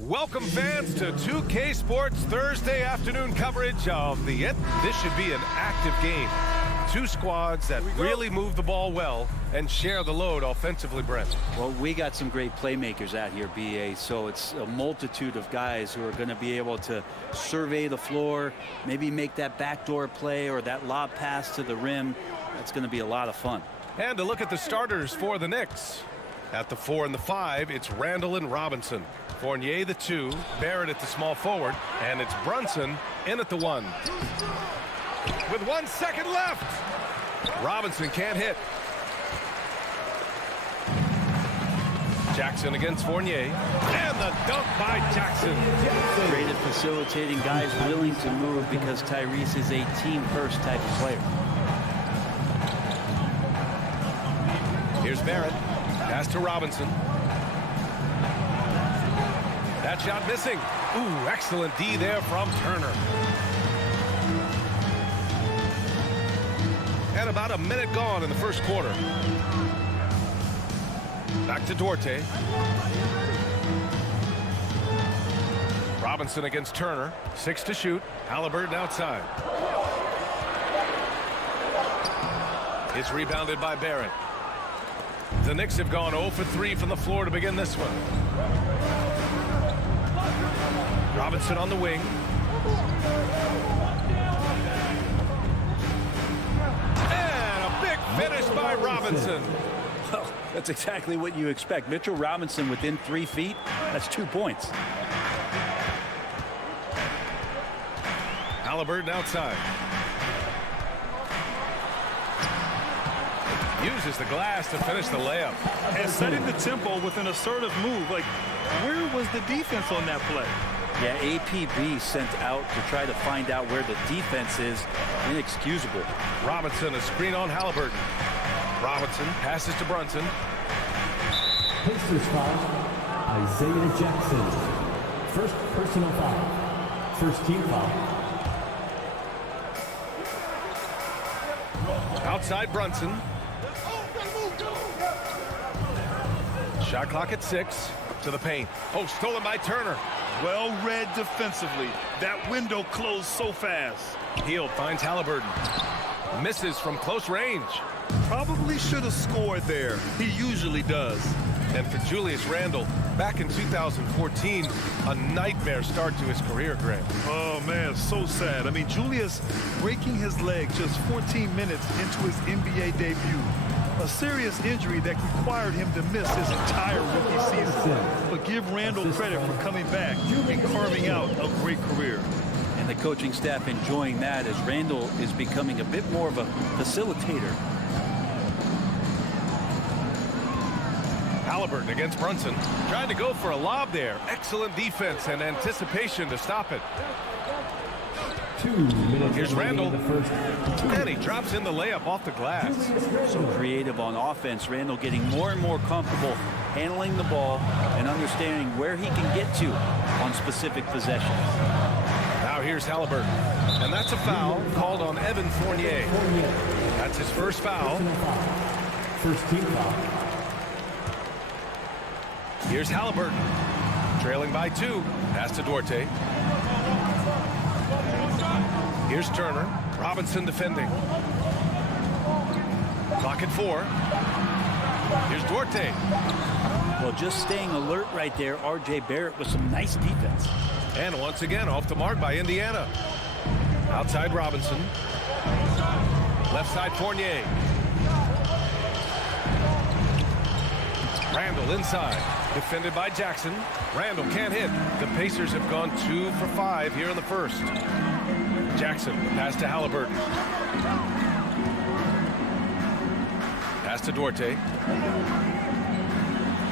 Welcome fans to 2K Sports Thursday afternoon coverage of the This should be an active game. Two squads that really move the ball well and share the load offensively, Brent. Well, we got some great playmakers out here, BA, so it's a multitude of guys who are going to be able to survey the floor, maybe make that backdoor play or that lob pass to the rim. That's going to be a lot of fun. And to look at the starters for the Knicks. At the 4 and the 5, it's Randall and Robinson. Fournier the 2, Barrett at the small forward, and it's Brunson in at the 1. With 1 second left, Robinson can't hit. Jackson against Fournier, and the dunk by Jackson. Great at facilitating, guys willing to move because Tyrese is a team-first type of player. Here's Barrett. Pass to Robinson. That shot missing. Ooh, excellent D there from Turner. And about a minute gone in the first quarter. Back to Duarte. Robinson against Turner. 6 to shoot. Halliburton outside. It's rebounded by Barrett. The Knicks have gone 0 for 3 from the floor to begin this one. Robinson on the wing. And a big finish by Robinson. Well, that's exactly what you expect. Mitchell Robinson within 3 feet. That's 2 points. Halliburton outside. Uses the glass to finish the layup. And setting the tempo with an assertive move. Like, where was the defense on that play? Yeah, APB sent out to try to find out where the defense is. Inexcusable. Robinson, a screen on Halliburton. Robinson passes to Brunson. Pacers foul, Isaiah Jackson. First personal foul. First team foul. Outside Brunson. Shot clock at 6. To the paint. Oh, stolen by Turner. Well read defensively. That window closed so fast. Hield finds Halliburton. Misses from close range. Probably should have scored there. He usually does. And for Julius Randle, back in 2014, a nightmare start to his career, Grant. Oh, man, so sad. I mean, Julius breaking his leg just 14 minutes into his NBA debut. A serious injury that required him to miss his entire rookie season. But give Randle credit for coming back and carving out a great career. And the coaching staff enjoying that as Randle is becoming a bit more of a facilitator. Halliburton against Brunson. Trying to go for a lob there. Excellent defense and anticipation to stop it. 2 minutes. Here's Randle. And he drops in the layup off the glass. So creative on offense. Randle getting more and more comfortable handling the ball and understanding where he can get to on specific possessions. Now here's Halliburton. And that's a foul called on Evan Fournier. That's his first foul. First team foul. Here's Halliburton. Trailing by 2. Pass to Duarte. Here's Turner. Robinson defending. Clock at 4. Here's Duarte. Well, just staying alert right there, R.J. Barrett with some nice defense. And once again, off the mark by Indiana. Outside Robinson. Left side Fournier. Randall inside. Defended by Jackson. Randall can't hit. The Pacers have gone 2 for 5 here in the first. Jackson, pass to Halliburton. Pass to Duarte.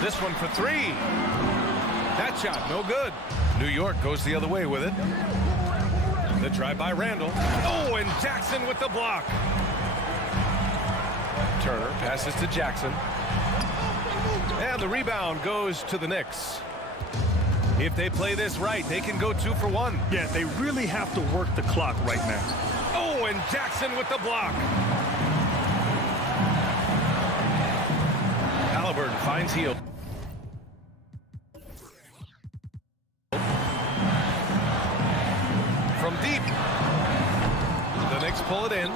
This one for 3. That shot, no good. New York goes the other way with it. The drive by Randall. Oh, and Jackson with the block. Turner passes to Jackson. And the rebound goes to the Knicks. If they play this right, they can go 2 for 1. Yeah, they really have to work the clock right now. Oh, and Jackson with the block. Halliburton finds Hield. it in.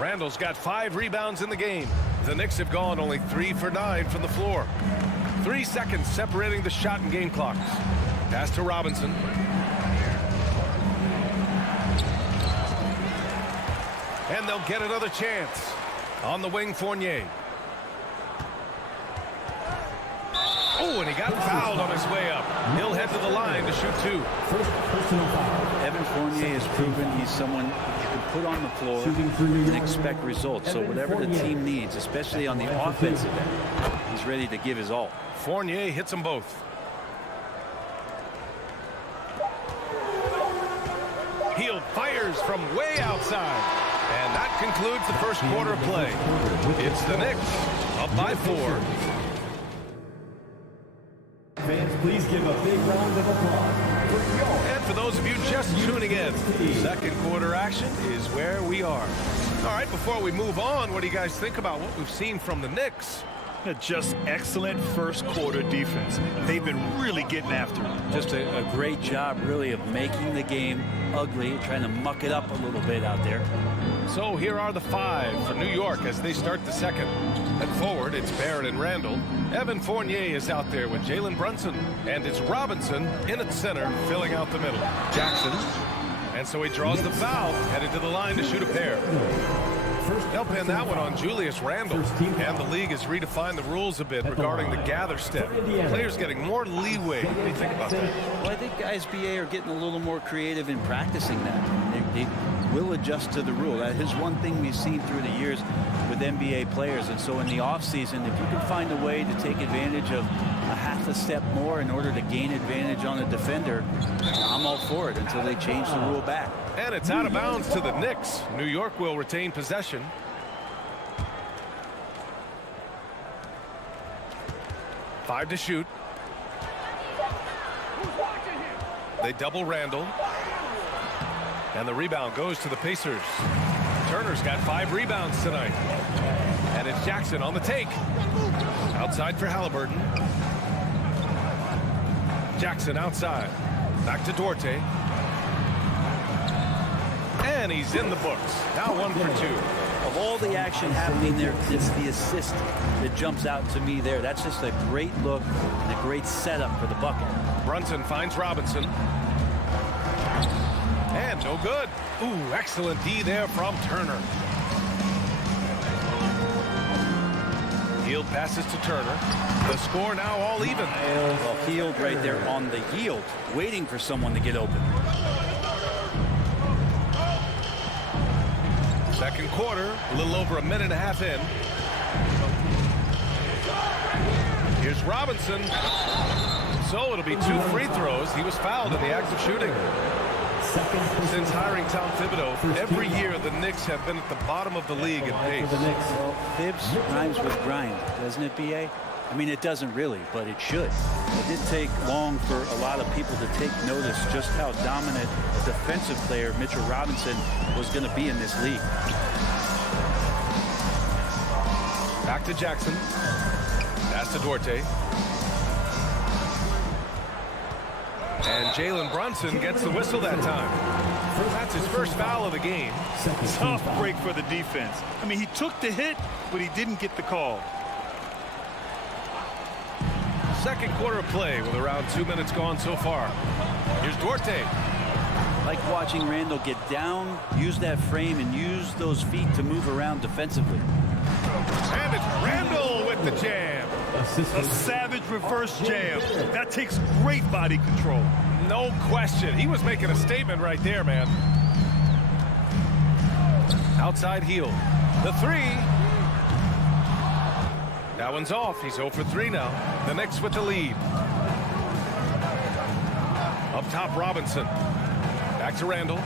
Randall's got 5 rebounds in the game. The Knicks have gone only 3 for 9 from the floor. 3 seconds separating the shot and game clocks. Pass to Robinson. And they'll get another chance. On the wing, Fournier. Oh, and he got fouled on his way up. He'll head to the line to shoot 2. First personal foul. Evan Fournier has proven he's someone you can put on the floor and expect results. So whatever the team needs, especially on the offensive end, he's ready to give his all. Fournier hits them both. Hield fires from way outside. And that concludes the first quarter of play. It's the Knicks up by 4. Fans, please give a big round of applause. And for those of you just tuning in, second quarter action is where we are. All right, before we move on, what do you guys think about what we've seen from the Knicks? Just excellent first quarter defense. They've been really getting after it. Just a great job, really, of making the game ugly, trying to muck it up a little bit out there. So here are the 5 for New York as they start the second. At forward, it's Barrett and Randall. Evan Fournier is out there with Jalen Brunson. And it's Robinson in at center, filling out the middle. Jackson. And so he draws the foul, headed to the line to shoot a pair. They'll pin that one on Julius Randle. And the league has redefined the rules a bit regarding the gather step. Players getting more leeway. What do you think about that? Well, I think guys BA are getting a little more creative in practicing that. They will adjust to the rule. That is one thing we've seen through the years with NBA players. And so in the offseason, if you can find a way to take advantage of a half a step more in order to gain advantage on a defender, I'm all for it until they change the rule back. And it's out of bounds to the Knicks. New York will retain possession. Five to shoot. They double Randall. And the rebound goes to the Pacers. Turner's got 5 rebounds tonight. And it's Jackson on the take. Outside for Halliburton. Jackson outside. Back to Duarte. And he's in the books. Now 1 for 2. Of all the action happening there, it's the assist that jumps out to me there. That's just a great look and a great setup for the bucket. Brunson finds Robinson. And no good. Ooh, excellent D there from Turner. Hield passes to Turner. The score now all even. Well, Hield right there on the yield, waiting for someone to get open. Second quarter, a little over a minute and a half in. Here's Robinson. So it'll be 2 free throws. He was fouled in the act of shooting. Since hiring Tom Thibodeau, every year the Knicks have been at the bottom of the league in pace. Well, Thibs rhymes with grind, doesn't it, BA? I mean, it doesn't really, but it should. It didn't take long for a lot of people to take notice just how dominant a defensive player Mitchell Robinson was going to be in this league. Back to Jackson. Pass to Duarte. And Jalen Brunson gets the whistle that time. That's his first foul of the game. Tough break for the defense. I mean, he took the hit, but he didn't get the call. Second quarter of play with around 2 minutes gone so far. Here's Duarte. Like watching Randall get down, use that frame, and use those feet to move around defensively. And it's Randall with the jam. A savage reverse jam. That takes great body control. No question. He was making a statement right there, man. Outside Hield. The 3. That one's off. He's 0 for 3 now. The Knicks with the lead. Up top, Robinson. Back to Randall.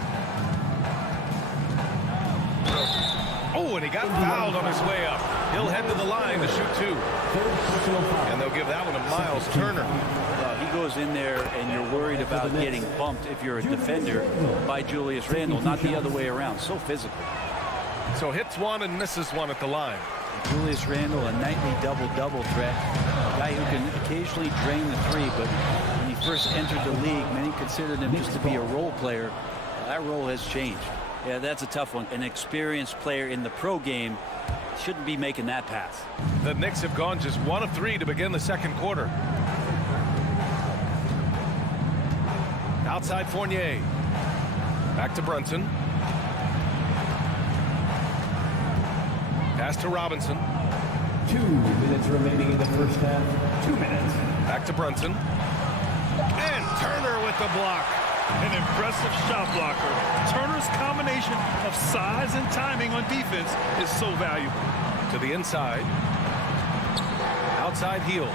Oh, and he got fouled on his way up. He'll head to the line to shoot 2. And they'll give that one to Miles Turner. He goes in there and you're worried about getting bumped if you're a defender by Julius Randle, not the other way around. So physical. So hits 1 and misses 1 at the line. Julius Randle, a nightly double-double threat. A guy who can occasionally drain the 3, but when he first entered the league, many considered him just to be a role player. That role has changed. Yeah, that's a tough one. An experienced player in the pro game shouldn't be making that pass. The Knicks have gone just 1 of 3 to begin the second quarter. Outside Fournier. Back to Brunson. Pass to Robinson. 2 minutes remaining in the first half. 2 minutes. Back to Brunson. And Turner with the block. An impressive shot blocker. Turner's combination of size and timing on defense is so valuable. To the inside. Outside heel.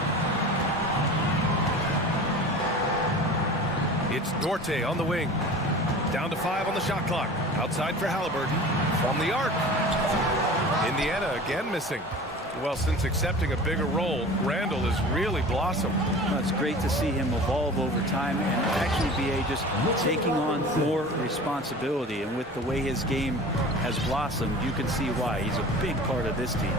It's Dorte on the wing. Down to 5 on the shot clock. Outside for Halliburton. From the arc. Indiana again missing. Well, since accepting a bigger role, Randall has really blossomed. Well, it's great to see him evolve over time and actually be just taking on more responsibility. And with the way his game has blossomed, you can see why. He's a big part of this team.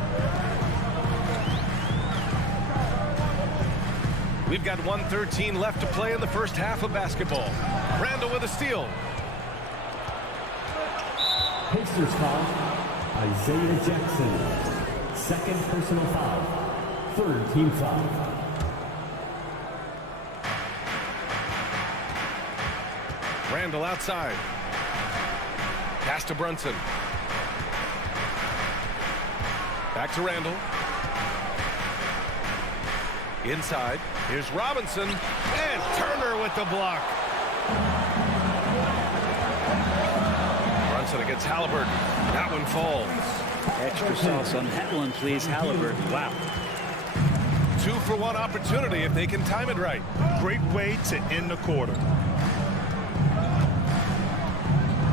We've got 1:13 left to play in the first half of basketball. Randall with a steal. Pacers foul. Isaiah Jackson. Second personal foul. Third team foul. Randall outside. Pass to Brunson. Back to Randall. Inside. Here's Robinson. And Turner with the block. Brunson against Halliburton. That one falls. Extra sauce on that one, please. Halliburton. Wow. 2-for-1 opportunity if they can time it right. Great way to end the quarter.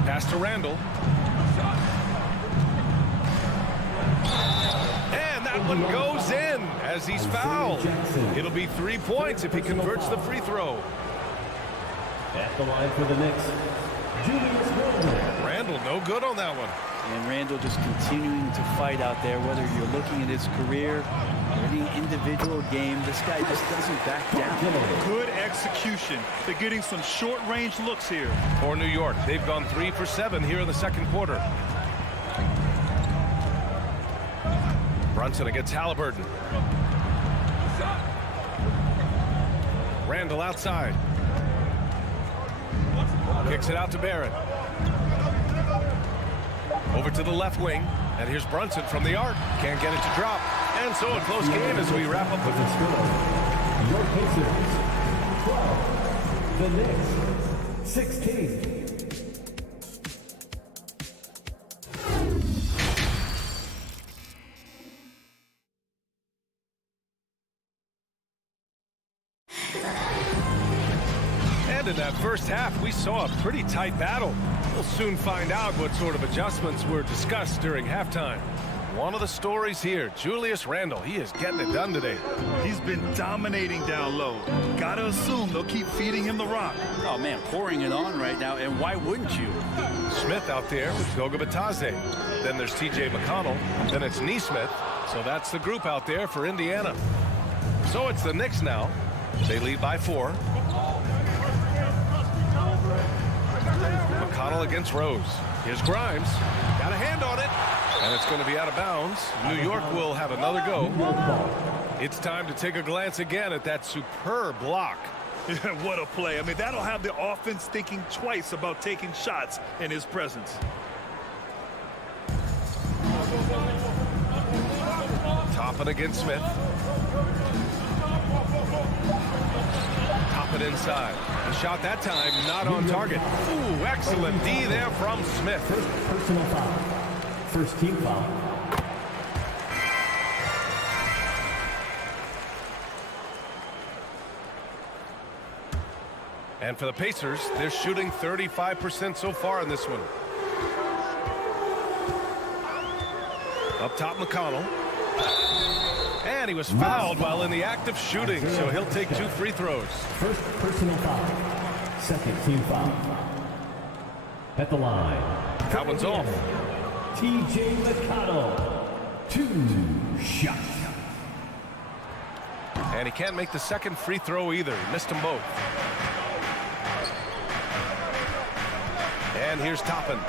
Pass to Randall. And that one goes in as he's fouled. It'll be 3 points if he converts the free throw. At the line for the Knicks, Julius Randle. Randall no good on that one. And Randall just continuing to fight out there, whether you're looking at his career or any individual game. This guy just doesn't back down. Good execution. They're getting some short-range looks here. For New York, they've gone 3 for 7 here in the second quarter. Brunson against Halliburton. Randall outside. Kicks it out to Barrett. Over to the left wing, and here's Brunson from the arc. Can't get it to drop. And so a close game as we wrap up the Your Pacers, 12. The Knicks, 16. And in that first half, we saw a pretty tight battle. We'll soon find out what sort of adjustments were discussed during halftime. One of the stories here, Julius Randle. He is getting it done today. He's been dominating down low. Gotta assume they'll keep feeding him the rock. Oh, man, pouring it on right now, and why wouldn't you? Smith out there with Goga Bitadze. Then there's T.J. McConnell. Then it's Nesmith. So that's the group out there for Indiana. So it's the Knicks now. They lead by 4. McConnell against Rose. Here's Grimes. Got a hand on it. And it's going to be out of bounds. New York will have another go. It's time to take a glance again at that superb block. What a play. I mean, that'll have the offense thinking twice about taking shots in his presence. Toppin against Smith. Toppin inside. The shot that time not on target. Ooh, excellent D there from Smith. First personal foul. First team foul. And for the Pacers, they're shooting 35% so far in this one. Up top, McConnell. And he was fouled while in the act of shooting, so he'll take 2 free throws. First personal foul. Second team foul. At the line. That one's off. T.J. McConnell. 2 shots. And he can't make the second free throw either. He missed them both. And here's Toppin.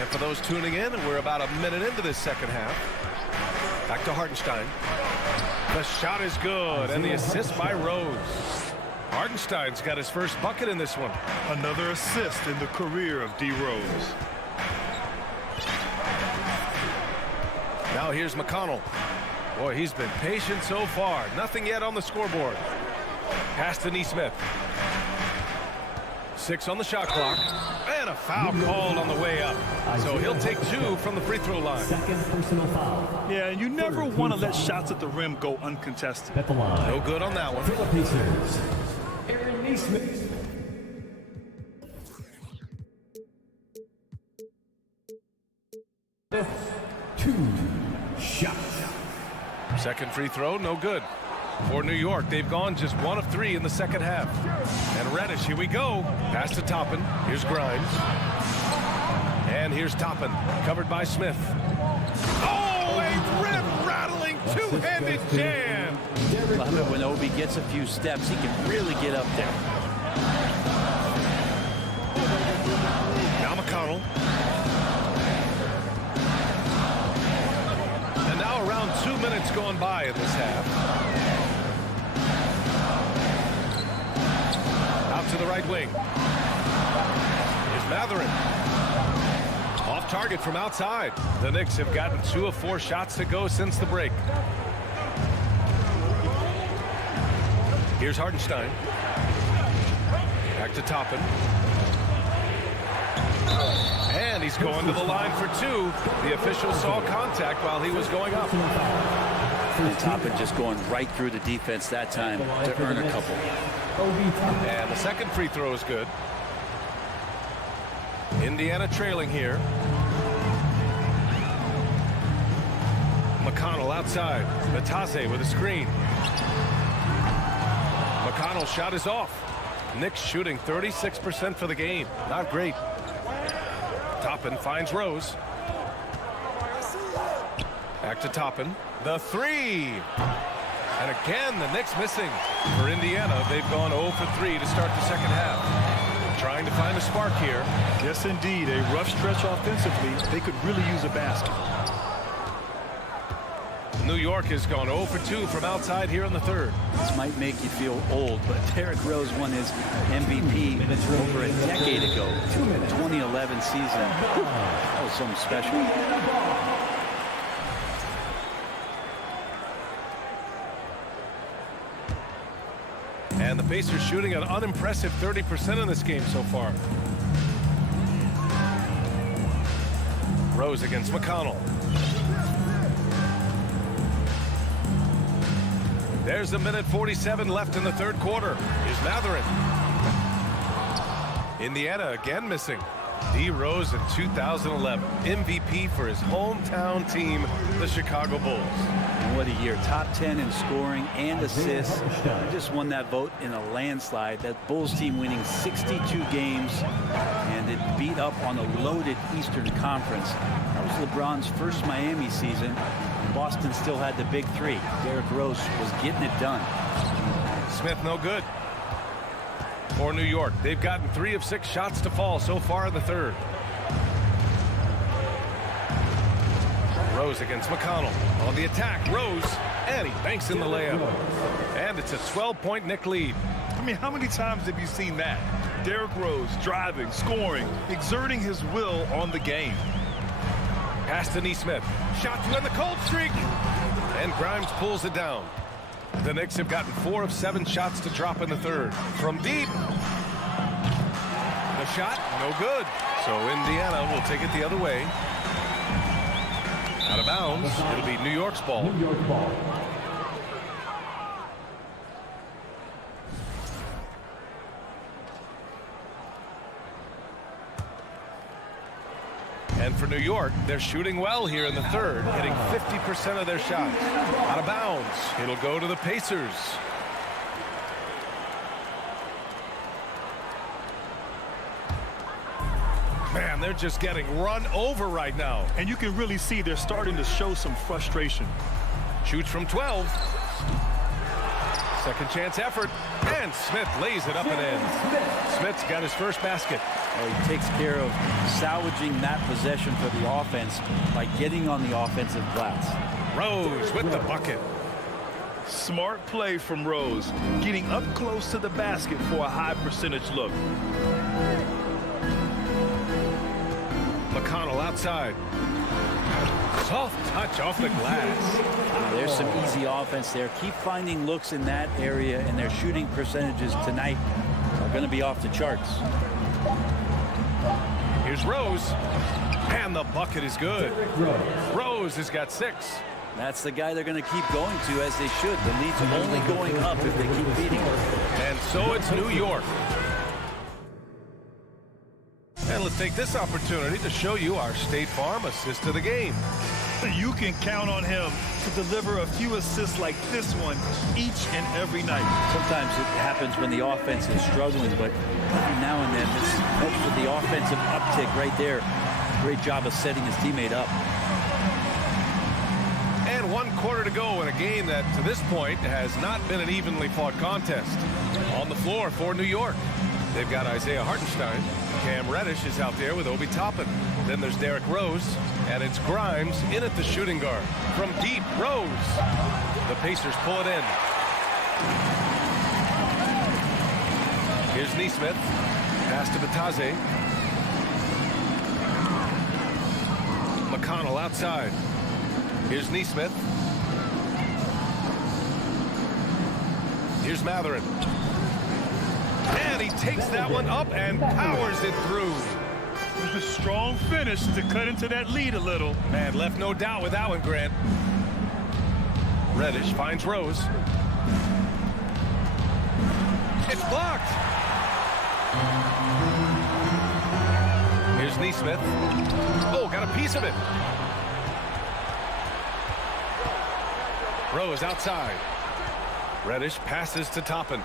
And for those tuning in, we're about a minute into this second half. Back to Hartenstein. The shot is good, and the assist by Rose. Hartenstein's got his first bucket in this one. Another assist in the career of D. Rose. Now here's McConnell. Boy, he's been patient so far. Nothing yet on the scoreboard. Pass to Nesmith. 6 on the shot clock. And a foul called on the way up. So he'll take 2 from the free throw line. Second personal foul. Yeah, and you never want to let shots at the rim go uncontested. At the line. No good on that one. For the Pacers, Aaron Nesmith. Two shots. Second free throw, no good. For New York, they've gone just 1 of 3 in the second half. And Reddish, here we go. Pass to Toppin. Here's Grimes. And here's Toppin, covered by Smith. Oh, a rim-rattling two-handed jam. Love it when Obi gets a few steps. He can really get up there. Now McConnell. And now around 2 minutes gone by in this half. Out to the right wing. Here's Mathurin. Off target from outside. The Knicks have gotten 2 of 4 shots to go since the break. Here's Hartenstein. Back to Toppin. And he's going to the line for 2. The official saw contact while he was going up. And Toppin just going right through the defense that time to earn a couple. And the second free throw is good. Indiana trailing here. McConnell outside. Matase with a screen. McConnell's shot is off. Knicks shooting 36% for the game. Not great. Toppin finds Rose. Back to Toppin. The 3. And again, the Knicks missing. For Indiana, they've gone 0 for 3 to start the second half. Trying to find a spark here. Yes, indeed. A rough stretch offensively. They could really use a basket. New York has gone 0 for 2 from outside here in the third. This might make you feel old, but Derrick Rose won his MVP over a decade ago. 2011 season. That was something special. And the Pacers shooting an unimpressive 30% in this game so far. Rose against McConnell. There's 1:47 left in the third quarter. Here's Mathurin. Indiana again missing. D. Rose in 2011. MVP for his hometown team, the Chicago Bulls. And what a year. Top 10 in scoring and assists. He just won that vote in a landslide. That Bulls team winning 62 games, and it beat up on a loaded Eastern Conference. That was LeBron's first Miami season. Boston still had the big 3. Derrick Rose was getting it done. Smith no good. For New York, they've gotten 3 of 6 shots to fall so far in the third. Rose against McConnell. On the attack, Rose, and he banks in the layup. And it's a 12-point Knick lead. I mean, how many times have you seen that? Derrick Rose driving, scoring, exerting his will on the game. Pass to Nesmith. Shot to end the cold streak. And Grimes pulls it down. The Knicks have gotten 4 of 7 shots to drop in the third. From deep. The shot, no good. So Indiana will take it the other way. Out of bounds. It'll be New York's ball. New York ball. And for New York, they're shooting well here in the third, hitting 50% of their shots. Out of bounds. It'll go to the Pacers. Man, they're just getting run over right now. And you can really see they're starting to show some frustration. Shoots from 12. Second chance effort. And Smith lays it up and in. Smith's got his first basket. He takes care of salvaging that possession for the offense by getting on the offensive glass. Rose with the bucket. Smart play from Rose, getting up close to the basket for a high percentage look. McConnell outside. Soft touch off the glass. There's some easy offense there. Keep finding looks in that area, and their shooting percentages tonight are going to be off the charts. Here's Rose. And the bucket is good. Rose has got 6. That's the guy they're going to keep going to, as they should. The lead's only going up if they keep beating him. And so it's New York. And let's take this opportunity to show you our State Farm assist of the game. You can count on him to deliver a few assists like this one each and every night. Sometimes it happens when the offense is struggling, but every now and then this helps with the offensive uptick right there. Great job of setting his teammate up. And 1 quarter to go in a game that, to this point, has not been an evenly fought contest. On the floor for New York, they've got Isaiah Hartenstein. Cam Reddish is out there with Obi Toppin. Then there's Derrick Rose, and it's Grimes in at the shooting guard. From deep, Rose. The Pacers pull it in. Here's Nesmith. Pass to Bataze. McConnell outside. Here's Nesmith. Here's Matherin. And he takes that one up and powers it through. A strong finish to cut into that lead a little. Man, left no doubt with that one, Grant. Reddish finds Rose. It's blocked. Here's Nesmith. Oh, got a piece of it. Rose outside. Reddish passes to Toppin.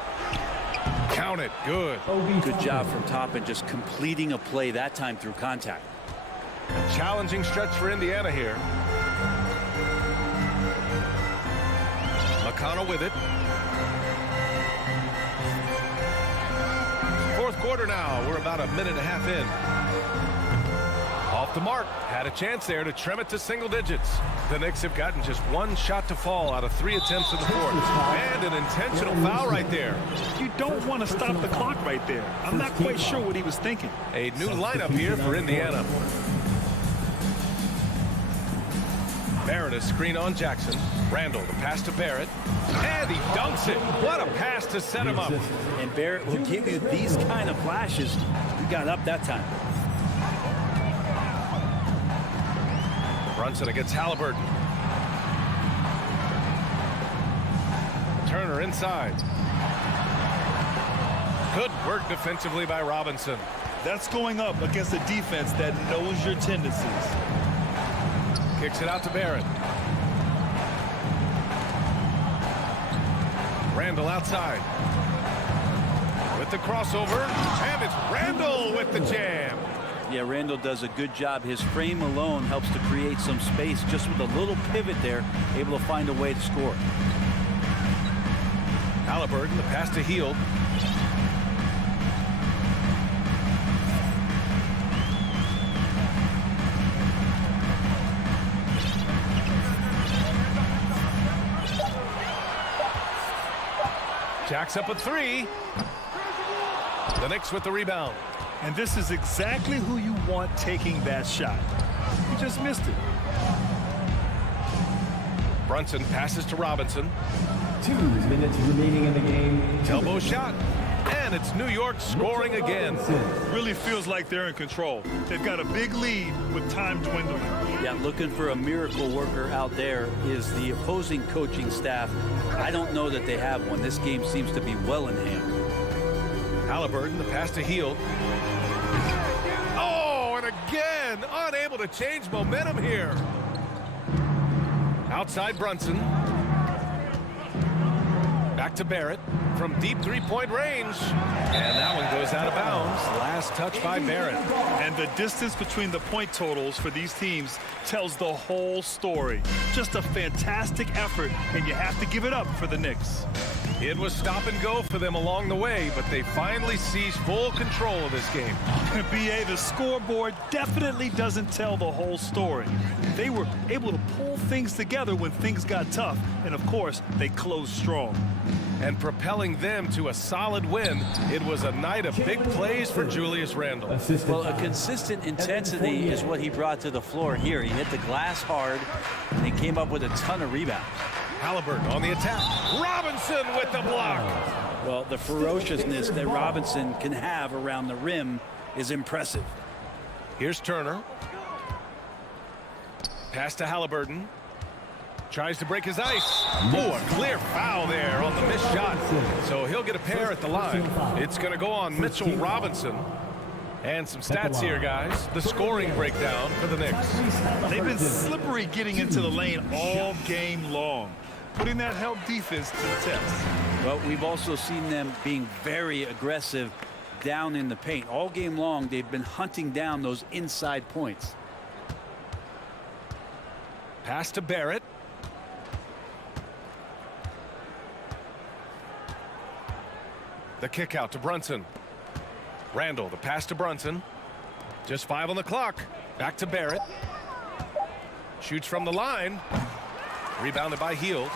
Count it. Good. Good job from Toppin, just completing a play that time through contact. Challenging stretch for Indiana here. McConnell with it. 4th quarter now. We're about a minute and a half in. Off the mark. Had a chance there to trim it to single digits. The Knicks have gotten just 1 shot to fall out of 3 attempts in the 4th. And an intentional foul right there. You don't want to stop the clock right there. I'm not quite sure what he was thinking. A new lineup here for Indiana. Barrett a screen on Jackson. Randall, the pass to Barrett. And he dunks it. What a pass to set him up. And Barrett will give you these kind of flashes. He got up that time. Brunson against Halliburton. Turner inside. Good work defensively by Robinson. That's going up against a defense that knows your tendencies. Kicks it out to Barrett. Randall outside. With the crossover. And it's Randall with the jam. Yeah, Randall does a good job. His frame alone helps to create some space. Just with a little pivot there, able to find a way to score. Halliburton, the pass to Hield. Jacks up a 3. The Knicks with the rebound. And this is exactly who you want taking that shot. You just missed it. Brunson passes to Robinson. 2 minutes remaining in the game. Elbow shot. And it's New York scoring again. Really feels like they're in control. They've got a big lead with time dwindling. Yeah, looking for a miracle worker out there is the opposing coaching staff. I don't know that they have one. This game seems to be well in hand. Halliburton, the pass to Hield. Oh, and again, unable to change momentum here. Outside Brunson. Back to Barrett from deep three-point range. And that one goes out of bounds. Last touch by Barrett. And the distance between the point totals for these teams tells the whole story. Just a fantastic effort, and you have to give it up for the Knicks. It was stop and go for them along the way, but they finally seized full control of this game. BA, the scoreboard definitely doesn't tell the whole story. They were able to pull things together when things got tough, and of course, they closed strong. And propelling them to a solid win, it was a night of big plays for Julius Randle. Well, a consistent intensity is what he brought to the floor here. He hit the glass hard, and he came up with a ton of rebounds. Halliburton on the attack. Robinson with the block. Well, the ferociousness that Robinson can have around the rim is impressive. Here's Turner. Pass to Halliburton. Tries to break his ice. Oh, a clear foul there on the missed shot. So he'll get a pair at the line. It's going to go on Mitchell Robinson. And some stats here, guys. The scoring breakdown for the Knicks. They've been slippery getting into the lane all game long, putting that help defense to the test. But we've also seen them being very aggressive down in the paint. All game long, they've been hunting down those inside points. Pass to Barrett. The kick out to Brunson. Randle, the pass to Brunson. Just 5 on the clock. Back to Barrett. Shoots from the line. Rebounded by Hield.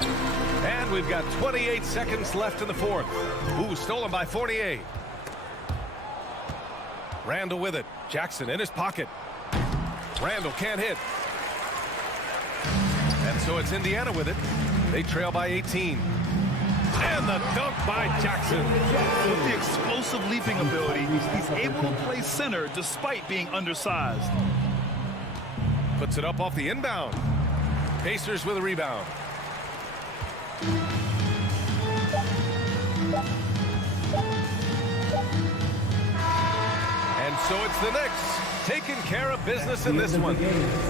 And we've got 28 seconds left in the fourth. Ooh, stolen by Fournier. Randle with it. Jackson in his pocket. Randle can't hit. And so it's Indiana with it. They trail by 18. And the dunk by Jackson. With the explosive leaping ability, he's able to play center despite being undersized. Puts it up off the inbound. Pacers with a rebound. And so it's the Knicks taking care of business in this one.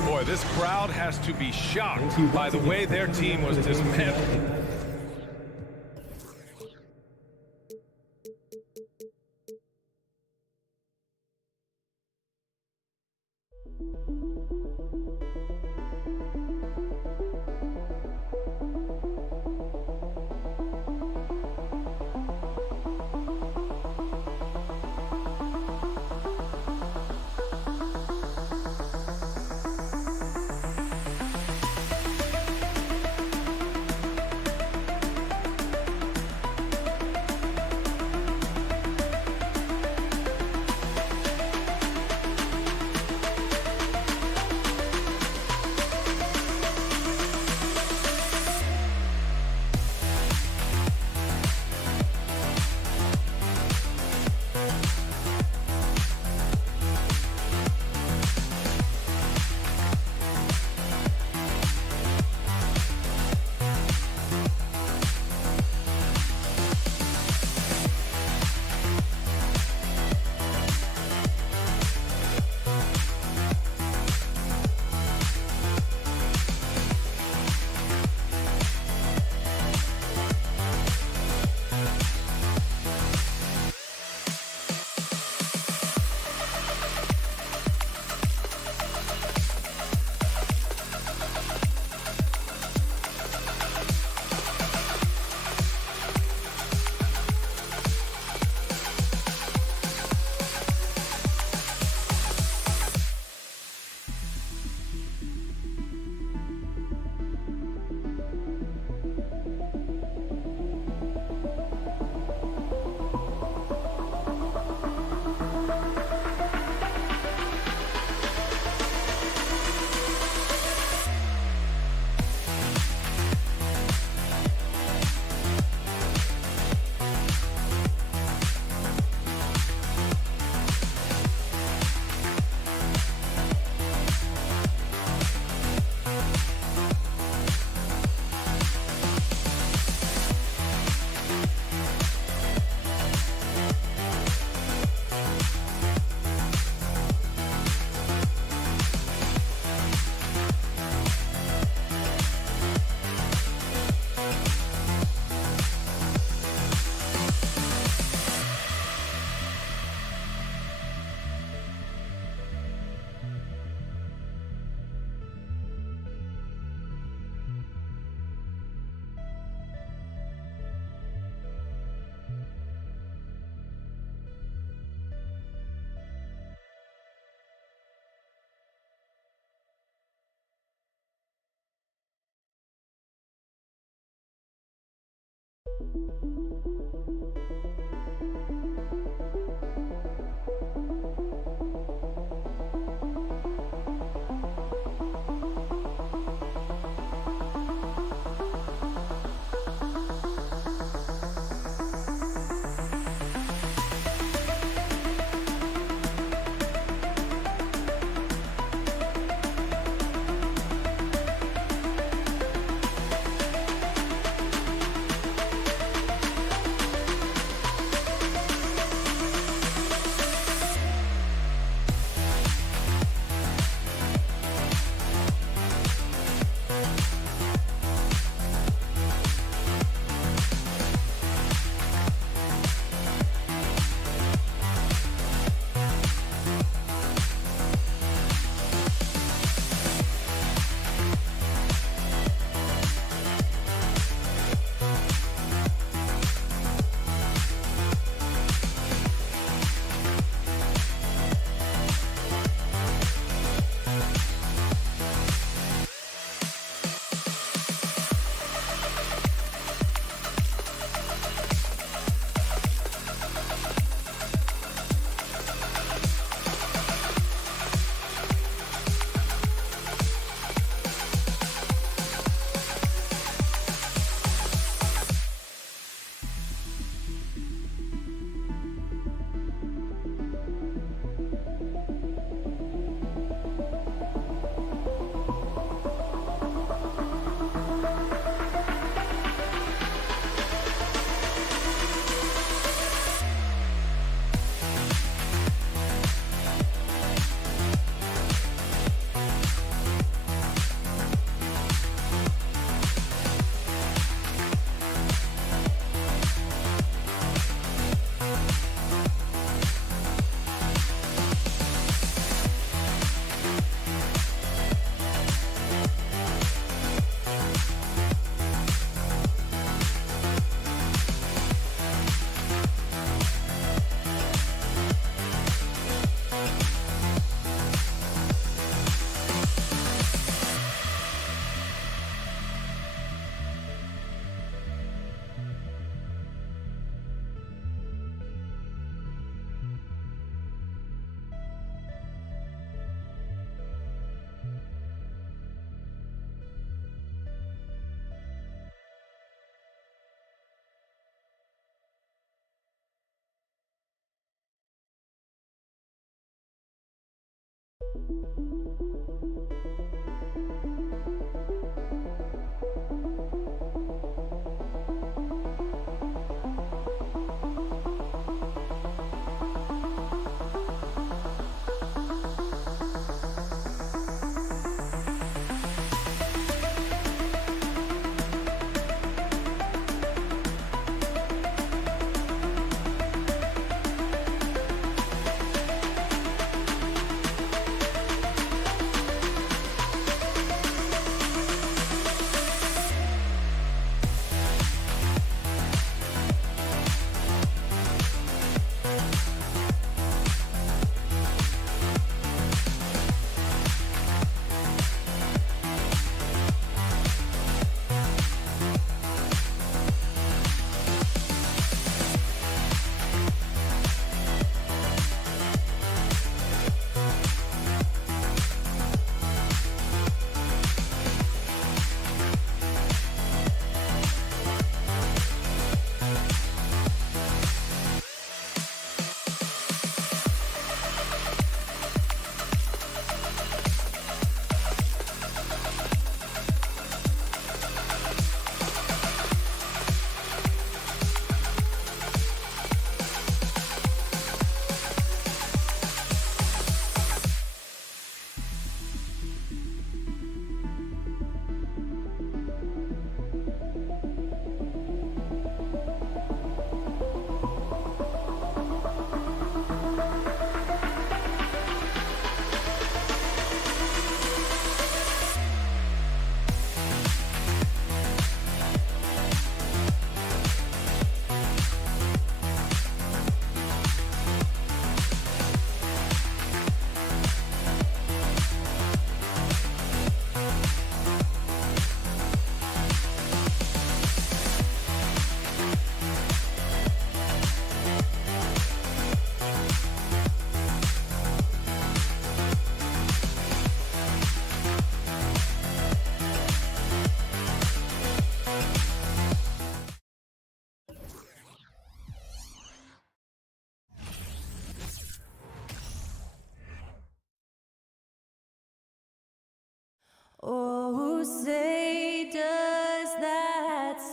Boy, this crowd has to be shocked by the way their team was dismantled.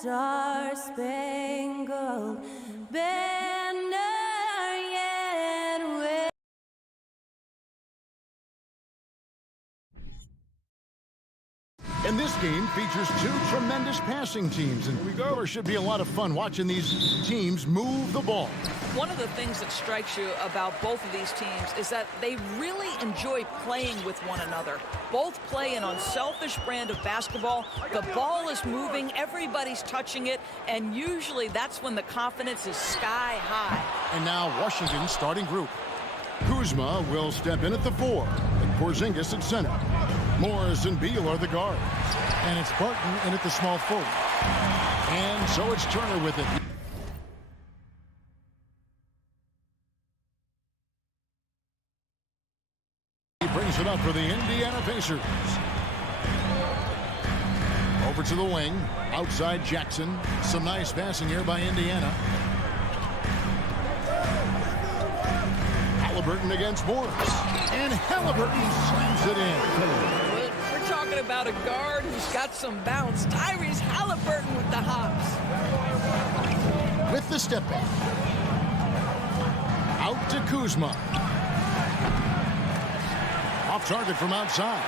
star-spangled banner yet waves. And this game features two tremendous passing teams, and there should be a lot of fun watching these teams move the ball. One of the things that strikes you about both of these teams is that they really enjoy playing with one another. Both play an unselfish brand of basketball. The ball is moving, everybody's touching it, and usually that's when the confidence is sky high. And now Washington's starting group. Kuzma will step in at the 4, and Porzingis at center. Morris and Beal are the guards. And it's Barton in at the small forward. And so it's Turner with it. He brings it up for the Indiana Pacers. Over to the wing. Outside Jackson. Some nice passing here by Indiana. Halliburton against Morris. And Halliburton slams it in. We're talking about a guard who's got some bounce. Tyrese Halliburton with the hops. With the step back. Out to Kuzma. Off target from outside.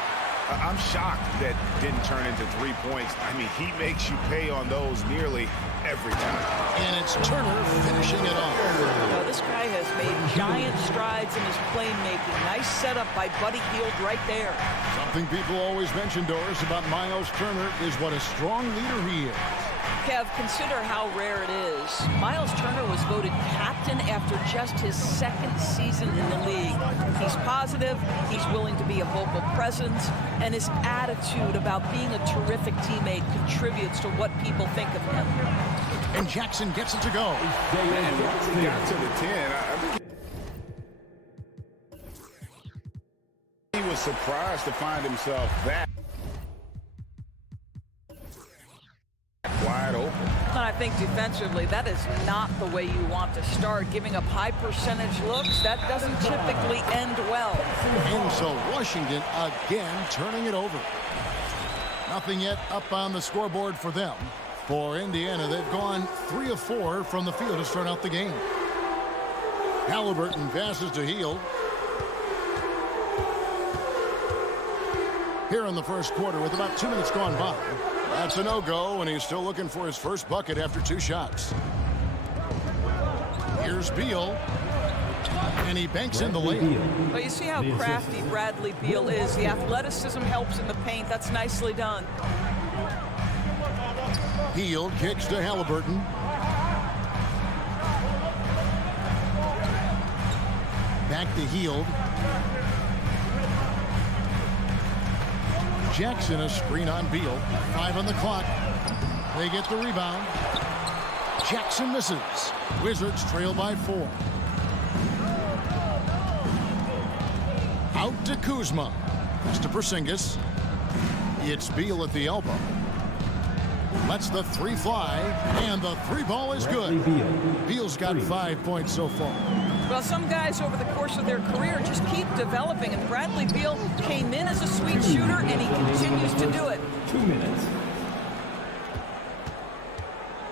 I'm shocked that didn't turn into 3 points. I mean, he makes you pay on those nearly every time. And it's Turner finishing it off. Now, this guy has made giant strides in his playmaking. Nice setup by Buddy Hield right there. Something people always mention, Doris, about Miles Turner is what a strong leader he is. Kev, consider how rare it is. Miles Turner was voted captain after just his second season in the league. He's positive, he's willing to be a vocal presence, and his attitude about being a terrific teammate contributes to what people think of him. And Jackson gets it to go. And he got to the 10. He was surprised to find himself that wide open. I think defensively, that is not the way you want to start. Giving up high percentage looks, that doesn't typically end well. And so Washington again turning it over. Nothing yet up on the scoreboard for them. For Indiana, they've gone 3 of 4 from the field to start out the game. Halliburton passes to Hield. Here in the first quarter with about 2 minutes gone by. That's a no-go, and he's still looking for his first bucket after 2 shots. Here's Beal. And he banks in the layup. Well, you see how crafty Bradley Beal is. The athleticism helps in the paint. That's nicely done. Hield kicks to Halliburton. Back to Hield. Jackson, a screen on Beal. 5 on the clock. They get the rebound. Jackson misses. Wizards trail by 4. Out to Kuzma. It's to Porzingis. It's Beal at the elbow. Lets the 3 fly, and the 3 ball is good. Beal's got 5 points so far. Well, some guys over the course of their career just keep developing, and Bradley Beal came in as a sweet shooter, and he continues to do it. 2 minutes.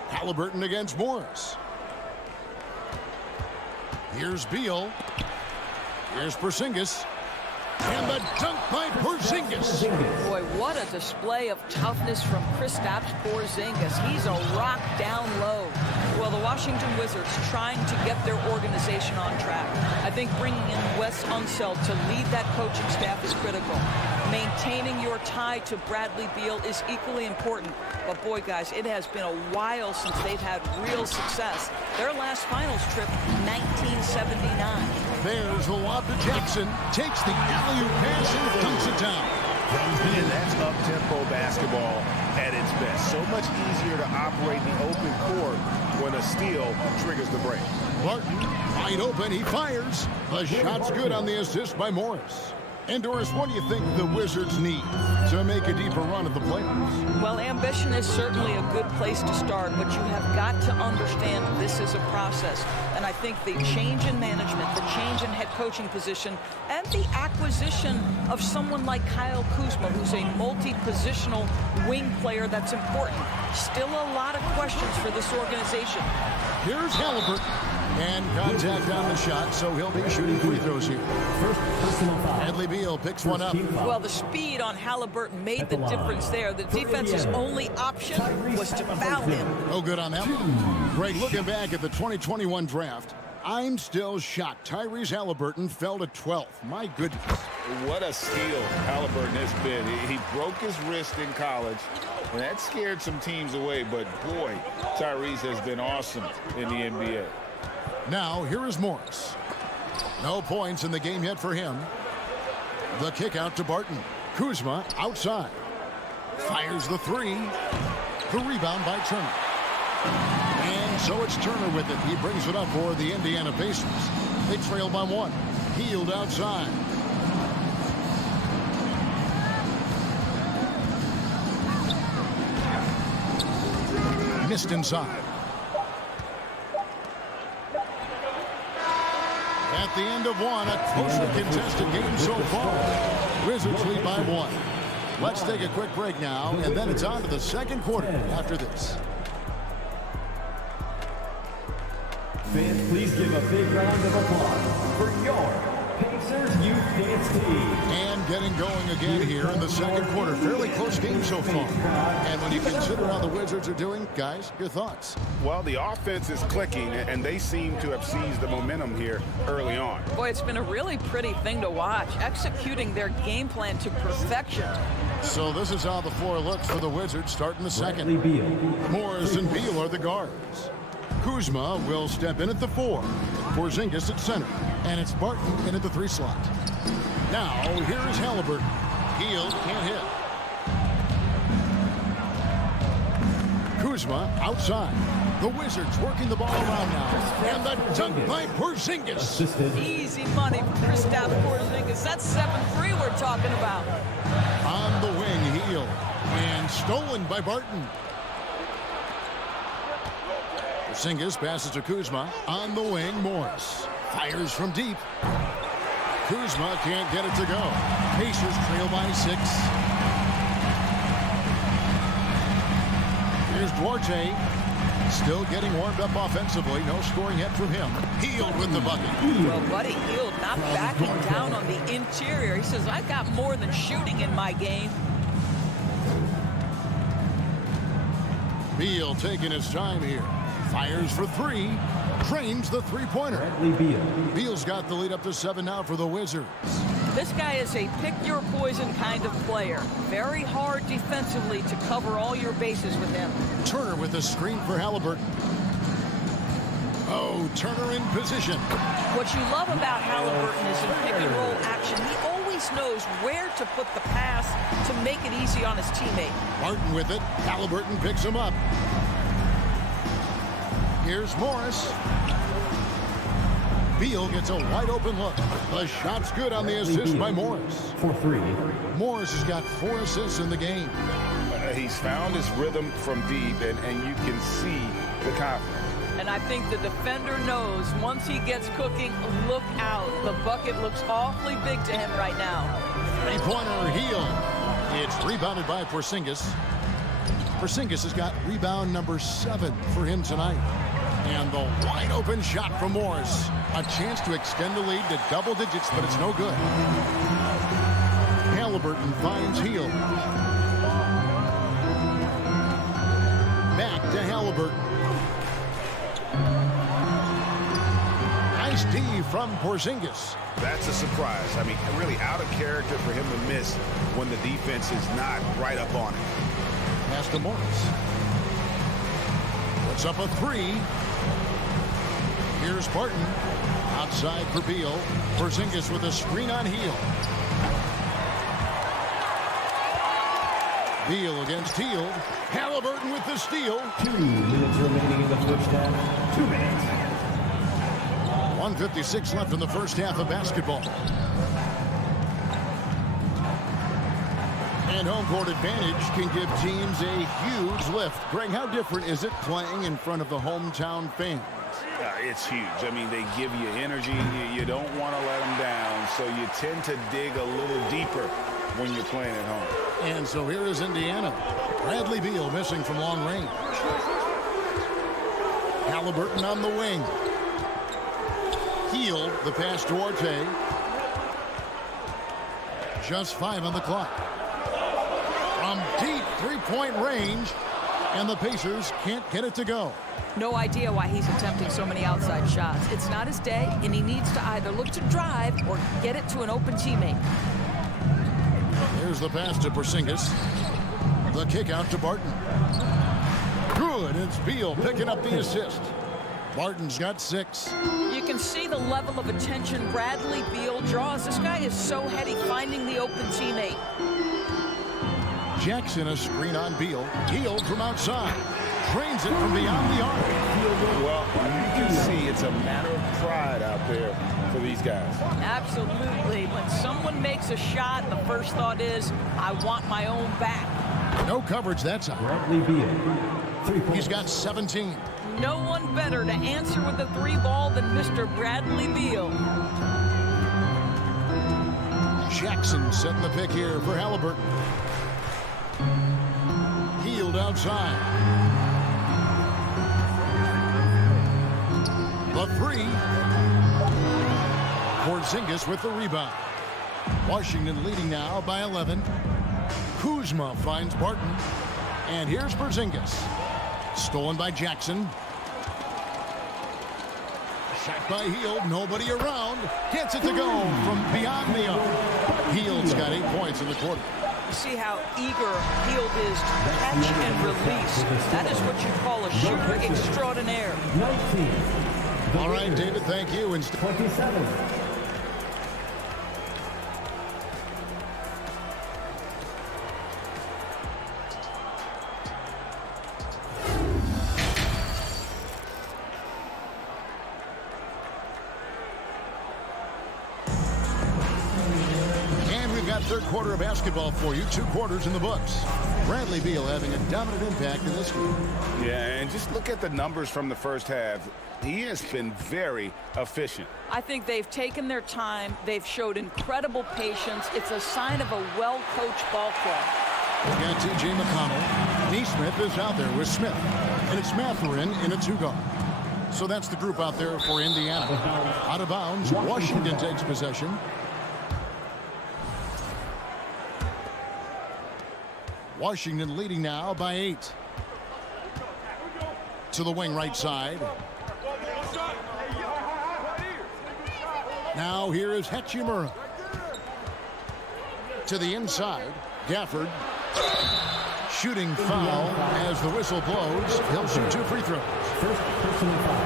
Halliburton against Morris. Here's Beal. Here's Porzingis. And the dunk by Porzingis. Boy, what a display of toughness from Kristaps Porzingis. He's a rock down low. Well, the Washington Wizards trying to get their organization on track. I think bringing in Wes Unseld to lead that coaching staff is critical. Maintaining your tie to Bradley Beal is equally important. But boy, guys, it has been a while since they've had real success. Their last finals trip, 1979. There's a lob to Jackson. Takes the alley-oop pass and dunks it down. And that's up-tempo basketball at its best. So much easier to operate the open court when a steal triggers the break. Barton, wide open, he fires. The shot's good on the assist by Morris. And Doris, what do you think the Wizards need to make a deeper run at the playoffs? Well, ambition is certainly a good place to start, but you have got to understand this is a process. And I think the change in management, the change in head coaching position, and the acquisition of someone like Kyle Kuzma, who's a multi-positional wing player that's important. Still a lot of questions for this organization. Here's Halliburton. And contact on the shot, so he'll be shooting free throws here. First personal foul. Bradley Beal picks one up. Well, the speed on Halliburton made the difference there. The defense's only option was to foul him. No good on that one. Greg, looking back at the 2021 draft, I'm still shocked. Tyrese Halliburton fell to 12th. My goodness. What a steal Halliburton has been. He broke his wrist in college, and that scared some teams away. But, boy, Tyrese has been awesome in the NBA. Now, here is Morris. No points in the game yet for him. The kick out to Barton. Kuzma outside. Fires the three. The rebound by Turner. And so it's Turner with it. He brings it up for the Indiana Pacers. They trail by one. Hield outside. Missed inside. At the end of one, a closer contested game so far. Wizards lead by one. Let's take a quick break now, and then it's on to the second quarter after this. Fans, please give a big round of applause for your Pacers Youth Dance Team. And getting going again here in the second quarter. Fairly close game so far. And when you consider how the Wizards are doing, guys, your thoughts? Well, the offense is clicking, and they seem to have seized the momentum here early on. Boy, it's been a really pretty thing to watch, executing their game plan to perfection. So this is how the floor looks for the Wizards starting the second. Bradley Beal. Morris and Beal are the guards. Kuzma will step in at the 4. Porzingis at center. And it's Barton in at the 3 slot. Now, here is Halliburton. Hield can't hit. Kuzma outside. The Wizards working the ball around now. And the dunk by Porzingis. Easy money for Kristaps Porzingis. That's 7-3 we're talking about. On the wing, Hield. And stolen by Barton. Porzingis passes to Kuzma. On the wing, Morris. Fires from deep. Kuzma can't get it to go. Pacers trail by 6. Here's Duarte. Still getting warmed up offensively. No scoring yet from him. Hield with the bucket. Well, Buddy Hield not backing down on the interior. He says, I've got more than shooting in my game. Beal taking his time here. Fires for 3. Drains the three-pointer. Bradley Beal. Beal's got the lead up to 7 now for the Wizards. This guy is a pick-your-poison kind of player. Very hard defensively to cover all your bases with him. Turner with a screen for Halliburton. Oh, Turner in position. What you love about Halliburton is in pick-and-roll action. He always knows where to put the pass to make it easy on his teammate. Barton with it. Halliburton picks him up. Here's Morris. Beal gets a wide open look. The shot's good on the assist by Morris. For 3. Morris has got 4 assists in the game. He's found his rhythm from deep, and you can see the confidence. And I think the defender knows once he gets cooking, look out. The bucket looks awfully big to him right now. Three-pointer Hield. It's rebounded by Porzingis. Porzingis has got rebound number 7 for him tonight. And the wide open shot from Morris. A chance to extend the lead to double digits, but it's no good. Halliburton finds Hield. Back to Halliburton. Nice D from Porzingis. That's a surprise. I mean, really out of character for him to miss when the defense is not right up on it. Pass to Morris. Puts up a 3. Here's Barton. Outside for Beal. Porzingis with a screen on Hield. Beal against Hield. Halliburton with the steal. 2 minutes remaining in the first half. 2 minutes. 1:56 left in the first half of basketball. And home court advantage can give teams a huge lift. Greg, how different is it playing in front of the hometown fans? It's huge. I mean, they give you energy. You don't want to let them down, so you tend to dig a little deeper when you're playing at home. And so here is Indiana. Bradley Beal missing from long range. Halliburton on the wing. Healed the pass to Orte. Just 5 on the clock. From deep three-point range, and the Pacers can't get it to go. No idea why he's attempting so many outside shots. It's not his day, and he needs to either look to drive or get it to an open teammate. Here's the pass to Porzingis. The kick out to Barton. Good. It's Beal picking up the assist. Barton's got 6. You can see the level of attention Bradley Beal draws. This guy is so heady finding the open teammate. Jackson a screen on Beal. Beal from outside. Drains it from beyond the arc. Well, you can see it's a matter of pride out there for these guys. Absolutely. When someone makes a shot, the first thought is, I want my own back. No coverage that time. Bradley Beal. He's got 17. No one better to answer with a 3-ball than Mr. Bradley Beal. Jackson setting the pick here for Halliburton. Healed outside. The 3. Porzingis with the rebound. Washington leading now by 11. Kuzma finds Barton. And here's Porzingis. Stolen by Jackson. Shot by Hield. Nobody around. Gets it to go from beyond the arc. Hield's got 8 points in the quarter. You see how eager Hield is to catch and release. That is what you call a shooter extraordinaire. 19. All right, David, thank you. And 27. Third quarter of basketball for you. 2 quarters in the books. Bradley Beal having a dominant impact in this game. Yeah, and just look at the numbers from the first half. He has been very efficient. I think they've taken their time. They've showed incredible patience. It's a sign of a well-coached ball club. We got T.J. McConnell. Neesmith is out there with Smith. And it's Mathurin in a 2-guard. So that's the group out there for Indiana. Out of bounds. Washington takes possession. Washington leading now by 8. To the wing right side. Now here is Hachimura. To the inside. Gafford. Shooting foul as the whistle blows. He'll shoot 2 free throws.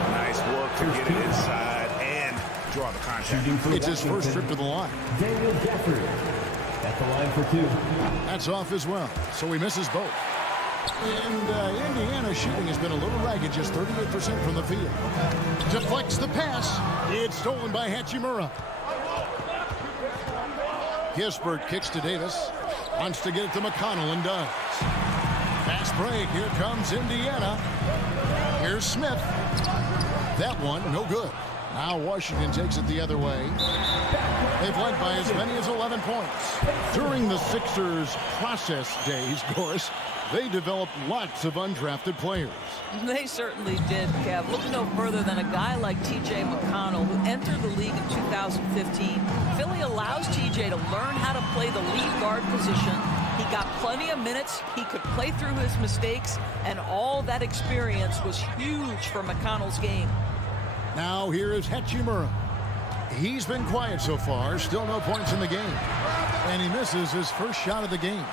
Nice work to get it inside and draw the contact. It's his first trip to the line. Daniel Gafford at the line for 2. That's off as well, so he misses both. And Indiana's shooting has been a little ragged, just 38% from the field. Deflects the pass. It's stolen by Hachimura. Gisbert kicks to Davis. Wants to get it to McConnell and does. Fast break. Here comes Indiana. Here's Smith. That one, no good. Now Washington takes it the other way. They've led by as many as 11 points. During the Sixers' process days, Goris, they developed lots of undrafted players. They certainly did, Kev. Look no further than a guy like T.J. McConnell, who entered the league in 2015. Philly allows T.J. to learn how to play the lead guard position. He got plenty of minutes. He could play through his mistakes, and all that experience was huge for McConnell's game. Now here is Hachimura. He's been quiet so far. Still no points in the game. And he misses his first shot of the game.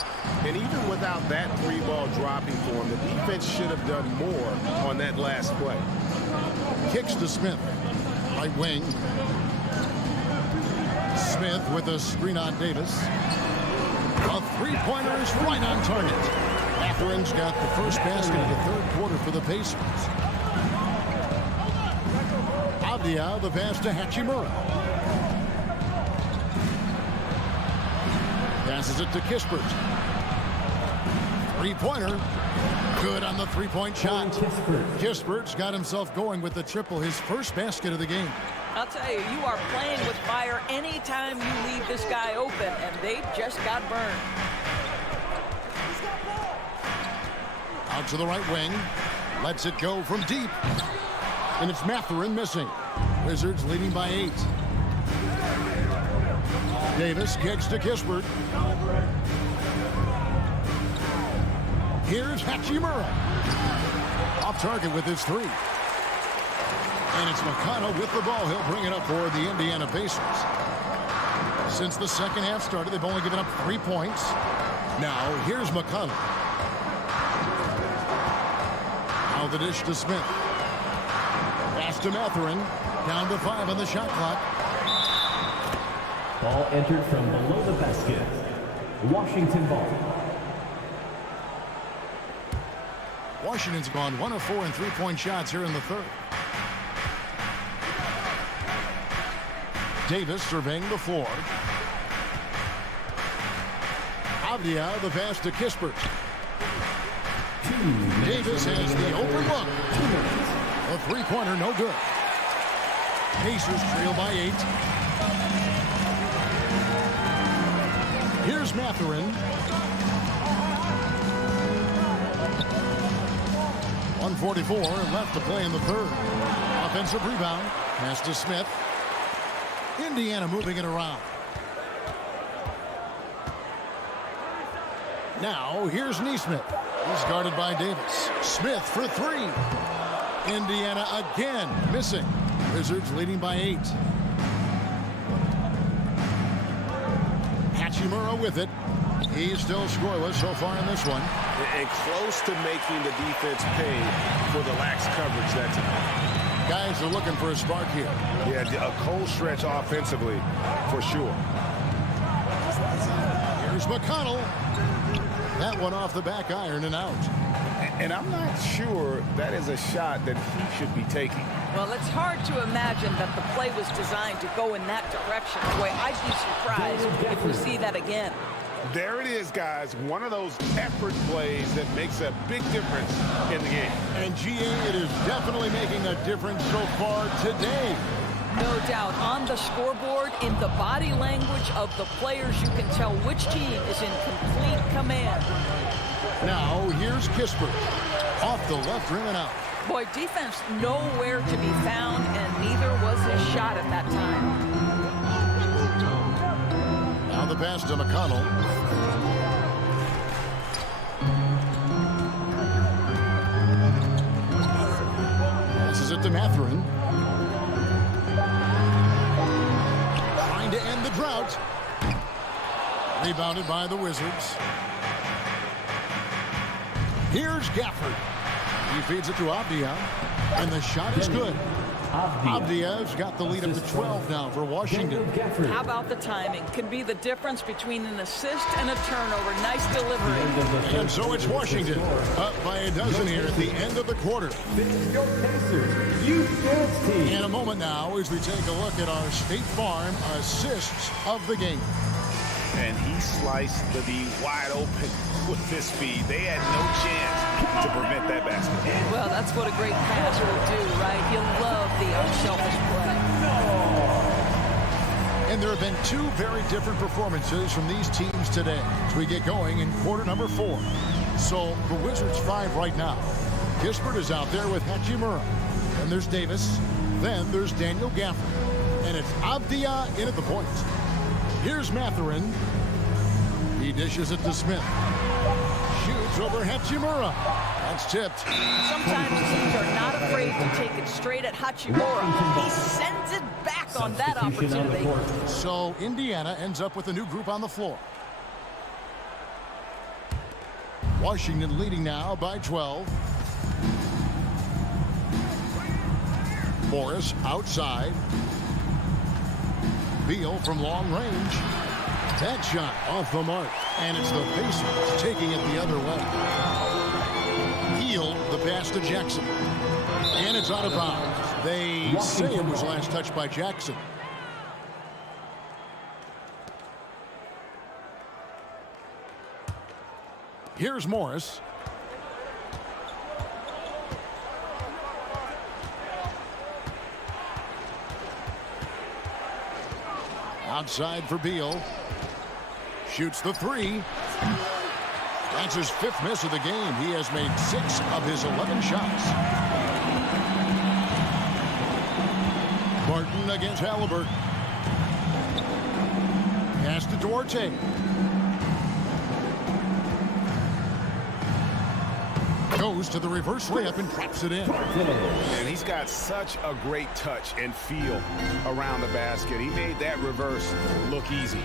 And even without that 3-ball dropping for him, the defense should have done more on that last play. Kicks to Smith. Right wing. Smith with a screen on Davis. A 3-pointer is right on target. Mathurin's got the first basket of the third quarter for the Pacers. Abdia, the pass to Hachimura. Passes it to Kispert. Three-pointer. Good on the three-point shot. Kispert's got himself going with the triple, his first basket of the game. I'll tell you, you are playing with fire anytime you leave this guy open, and they just got burned. Out to the right wing. Lets it go from deep. And it's Mathurin missing. Wizards leading by 8. Davis kicks to Kispert. Here's Hachimura. Off target with his 3. And it's McConnell with the ball. He'll bring it up for the Indiana Pacers. Since the second half started, they've only given up 3 points. Now, here's McConnell. Now the dish to Smith. Pass to Mathurin. Down to 5 on the shot clock. Ball entered from below the basket. Washington ball. Washington's gone 1 of 4 in three-point shots here in the third. Davis surveying the floor. Avdia, the pass to Kispert. Davis has the open look. A three-pointer, no good. Pacers trail by 8. Here's Mathurin. 1:44 left to play in the third. Offensive rebound. Pass to Smith. Indiana moving it around. Now here's Nesmith. He's guarded by Davis. Smith for 3. Indiana again missing. Wizards leading by 8. Hachimura with it. He's still scoreless so far in this one. And close to making the defense pay for the lax coverage that time. Guys are looking for a spark here. Yeah, a cold stretch offensively for sure. Here's McConnell. That one off the back iron and out. And I'm not sure that is a shot that he should be taking. Well, it's hard to imagine that the play was designed to go in that direction. Boy, I'd be surprised if we see that again. There it is, guys. One of those effort plays that makes a big difference in the game. And GA, it is definitely making a difference so far today. No doubt. On the scoreboard, in the body language of the players, you can tell which team is in complete command. Now, here's Kispert. Off the left rim and out. Boy, defense nowhere to be found, and neither was his shot at that time. Now the pass to McConnell. Passes it to Mathurin. Trying to end the drought. Rebounded by the Wizards. Here's Gafford. He feeds it to Avdia. And the shot is good. Avdia's got the lead up to 12 now for Washington. How about the timing? Could be the difference between an assist and a turnover. Nice delivery. And so it's Washington up by a dozen here at the end of the quarter. In a moment now as we take a look at our State Farm assists of the game. And he sliced the D wide open with this speed. They had no chance to prevent that basket. Well, that's what a great pass will do, right? You love the unselfish play. And there have been 2 very different performances from these teams today as we get going in quarter number 4. So the Wizards 5 right now. Kispert is out there with Hachimura. Then there's Davis. Then there's Daniel Gafford. And it's Avdia in at the point. Here's Mathurin. He dishes it to Smith. Shoots over Hachimura. That's tipped. Sometimes teams are not afraid to take it straight at Hachimura. He sends it back on that opportunity. So Indiana ends up with a new group on the floor. Washington leading now by 12. Morris outside. Beal from long range. That shot off the mark. And it's the Pacers taking it the other way. Heel, the pass to Jackson. And it's out of bounds. They say it was last touched by Jackson. Here's Morris. Outside for Beal. Shoots the three. That's his 5th miss of the game. He has made 6 of his 11 shots. Barton against Halliburton. Pass to Duarte. Goes to the reverse layup and drops it in. And he's got such a great touch and feel around the basket. He made that reverse look easy.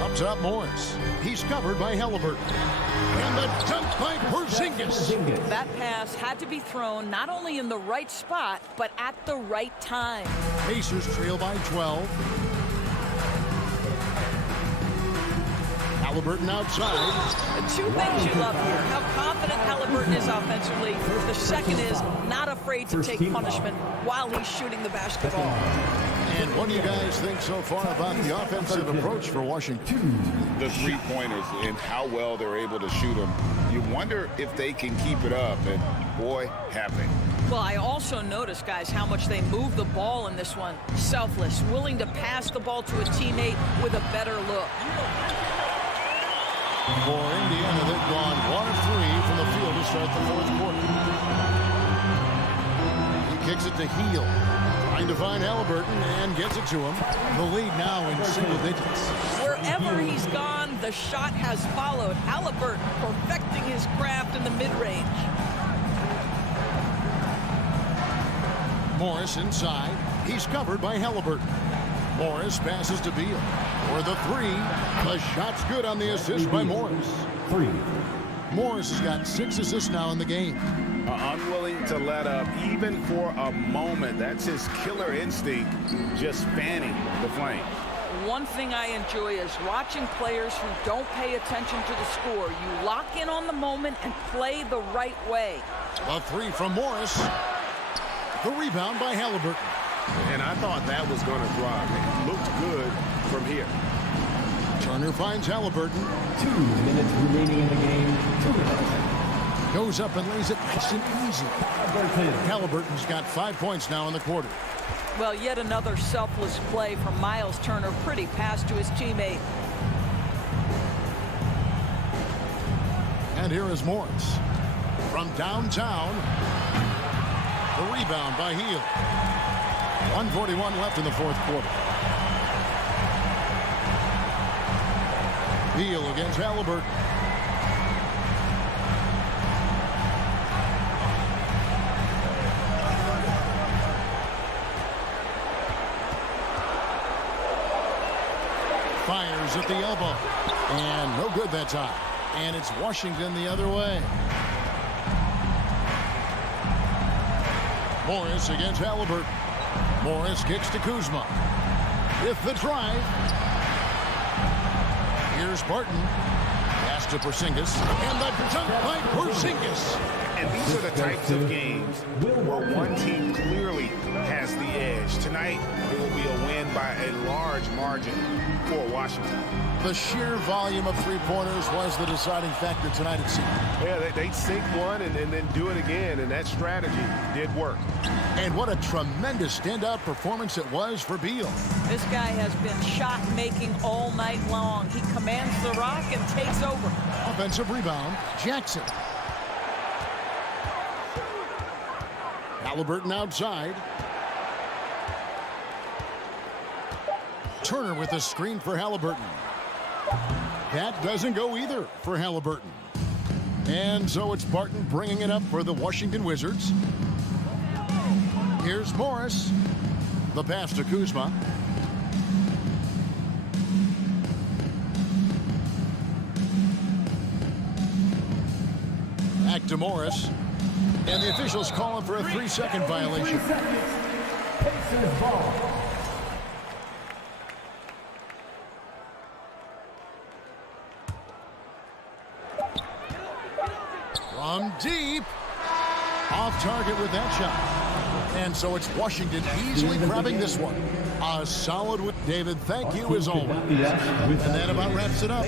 Up top, Morris. He's covered by Halliburton. And the dunk by Porzingis. That pass had to be thrown not only in the right spot, but at the right time. Pacers trail by 12. Halliburton outside. The 2 things you love here, how confident Halliburton is offensively. The second is not afraid to take punishment while he's shooting the basketball. And what do you guys think so far about the offensive approach for Washington? The three-pointers and how well they're able to shoot them. You wonder if they can keep it up, and boy, have they. Well, I also noticed, guys, how much they move the ball in this one. Selfless, willing to pass the ball to a teammate with a better look. For Indiana, they've gone 1 of 3 from the field to start the 4th quarter. He kicks it to Heel. Trying to find Halliburton and gets it to him. The lead now in single digits. Wherever he's gone, the shot has followed. Halliburton perfecting his craft in the mid-range. Morris inside. He's covered by Halliburton. Morris passes to Beal. For the 3. The shot's good on the assist by Morris. 3. Morris has got 6 assists now in the game. Unwilling to let up even for a moment. That's his killer instinct, just fanning the flame. One thing I enjoy is watching players who don't pay attention to the score. You lock in on the moment and play the right way. A 3 from Morris. The rebound by Halliburton. And I thought that was going to drive. It looked good from here. Turner finds Halliburton. 2 minutes remaining in the game. 2 minutes. Goes up and lays it nice and easy. Halliburton's got 5 points now in the quarter. Well, yet another selfless play from Miles Turner. Pretty pass to his teammate. And here is Morris. From downtown. The rebound by Heel. 1:41 left in the 4th quarter. Heel against Halliburton. Fires at the elbow. And no good that time. And it's Washington the other way. Morris against Halliburton. Morris kicks to Kuzma. With the drive. Here's Barton. Pass to Porzingis. And the dunk by Porzingis. And these are the types of games where one team clearly has the edge. Tonight, it will be a win by a large margin for Washington. The sheer volume of three-pointers was the deciding factor tonight, it seemed. Yeah, they sink one and then do it again, and that strategy did work. And what a tremendous standout performance it was for Beal. This guy has been shot-making all night long. He commands the rock and takes over. Offensive rebound, Jackson. Halliburton outside. Turner with a screen for Halliburton. That doesn't go either for Halliburton. And so it's Barton bringing it up for the Washington Wizards. Here's Morris. The pass to Kuzma. Back to Morris. And the officials calling for a 3-second violation. Pacers ball. From deep. Off target with that shot. And so it's Washington easily grabbing this one. A solid win. David, thank you as always. And that about wraps it up.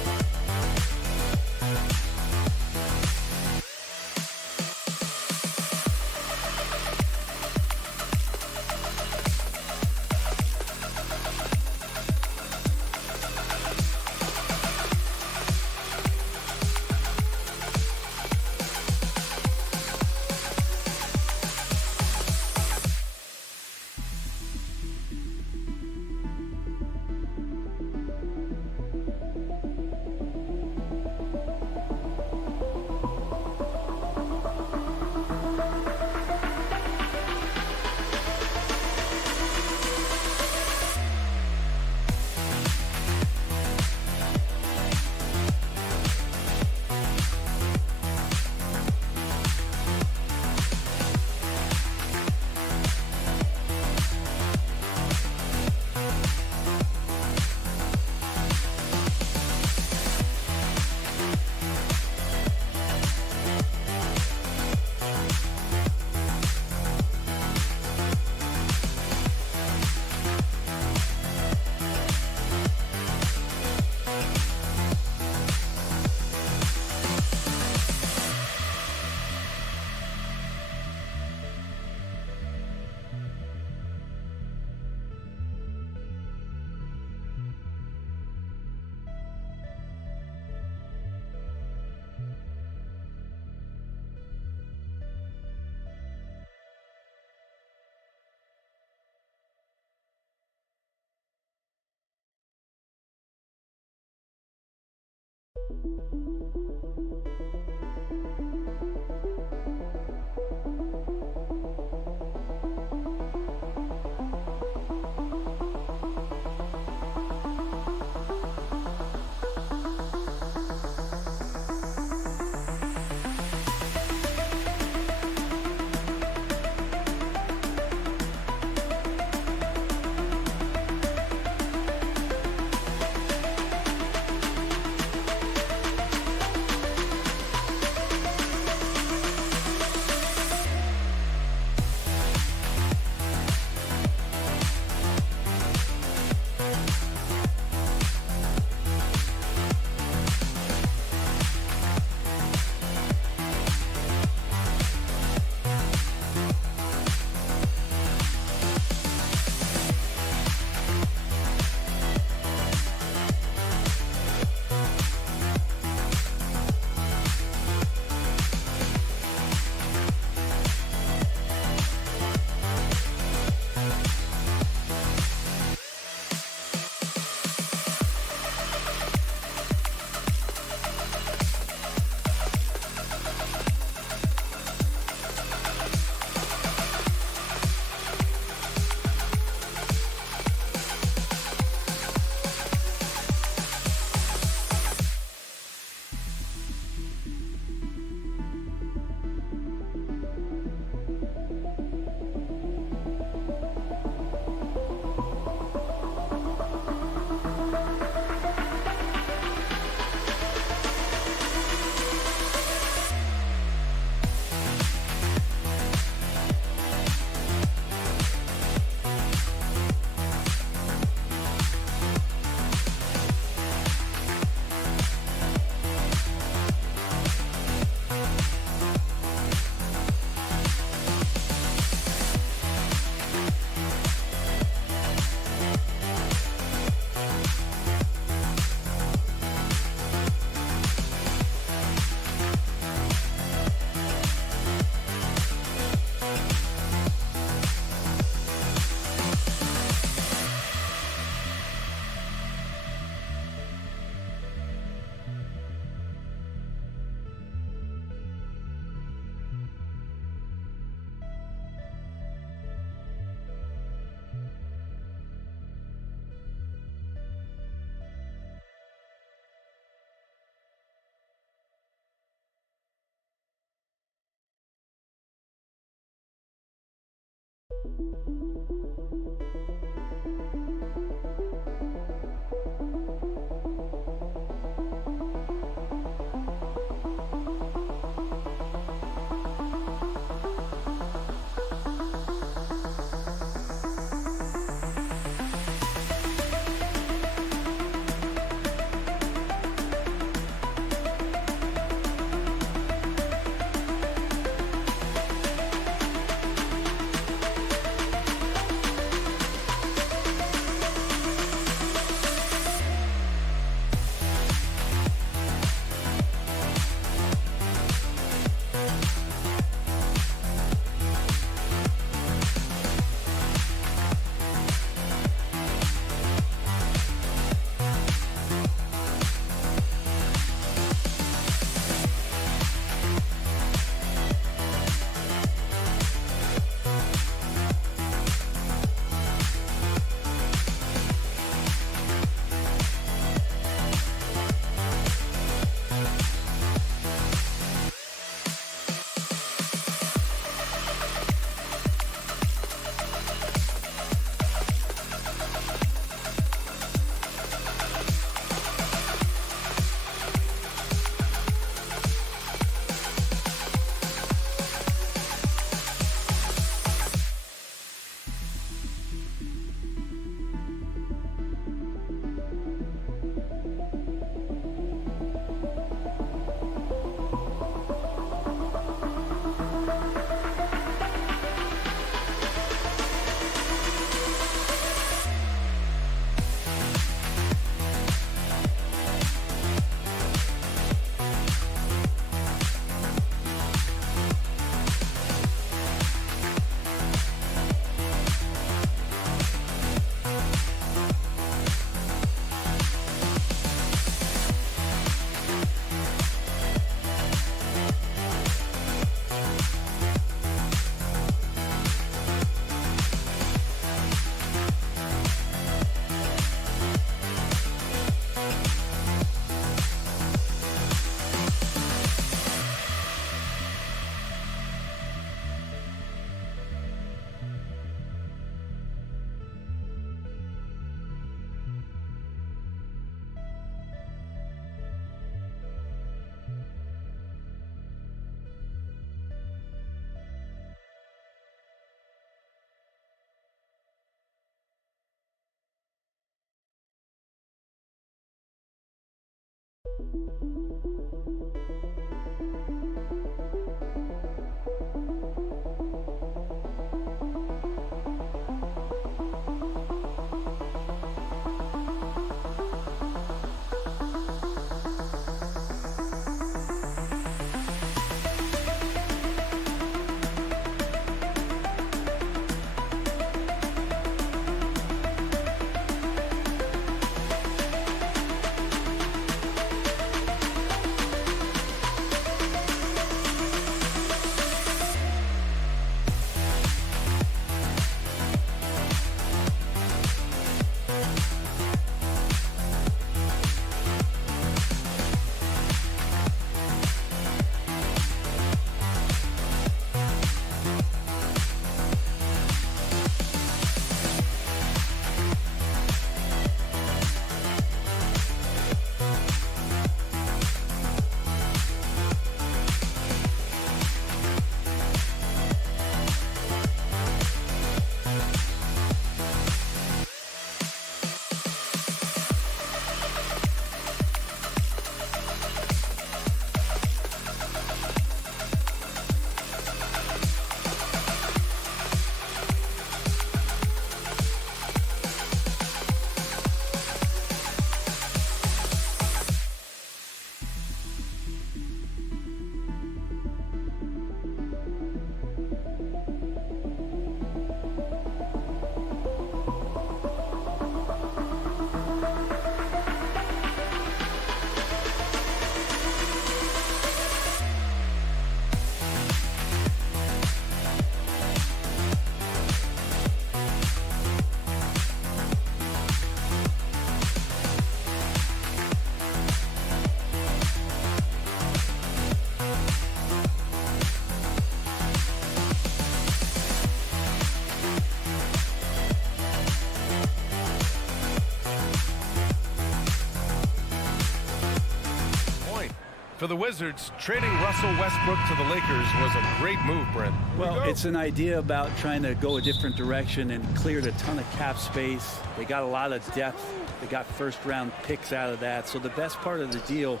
For the Wizards, trading Russell Westbrook to the Lakers was a great move, Brent. Well, it's an idea about trying to go a different direction and cleared a ton of cap space. They got a lot of depth. They got first-round picks out of that. So the best part of the deal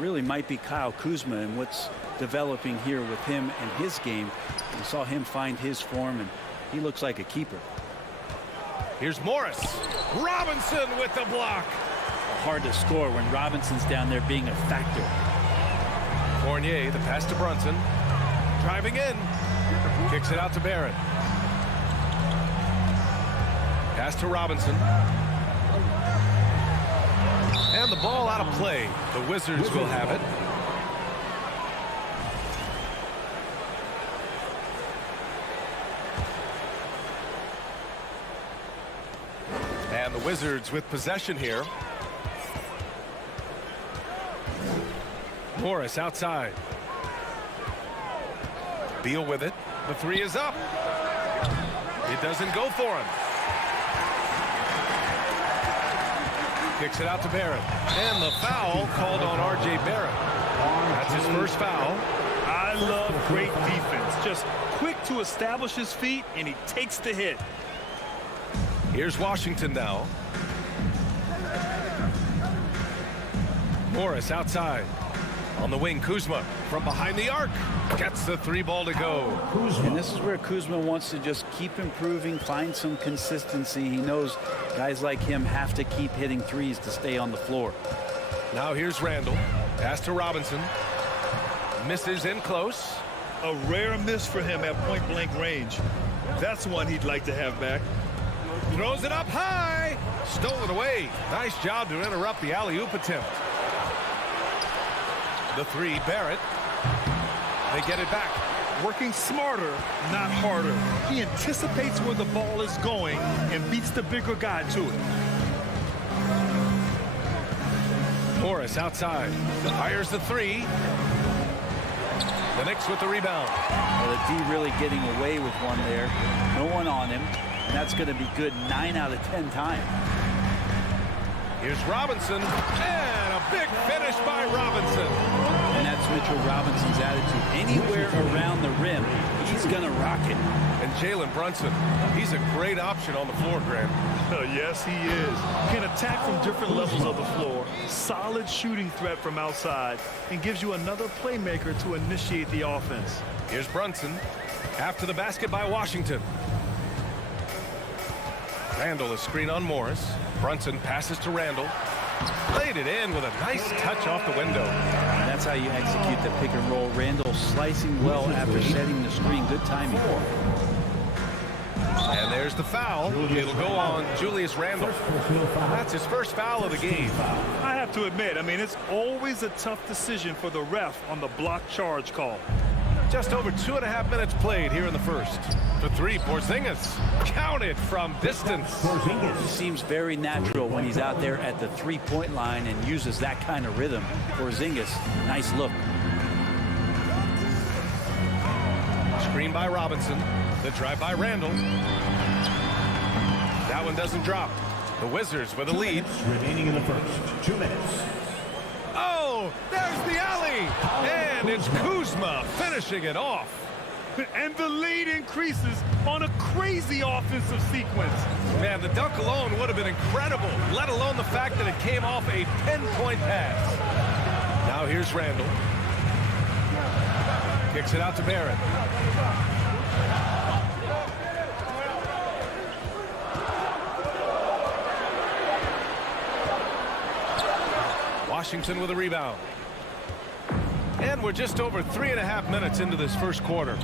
really might be Kyle Kuzma and what's developing here with him and his game. We saw him find his form, and he looks like a keeper. Here's Morris. Robinson with the block. Hard to score when Robinson's down there being a factor. Fournier, the pass to Brunson. Driving in. Kicks it out to Barrett. Pass to Robinson. And the ball out of play. The Wizards will have it. And the Wizards with possession here. Morris outside. Beal with it. The three is up. It doesn't go for him. Kicks it out to Barrett. And the foul called on R.J. Barrett. That's his first foul. I love great defense. Just quick to establish his feet, and he takes the hit. Here's Washington now. Morris outside. On the wing, Kuzma from behind the arc. Gets the three ball to go. And this is where Kuzma wants to just keep improving, find some consistency. He knows guys like him have to keep hitting threes to stay on the floor. Now here's Randall. Pass to Robinson. Misses in close. A rare miss for him at point-blank range. That's one he'd like to have back. Throws it up high. Stolen away. Nice job to interrupt the alley-oop attempt. The three, Barrett. They get it back. Working smarter, not harder. He anticipates where the ball is going and beats the bigger guy to it. Morris outside. Fires the three. The Knicks with the rebound. Well, the D really getting away with one there. No one on him. And that's going to be good 9 out of 10 times. Here's Robinson. And a big finish by Robinson. And that's Mitchell Robinson's attitude. Anywhere around the rim, he's going to rock it. And Jalen Brunson, he's a great option on the floor, Grant. Yes, he is. Can attack from different levels of the floor. Solid shooting threat from outside. And gives you another playmaker to initiate the offense. Here's Brunson. After the basket by Washington. Randall is screen on Morris. Brunson passes to Randall. Laid it in with a nice touch off the window. And that's how you execute the pick and roll. Randall slicing well after setting the screen. Good timing. And there's the foul. It'll go on Julius Randall. That's his first foul of the game. I have to admit, it's always a tough decision for the ref on the block charge call. Just over 2.5 minutes played here in the first. The three, Porzingis. Counted from distance. He seems very natural when he's out there at the three-point line and uses that kind of rhythm. Porzingis, nice look. Screen by Robinson. The drive by Randall. That one doesn't drop. The Wizards with a lead. Remaining in the first. 2 minutes. Oh, there's the alley. And it's Kuzma finishing it off. And the lead increases on a crazy offensive sequence. Man, the dunk alone would have been incredible, let alone the fact that it came off a pinpoint pass. Now here's Randall. Kicks it out to Barrett. Washington with a rebound. And we're just over 3.5 minutes into this first quarter.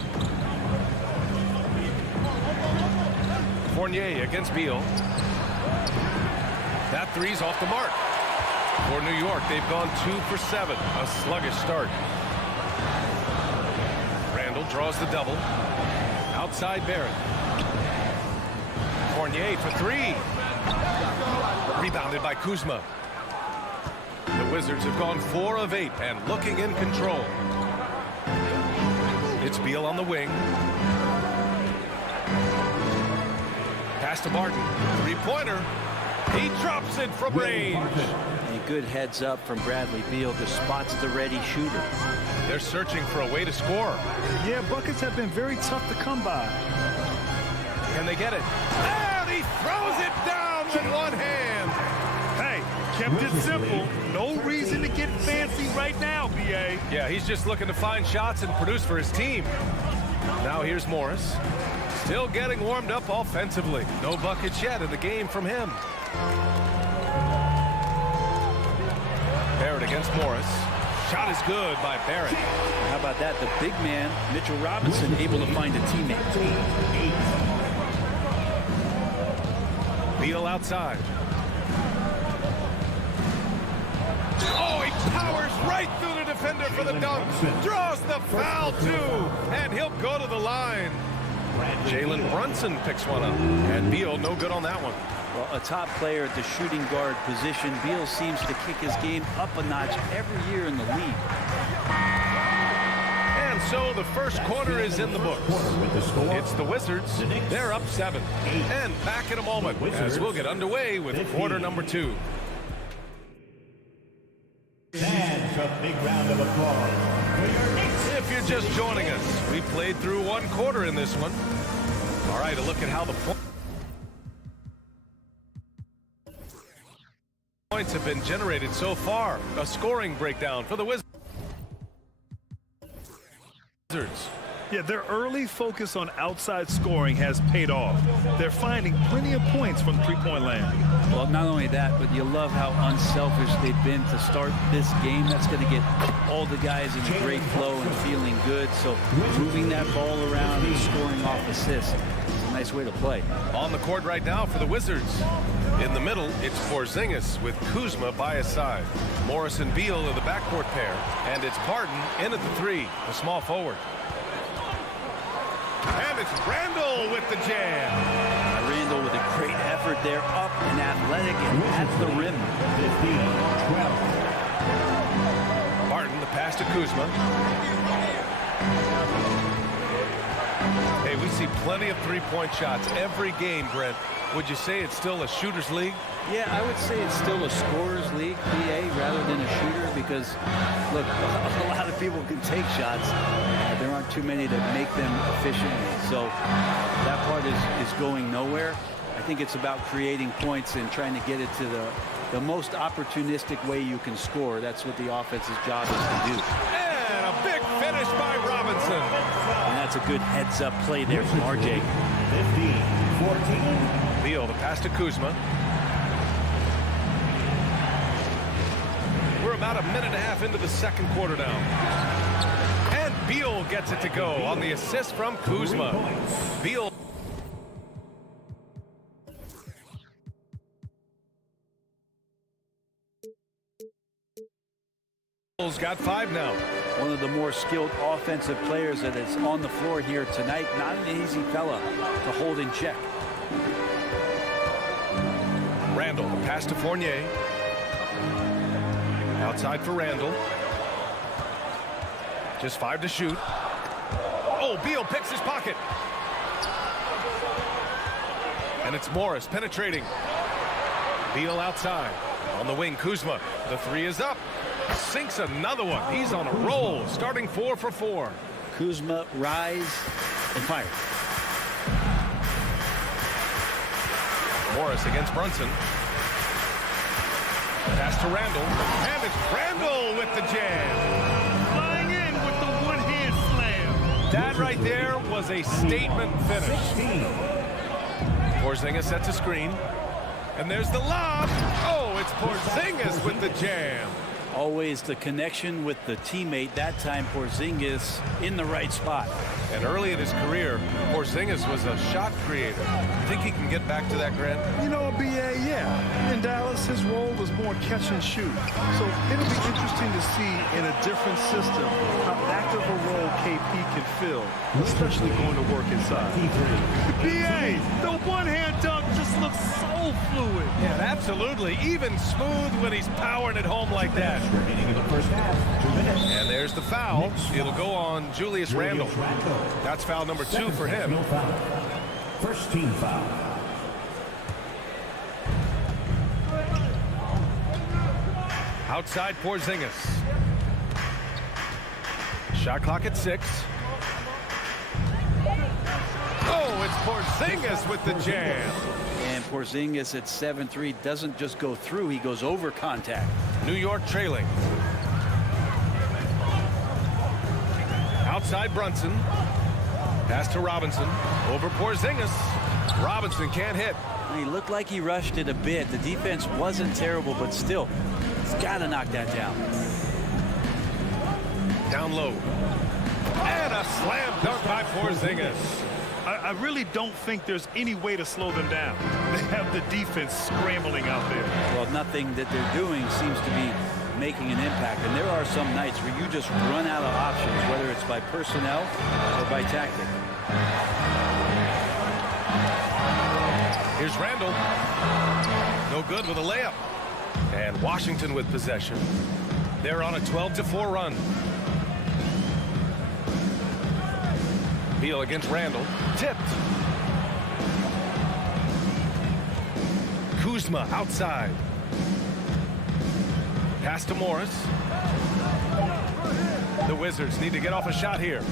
Fournier against Beal. That three's off the mark. For New York, they've gone 2 for 7. A sluggish start. Randall draws the double. Outside Barrett. Fournier for three. Rebounded by Kuzma. The Wizards have gone 4 of 8 and looking in control. It's Beal on the wing. Pass to Barton. Three-pointer. He drops it from range. And good heads up from Bradley Beal to spots the ready shooter. They're searching for a way to score. Yeah, buckets have been very tough to come by. Can they get it? And he throws it down with one hand. Hey, kept it simple. No reason to get fancy right now, BA. Yeah, he's just looking to find shots and produce for his team. Now here's Morris. Still getting warmed up offensively. No buckets yet in the game from him. Barrett against Morris. Shot is good by Barrett. How about that? The big man, Mitchell Robinson, able to find a teammate. Beal outside. Oh, he powers right through the defender for the dunk. Draws the foul, too. And he'll go to the line. Jalen Brunson picks one up. And Beal no good on that one. Well, a top player at the shooting guard position, Beal seems to kick his game up a notch every year in the league. And so the first quarter is in the books. It's the Wizards. They're up 7. And back in a moment as we'll get underway with quarter number 2. And a big round of applause for your Knicks. If you're just joining us, we played through one quarter in this one. All right, a look at how the points have been generated so far. A scoring breakdown for the Wizards. Yeah, their early focus on outside scoring has paid off. They're finding plenty of points from three-point land. Well, not only that, but you love how unselfish they've been to start this game. That's going to get all the guys in a great flow and feeling good. So moving that ball around and scoring off assists is a nice way to play. On the court right now for the Wizards. In the middle, it's Porzingis with Kuzma by his side. Morris and Beal are the backcourt pair. And it's Barton in at the 3, the small forward. And it's Randall with the jam. Randall with a great effort there, up and athletic and at the rim. 15-12. Barton, the pass to Kuzma. Hey, we see plenty of three-point shots every game, Brent. Would you say it's still a shooter's league? Yeah, I would say it's still a scorer's league, BA, rather than a shooter, because, look, a lot of people can take shots. There aren't too many that make them efficiently. So that part is going nowhere. I think it's about creating points and trying to get it to the most opportunistic way you can score. That's what the offense's job is to do. And a big finish by Robinson. And that's a good heads-up play there from RJ. 15-14. Beal, the pass to Kuzma. We're about a minute and a half into the second quarter now. And Beal gets it to go on the assist from Kuzma. Beal. Got 5 now. One of the more skilled offensive players that is on the floor here tonight. Not an easy fella to hold in check. Randall, pass to Fournier. Outside for Randall. Just 5 to shoot. Oh, Beal picks his pocket. And it's Morris penetrating. Beal outside. On the wing, Kuzma. The 3 is up. Sinks another one. He's on a roll, starting 4 for 4. Kuzma, rise, and fire. Morris against Brunson. Pass to Randall. And it's Randall with the jam. Flying in with the one-hand slam. That right there was a statement finish. 16. Porzingis sets a screen. And there's the lob. Oh, it's Porzingis with the jam. Always the connection with the teammate. That time Porzingis in the right spot. And early in his career, Porzingis was a shot creator. Think he can get back to that, Grant? You know, BA, yeah. In Dallas, his role was more catch and shoot. So it'll be interesting to see in a different system how active a role KP can fill, especially going to work inside. BA, the one-hand dunk just looks so fluid. Yeah, absolutely. Even smooth when he's powering it home like that. Beginning of the first half. 2 minutes. And there's the foul. It'll go on Julius Randle. That's foul number 2 for him. First team foul. Outside Porzingis. Shot clock at 6. Oh, it's Porzingis with the jam. And Porzingis at 7-3 doesn't just go through, he goes over contact. New York trailing. Outside Brunson. Pass to Robinson. Over Porzingis. Robinson can't hit. He looked like he rushed it a bit. The defense wasn't terrible, but still, he's got to knock that down. Down low. And a slam dunk by Porzingis. I really don't think there's any way to slow them down. They have the defense scrambling out there. Well, nothing that they're doing seems to be making an impact. And there are some nights where you just run out of options, whether it's by personnel or by tactic. Here's Randall. No good with a layup. And Washington with possession. They're on a 12-4 run. Beal against Randall. Tipped. Kuzma outside. Pass to Morris. The Wizards need to get off a shot here.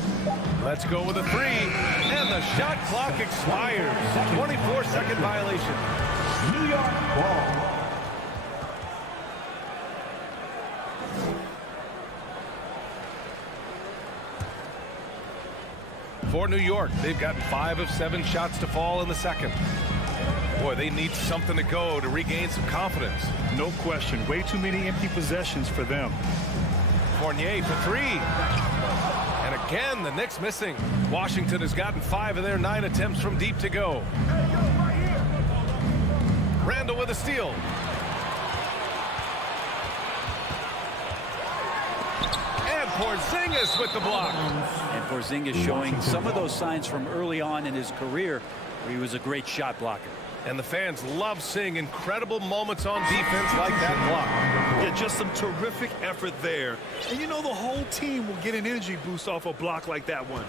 Let's go with a 3. And the shot clock expires. 24-second violation. New York ball. For New York, they've gotten 5 of 7 shots to fall in the second. Boy, they need something to go to regain some confidence. No question. Way too many empty possessions for them. Fournier for 3. And again, the Knicks missing. Washington has gotten 5 of their 9 attempts from deep to go. Randall with a steal. And Porzingis with the block. And Porzingis showing some of those signs from early on in his career where he was a great shot blocker. And the fans love seeing incredible moments on defense like that block. Yeah, just some terrific effort there. And you know the whole team will get an energy boost off a block like that one.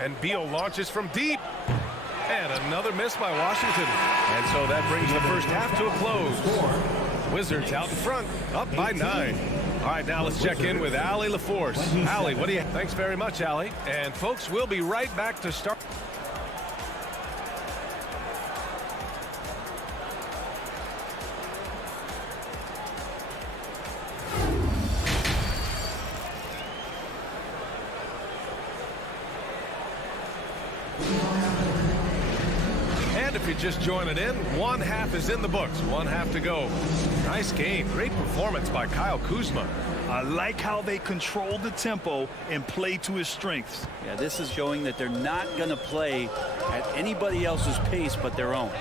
And Beal launches from deep. And another miss by Washington. And so that brings the first half to a close. Wizards out in front, up by 9. All right, now let's check in with Allie LaForce. Allie, what do you... Thanks very much, Allie. And folks, we'll be right back to start. And if you're just joining in, one half is in the books. One half to go. Nice game. Great performance by Kyle Kuzma. I like how they control the tempo and play to his strengths. Yeah, this is showing that they're not going to play at anybody else's pace but their own.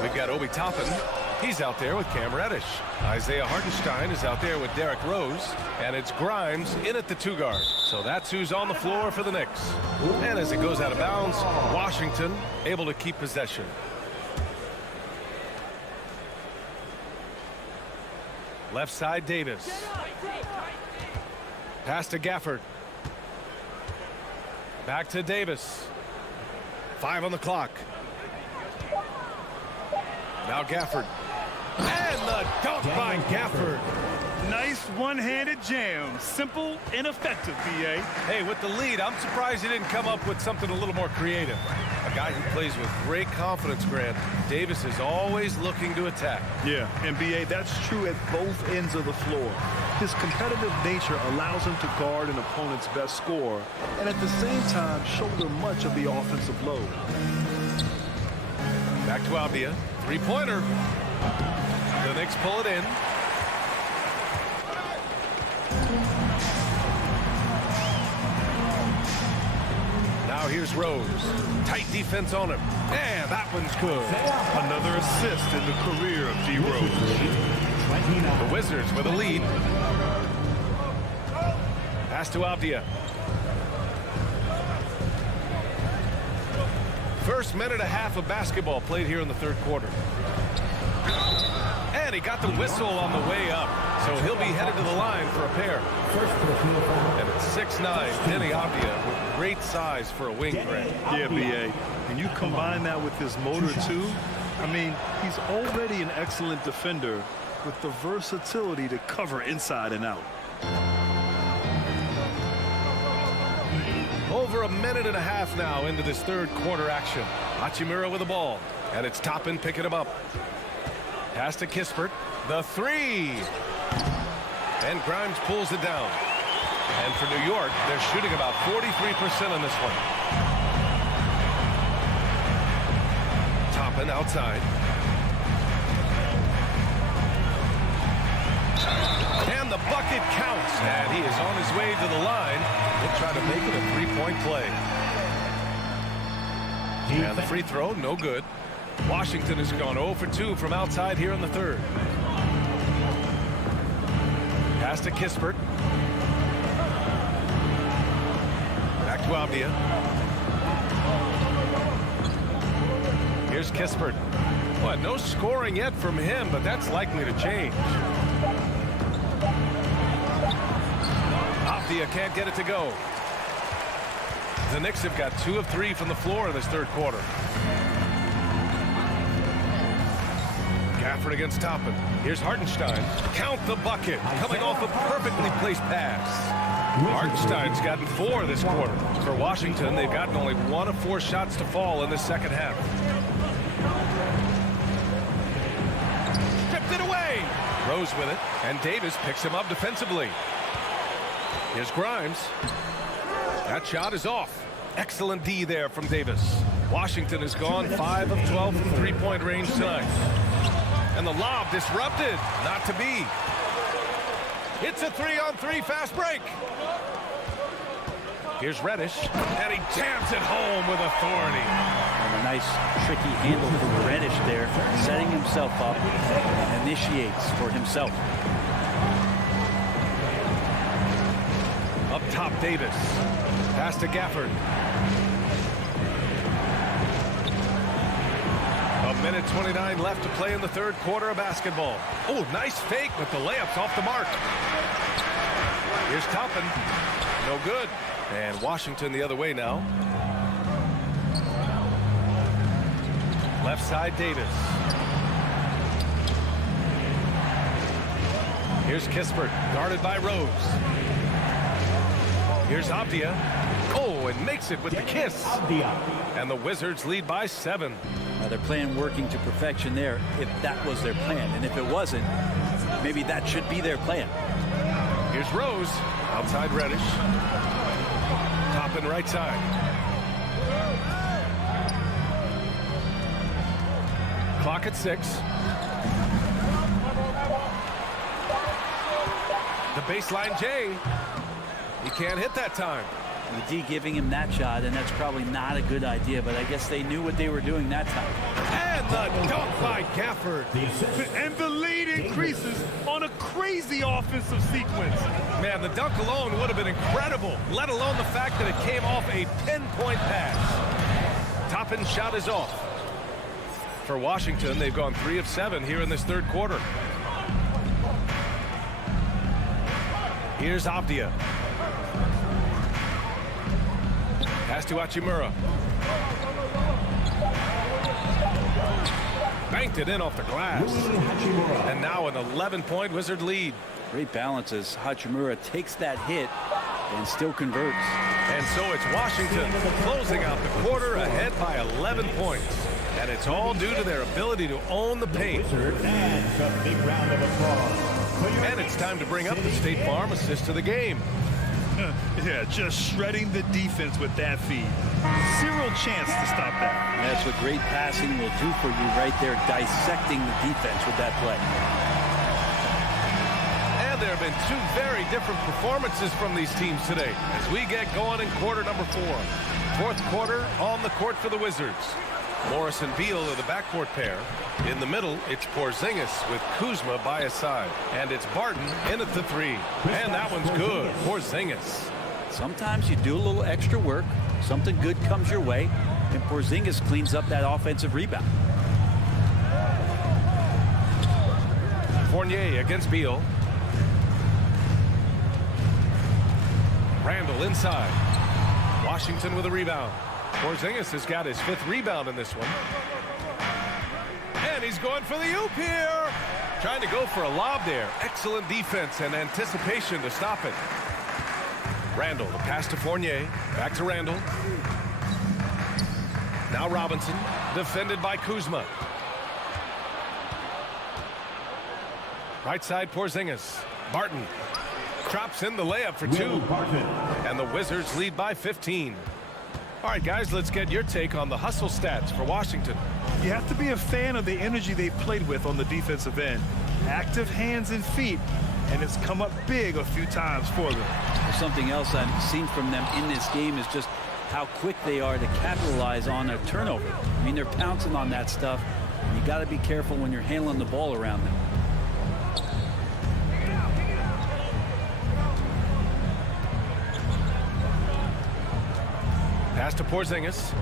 We've got Obi Toppin. He's out there with Cam Reddish. Isaiah Hartenstein is out there with Derrick Rose. And it's Grimes in at the 2 guard. So that's who's on the floor for the Knicks. And as it goes out of bounds, Washington able to keep possession. Left side, Davis. Pass to Gafford. Back to Davis. 5 on the clock. Now Gafford. And the dunk by Gafford. Nice one-handed jam. Simple and effective, B.A. Hey, with the lead, I'm surprised he didn't come up with something a little more creative. A guy who plays with great confidence, Grant. Davis is always looking to attack. Yeah, and B.A., that's true at both ends of the floor. His competitive nature allows him to guard an opponent's best scorer and at the same time shoulder much of the offensive load. Back to Avdia. 3-pointer. The Knicks pull it in. Now here's Rose. Tight defense on him. And that one's good. Another assist in the career of D. Rose. The Wizards with a lead. Pass to Avdia. First minute and a half of basketball played here in the third quarter. And he got the whistle on the way up. So he'll be headed to the line for a pair. And it's 6'9", Denny Avdia with great size for a wing, Grant. Yeah, B.A. And you combine that with his motor, too. I mean, he's already an excellent defender. with the versatility to cover inside and out. Over a minute and a half now into this third quarter action. Hachimura with the ball, and it's Toppin picking him up. Pass to Kispert. The three. And Grimes pulls it down. And for New York, they're shooting about 43% on this one. Toppin outside. And the bucket counts. And he is on his way to the line. He'll try to make it a three-point play. And the free throw, no good. Washington has gone 0 for 2 from outside here in the third. Pass to Kispert. Back to Avdia. Here's Kispert. Well, no scoring yet from him, but that's likely to change. Avdia can't get it to go. The Knicks have got 2 of 3 from the floor in this third quarter. Gafford against Toppin. Here's Hartenstein. Count the bucket. Coming off a perfectly placed pass. Hartenstein's gotten 4 this quarter. For Washington, they've gotten only 1 of 4 shots to fall in the second half. Stripped it away. Rose with it, and Davis picks him up defensively. Here's Grimes. That shot is off. Excellent D there from Davis. Washington has gone 5 of 12 from three-point range tonight. And the lob disrupted. Not to be. It's a 3-on-3 fast break. Here's Reddish, and he jams it home with authority. And a nice, tricky handle from Reddish there, setting himself up and initiates for himself. Up top, Davis. Pass to Gafford. A minute 29 left to play in the third quarter of basketball. Oh, nice fake, but the layup's off the mark. Here's Toppin. No good. And Washington the other way now. Left side, Davis. Here's Kispert, guarded by Rose. Here's Avdia. Oh, and makes it with the kiss. And the Wizards lead by 7. They're playing working to perfection there, if that was their plan. And if it wasn't, maybe that should be their plan. Here's Rose. Outside Reddish. Toppin right side. Clock at 6. The baseline J. He can't hit that time. The D giving him that shot, and that's probably not a good idea, but I guess they knew what they were doing that time. And the dunk by Gafford. And the lead increases on a crazy offensive sequence. Man, the dunk alone would have been incredible, let alone the fact that it came off a pinpoint pass. Toppin's shot is off. For Washington, they've gone 3 of 7 here in this third quarter. Here's Avdia. Pass to Hachimura. Banked it in off the glass. And now an 11-point Wizard lead. Great balance as Hachimura takes that hit and still converts. And so it's Washington closing out the quarter ahead by 11 points. And it's all due to their ability to own the paint. And it's time to bring up the State Farm assist of the game. Yeah, just shredding the defense with that feed. Zero chance to stop that. That's what great passing will do for you right there, dissecting the defense with that play. And there have been 2 very different performances from these teams today as we get going in quarter number 4. Fourth quarter on the court for the Wizards. Morris and Beal are the backcourt pair. In the middle, it's Porzingis with Kuzma by his side. And it's Barton in at the 3. And that one's good. Porzingis. Sometimes you do a little extra work, something good comes your way, and Porzingis cleans up that offensive rebound. Fournier against Beal. Randall inside. Washington with a rebound. Porzingis has got his 5th rebound in this one. And he's going for the oop here. Trying to go for a lob there. Excellent defense and anticipation to stop it. Randall, the pass to Fournier. Back to Randall. Now Robinson, defended by Kuzma. Right side, Porzingis. Barton drops in the layup for 2. And the Wizards lead by 15. All right, guys, let's get your take on the hustle stats for Washington. You have to be a fan of the energy they've played with on the defensive end. Active hands and feet, and it's come up big a few times for them. Something else I've seen from them in this game is just how quick they are to capitalize on a turnover. I mean, they're pouncing on that stuff. You got to be careful when you're handling the ball around them. Pass to Porzingis.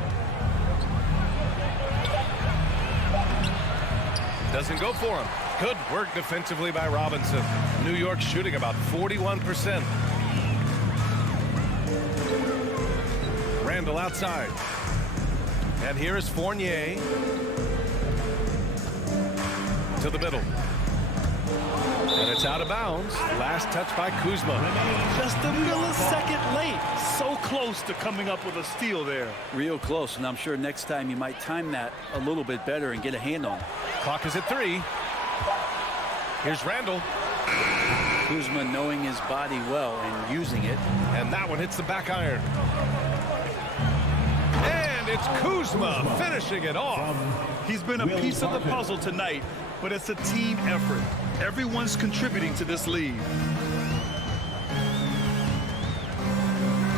Doesn't go for him. Good work defensively by Robinson. New York shooting about 41%. Randall outside. And here is Fournier. To the middle. And it's out of bounds. Last touch by Kuzma. Just a millisecond late. So close to coming up with a steal there. Real close, and I'm sure next time you might time that a little bit better and get a hand on it. Clock is at 3. Here's Randall. Kuzma knowing his body well and using it. And that one hits the back iron. And it's Kuzma finishing it off. He's been a piece of the puzzle tonight, but it's a team effort. Everyone's contributing to this lead.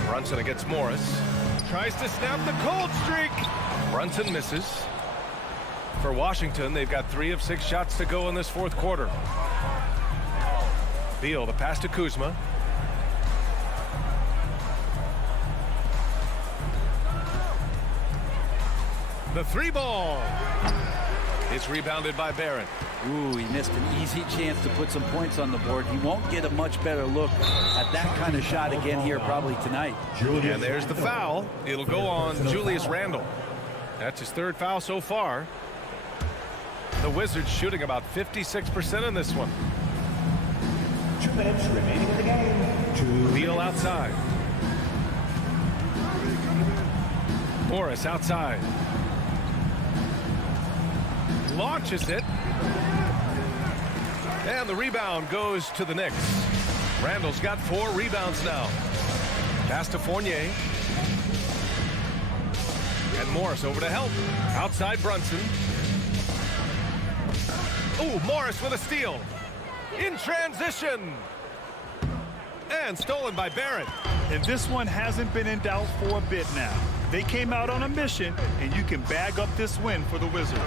Brunson against Morris. Tries to snap the cold streak. Brunson misses. For Washington, they've got 3 of 6 shots to go in this fourth quarter. Beal, the pass to Kuzma. The 3 ball is rebounded by Barrett. Ooh, he missed an easy chance to put some points on the board. He won't get a much better look at that kind of shot again here probably tonight. And there's the foul. It'll go on Julius Randle. That's his 3rd foul so far. The Wizards shooting about 56% in this one. 2 minutes remaining in the game. Beal outside. Morris outside. Launches it. And the rebound goes to the Knicks. Randall's got 4 rebounds now. Pass to Fournier. And Morris over to help. Outside Brunson. Ooh, Morris with a steal. In transition. And stolen by Barrett. And this one hasn't been in doubt for a bit now. They came out on a mission, and you can bag up this win for the Wizards.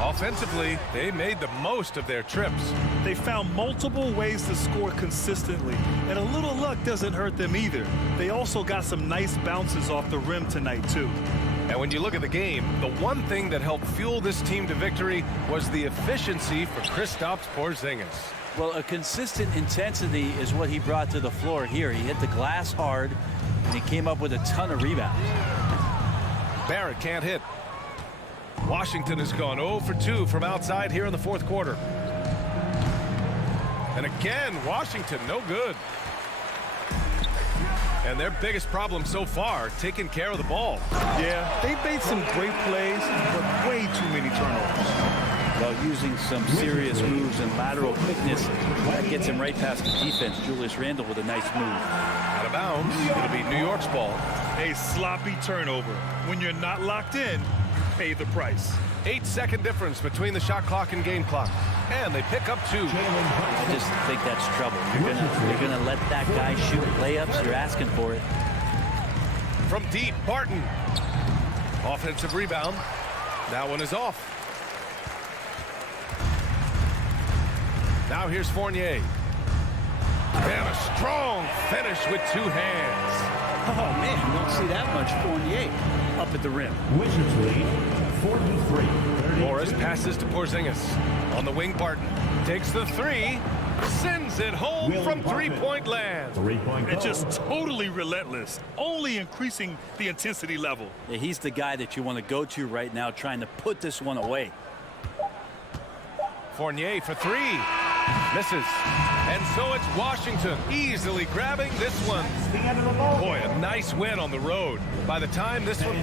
Offensively, they made the most of their trips. They found multiple ways to score consistently, and a little luck doesn't hurt them either. They also got some nice bounces off the rim tonight, too. And when you look at the game, the one thing that helped fuel this team to victory was the efficiency for Kristaps Porzingis. Well, a consistent intensity is what he brought to the floor here. He hit the glass hard, and he came up with a ton of rebounds. Barrett can't hit. Washington has gone 0 for 2 from outside here in the fourth quarter. And again, Washington no good. And their biggest problem so far, taking care of the ball. Yeah, they've made some great plays, but way too many turnovers. Well, using some serious moves and lateral quickness, that gets him right past the defense. Julius Randle with a nice move. Out of bounds. It'll be New York's ball. A sloppy turnover. When you're not locked in, pay the price. 8-second difference between the shot clock and game clock. And they pick up 2. I just think that's trouble. You're gonna let that guy shoot layups. You're asking for it. From deep, Barton. Offensive rebound. That one is off. Now here's Fournier. And a strong finish with 2 hands. Oh, man, you don't see that much Fournier up at the rim. Wizards lead 43. Morris passes to Porzingis. On the wing, Barton takes the 3. Sends it home from 3-point land. 3-point And just totally relentless, only increasing the intensity level. Yeah, he's the guy that you want to go to right now trying to put this one away. Fournier for three. Misses. And so it's Washington easily grabbing this one. Boy, a nice win on the road. By the time this one...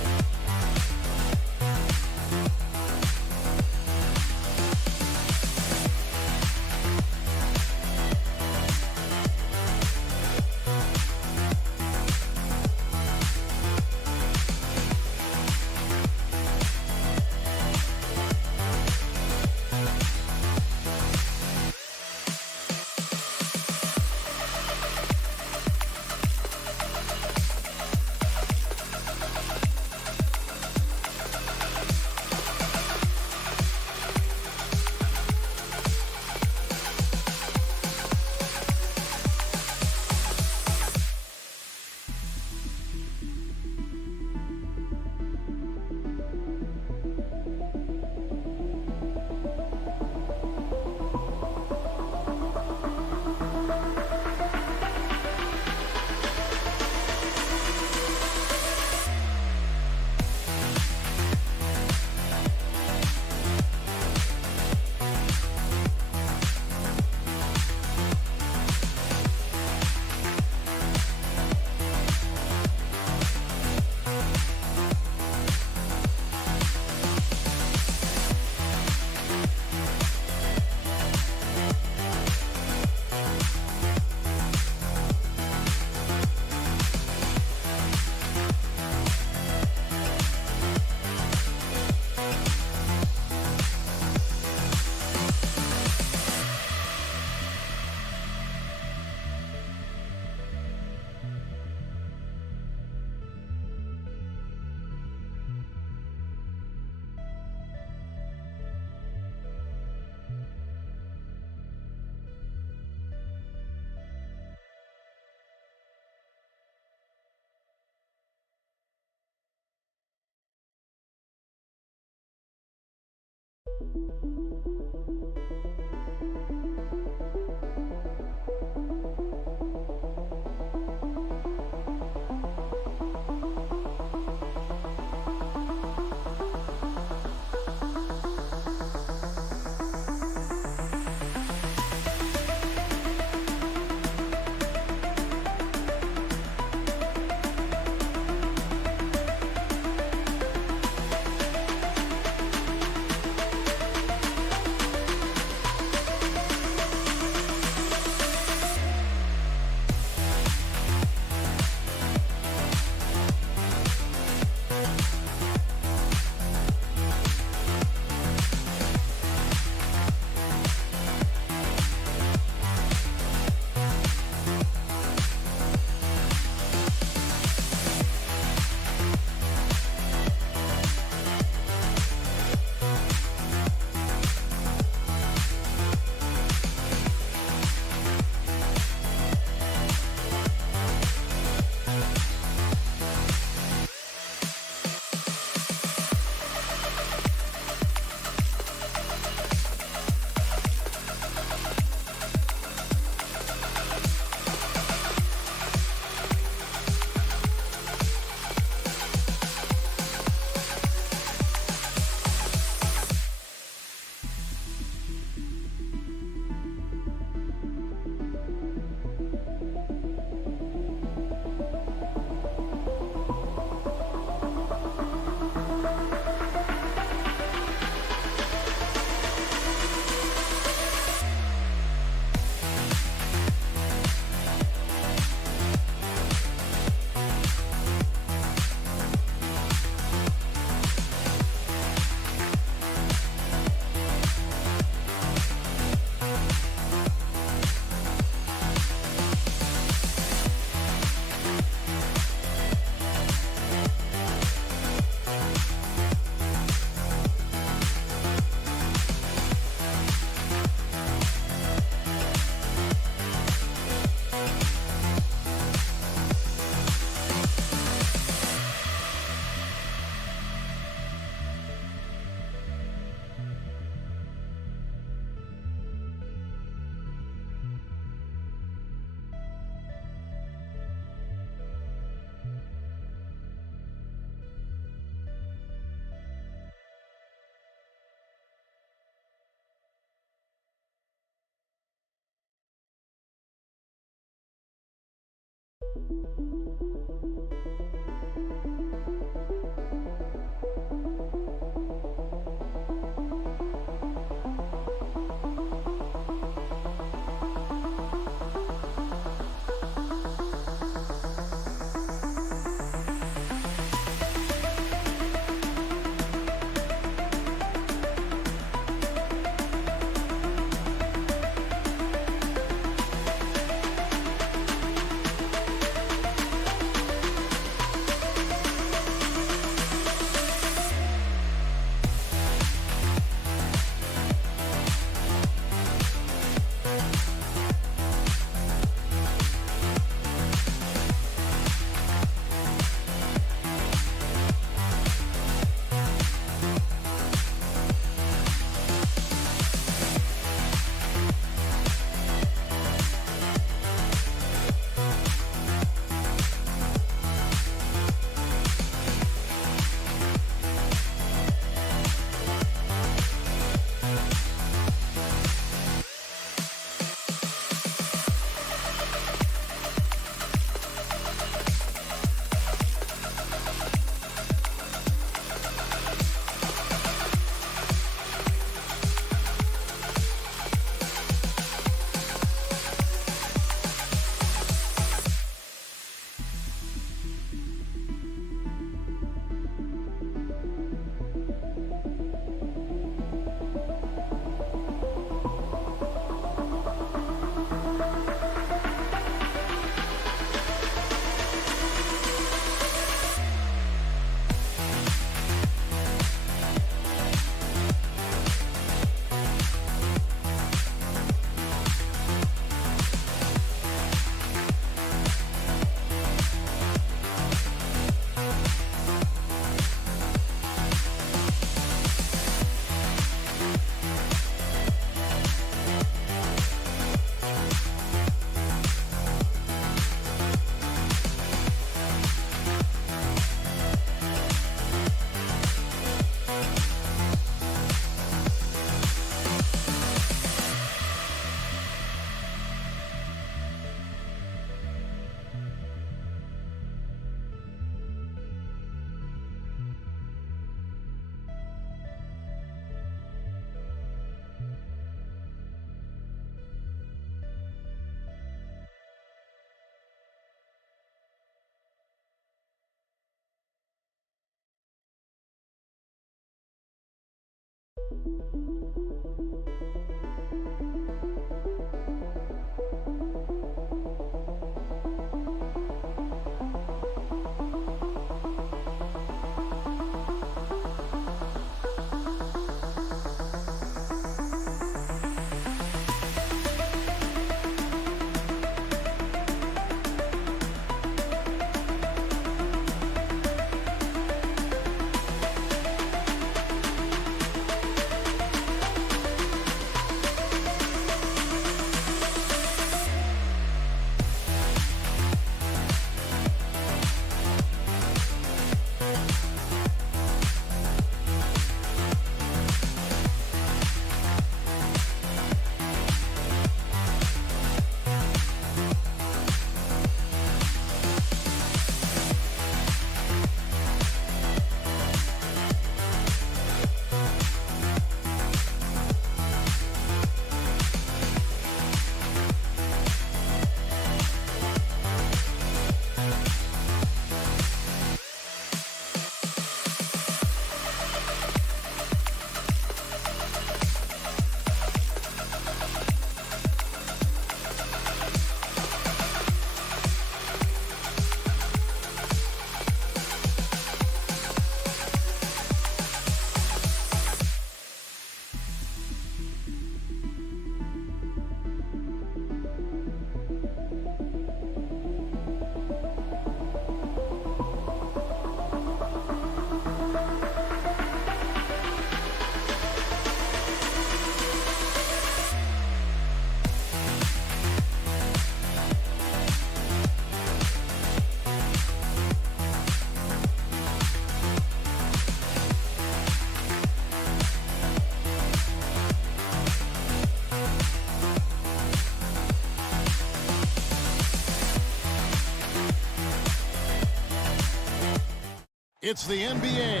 It's the NBA.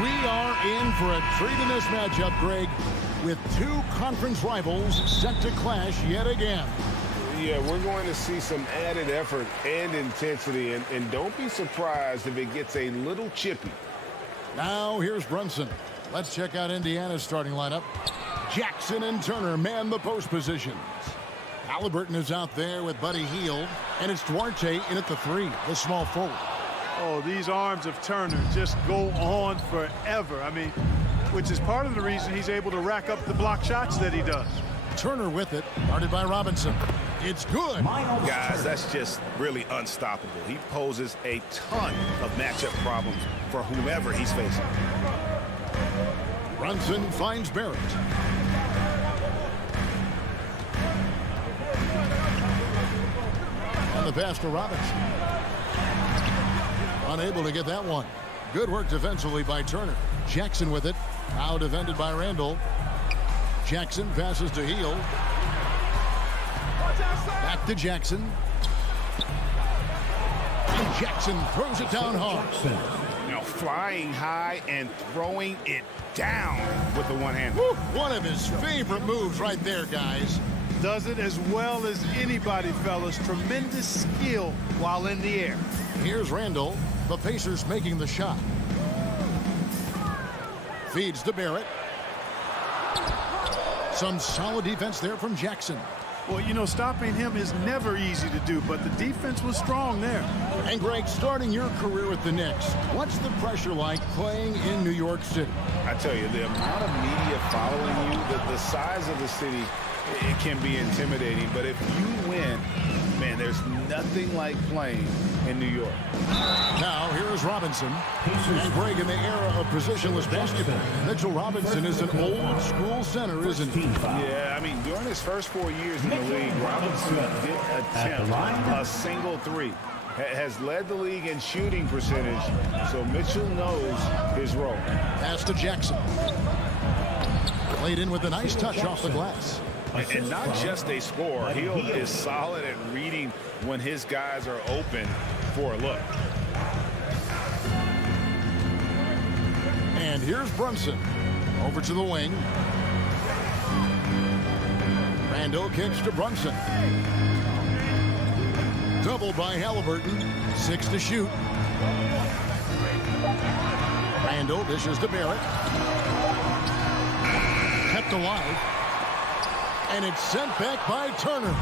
We are in for a treat in this matchup, Greg, with two conference rivals set to clash yet again. Yeah, we're going to see some added effort and intensity, and don't be surprised if it gets a little chippy. Now here's Brunson. Let's check out Indiana's starting lineup. Jackson and Turner man the post positions. Halliburton is out there with Buddy Hield, and it's Duarte in at the 3, the small forward. Oh, these arms of Turner just go on forever. I mean, which is part of the reason he's able to rack up the block shots that he does. Turner with it, guarded by Robinson. It's good. Guys, that's just really unstoppable. He poses a ton of matchup problems for whomever he's facing. Brunson finds Barrett. And the pass to Robinson. Unable to get that one. Good work defensively by Turner. Jackson with it. Now defended by Randall. Jackson passes to Hield. Back to Jackson. And Jackson throws it down hard. You know, flying high and throwing it down with the one hand. One of his favorite moves right there, guys. Does it as well as anybody, fellas. Tremendous skill while in the air. Here's Randall. The Pacers making the shot. Feeds to Barrett. Some solid defense there from Jackson. Well, you know, stopping him is never easy to do, but the defense was strong there. And Greg, starting your career with the Knicks, what's the pressure like playing in New York City? I tell you, the amount of media following you, the size of the city, it can be intimidating. But if you win, man, there's nothing like playing in New York. Now, here is Robinson. And Greg, in the era of positionless basketball, Mitchell Robinson is an old-school center, isn't he? Yeah, I mean, during his first 4 years in the league, Robinson did attempt a single 3. Has led the league in shooting percentage, so Mitchell knows his role. Pass to Jackson. Played in with a nice touch off the glass. And not just a scorer. Hield is solid at reading when his guys are open for a look. And here's Brunson. Over to the wing. Randall kicks to Brunson. Doubled by Halliburton. 6 to shoot. Randall dishes to Barrett. Kept alive. And it's sent back by Turner.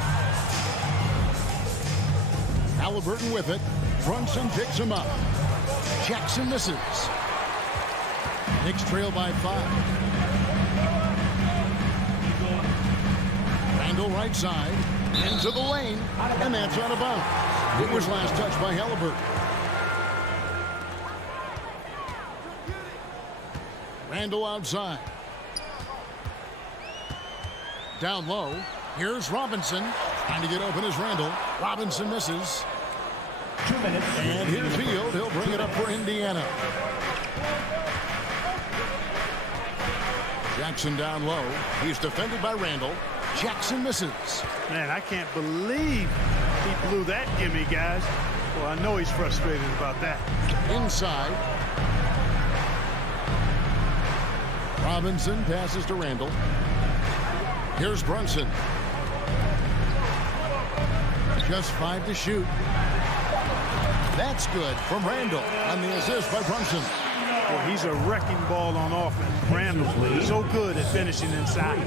Halliburton with it. Brunson picks him up. Jackson misses. Knicks trail by 5. Randall right side. Into the lane. And that's out of bounds. It was last touched by Halliburton. Randall outside. Down low. Here's Robinson. Trying to get open is Randall. Robinson misses. 2 minutes. And here's Hield. He'll bring it up for Indiana. Jackson down low. He's defended by Randall. Jackson misses. Man, I can't believe he blew that gimme, guys. Well, I know he's frustrated about that. Inside. Robinson passes to Randall. Here's Brunson. Just 5 to shoot. That's good from Randall on the assist by Brunson. Well, he's a wrecking ball on offense. Randall so good at finishing inside.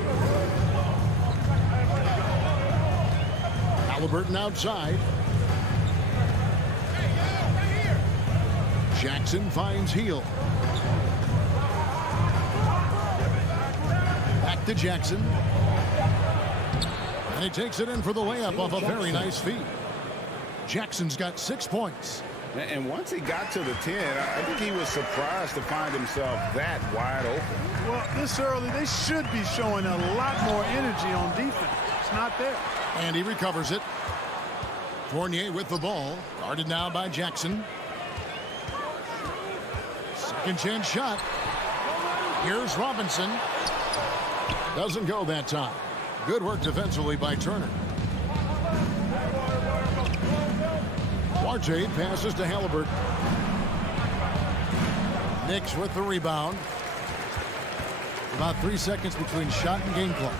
Halliburton outside. Jackson finds Hield. Back to Jackson. And he takes it in for the layup off a very nice feed. Jackson's got 6 points. And once he got to the 10, I think he was surprised to find himself that wide open. Well, this early, they should be showing a lot more energy on defense. It's not there. And he recovers it. Fournier with the ball. Guarded now by Jackson. Second chance shot. Here's Robinson. Doesn't go that time. Good work defensively by Turner. Duarte passes to Halliburton. Knicks with the rebound. About 3 seconds between shot and game clock.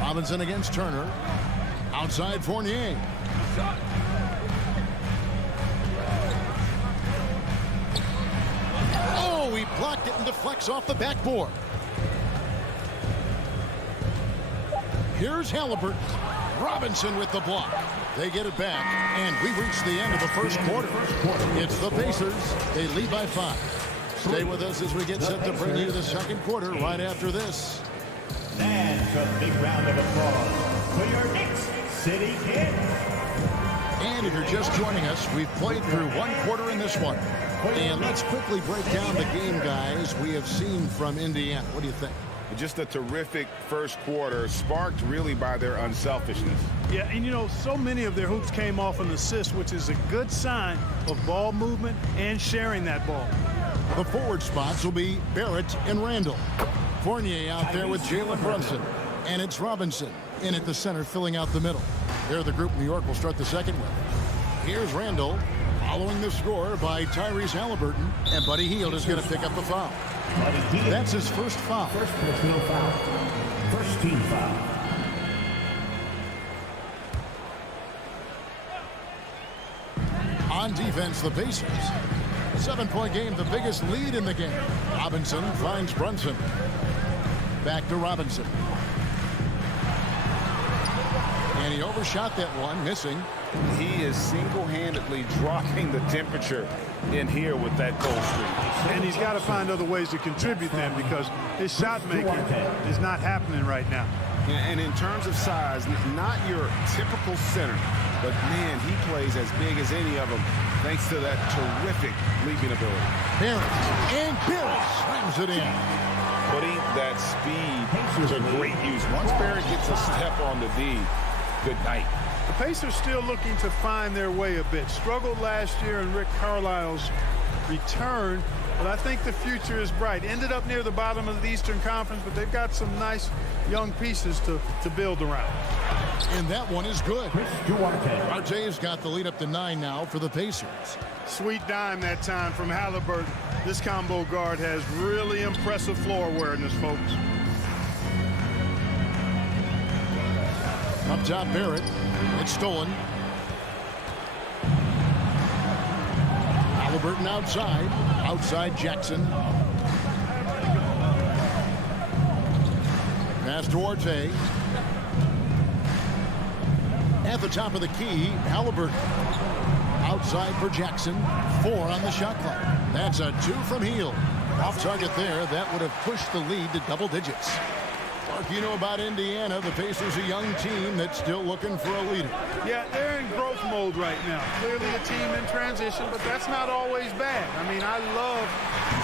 Robinson against Turner. Outside Fournier. Oh, he blocked it and deflects off the backboard. Here's Halliburton. Robinson with the block. They get it back, and we reach the end of the first quarter. It's the Pacers. They lead by 5. Stay with us as we get set to bring you the second quarter right after this. And a big round of applause for your Knicks City Kid. And if you're just joining us, we've played through one quarter in this one. And let's quickly break down the game, guys, we have seen from Indiana. What do you think? Just a terrific first quarter, sparked really by their unselfishness. Yeah, and you know, so many of their hoops came off an assist, which is a good sign of ball movement and sharing that ball. The forward spots will be Barrett and Randall. Fournier out there with Jalen Brunson. And it's Robinson in at the center, filling out the middle. They're the group New York will start the second with. Here's Randall, following the score by Tyrese Halliburton. And Buddy Hield is going to pick up the foul. That's his first foul. First personal foul. First team foul. On defense, the Pacers. 7-point game, the biggest lead in the game. Robinson finds Brunson. Back to Robinson. And he overshot that one, missing. He is single-handedly dropping the temperature in here with that goal streak. And he's got to find other ways to contribute then, because his shot making is not happening right now. And in terms of size, not your typical center, but man, he plays as big as any of them thanks to that terrific leaping ability. Barrett, and Barrett slams it in. Putting that speed to great use. Once Barrett gets a step on the D, good night. The Pacers still looking to find their way a bit. Struggled last year in Rick Carlisle's return, but I think the future is bright. Ended up near the bottom of the Eastern Conference, but they've got some nice young pieces to build around. And that one is good. RJ's got the lead up to 9 now for the Pacers. Sweet dime that time from Halliburton. This combo guard has really impressive floor awareness, folks. Up top, Barrett. It's stolen. Halliburton outside. Outside Jackson. Pass to Orte. At the top of the key, Halliburton. Outside for Jackson. 4 on the shot clock. That's a 2 from Hield. Off target there. That would have pushed the lead to double digits. Mark, you know about Indiana. The Pacers, a young team that's still looking for a leader. Yeah, they're in growth mode right now. Clearly a team in transition, but that's not always bad. I mean, I love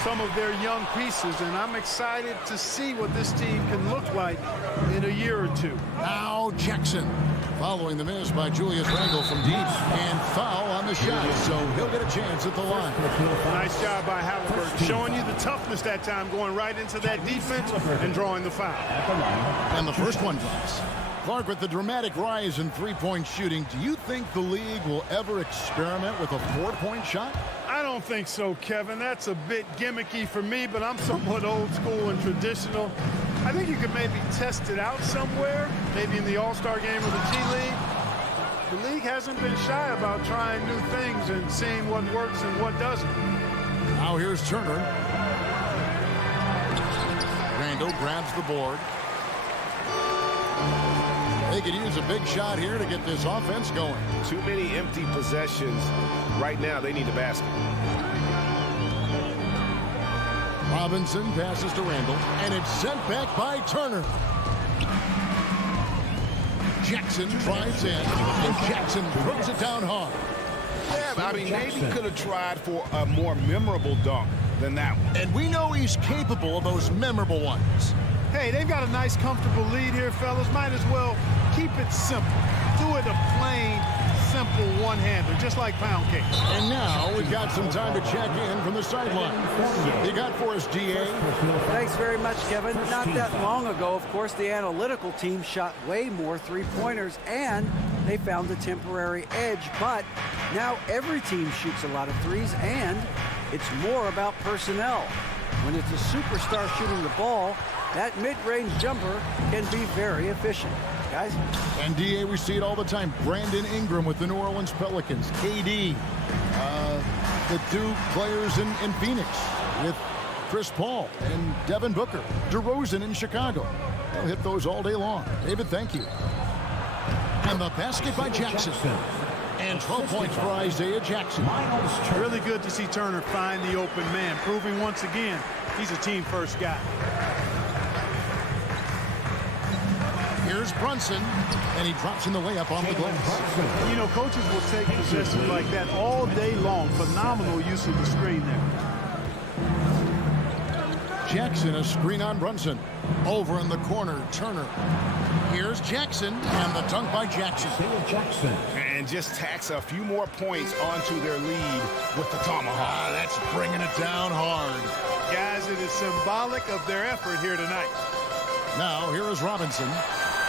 some of their young pieces, and I'm excited to see what this team can look like in a year or two. Now Jackson. Following the miss by Julius Randle from deep, and foul on the shot, so he'll get a chance at the line. Nice job by Halliburton, showing you the toughness that time, going right into that defense and drawing the foul. And the first one drops. Clark, with the dramatic rise in three-point shooting, do you think the league will ever experiment with a 4-point shot? I don't think so, Kevin. That's a bit gimmicky for me, but I'm somewhat old school and traditional. I think you could maybe test it out somewhere, maybe in the All-Star game or the G League. The league hasn't been shy about trying new things and seeing what works and what doesn't. Now here's Turner. Randall grabs the board. They could use a big shot here to get this offense going. Too many empty possessions. Right now, they need a basket. Robinson passes to Randall, and it's sent back by Turner. Jackson drives in, and Jackson throws it down hard. Yeah, I mean, maybe could have tried for a more memorable dunk than that one. And we know he's capable of those memorable ones. Hey, they've got a nice, comfortable lead here, fellas. Might as well keep it simple. do it a plain, simple one-hander, just like pound cake. And now we've got some time to check in from the sideline. You got for us, GA? Thanks very much, Kevin. Not that long ago, of course, the analytical team shot way more three-pointers, and they found a temporary edge. But now every team shoots a lot of threes, and it's more about personnel. When it's a superstar shooting the ball, that mid-range jumper can be very efficient. Guys? And DA, we see it all the time. Brandon Ingram with the New Orleans Pelicans. KD, the two players in Phoenix with Chris Paul and Devin Booker. DeRozan in Chicago. They'll hit those all day long. David, thank you. And the basket by Jackson. And 12 points for Isaiah Jackson. Really good to see Turner find the open man, proving once again he's a team-first guy. Here's Brunson, and he drops in the layup on the glass. You know, coaches will take possessions like that all day long. Phenomenal use of the screen there. Jackson, a screen on Brunson. Over in the corner, Turner. Here's Jackson, and the dunk by Jackson. And just tacks a few more points onto their lead with the tomahawk. That's bringing it down hard. Guys, it is symbolic of their effort here tonight. Now, here is Robinson.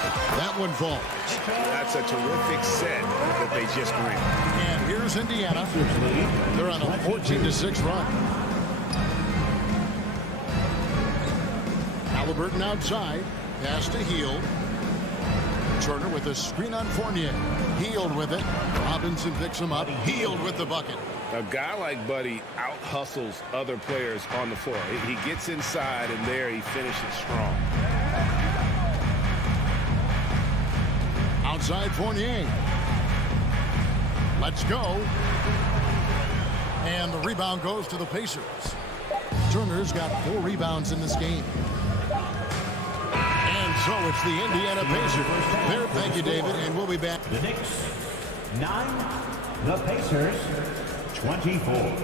That one falls. That's a terrific set that they just ran. And here's Indiana. They're on a 14-6 run. Halliburton outside. Pass to Hield. Turner with a screen on Fournier. Hield with it. Robinson picks him up. Hield with the bucket. A guy like Buddy out-hustles other players on the floor. He gets inside, and there he finishes strong. Outside Fournier. Let's go. And the rebound goes to the Pacers. Turner's got 4 rebounds in this game. And so it's the Indiana Pacers. There, thank you, David, and we'll be back. The Knicks, 9. The Pacers, 24.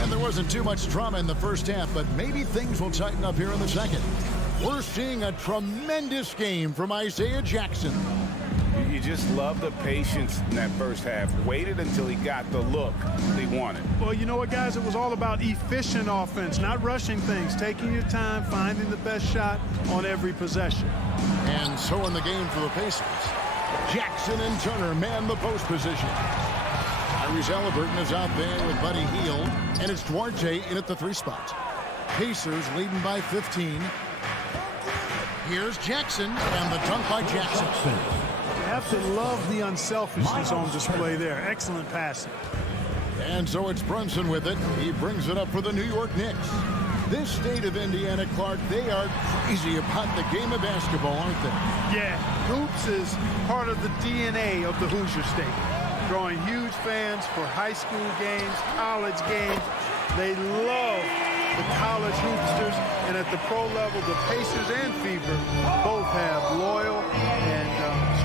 And there wasn't too much drama in the first half, but maybe things will tighten up here in the second. We're seeing a tremendous game from Isaiah Jackson. You just love the patience in that first half. Waited until he got the look he wanted. Well, you know what, guys? It was all about efficient offense, not rushing things, taking your time, finding the best shot on every possession. And so in the game for the Pacers, Jackson and Turner man the post position. Tyrese Halliburton is out there with Buddy Hield, and it's Duarte in at the 3 spot. Pacers leading by 15. Here's Jackson, and the dunk by Jackson. You have to love the unselfishness on display there. Excellent passing. And so it's Brunson with it. He brings it up for the New York Knicks. This state of Indiana, Clark, they are crazy about the game of basketball, aren't they? Yeah, hoops is part of the DNA of the Hoosier State. Drawing huge fans for high school games, college games. They love the college hoopsters, and at the pro level, the Pacers and Fever both have loyal and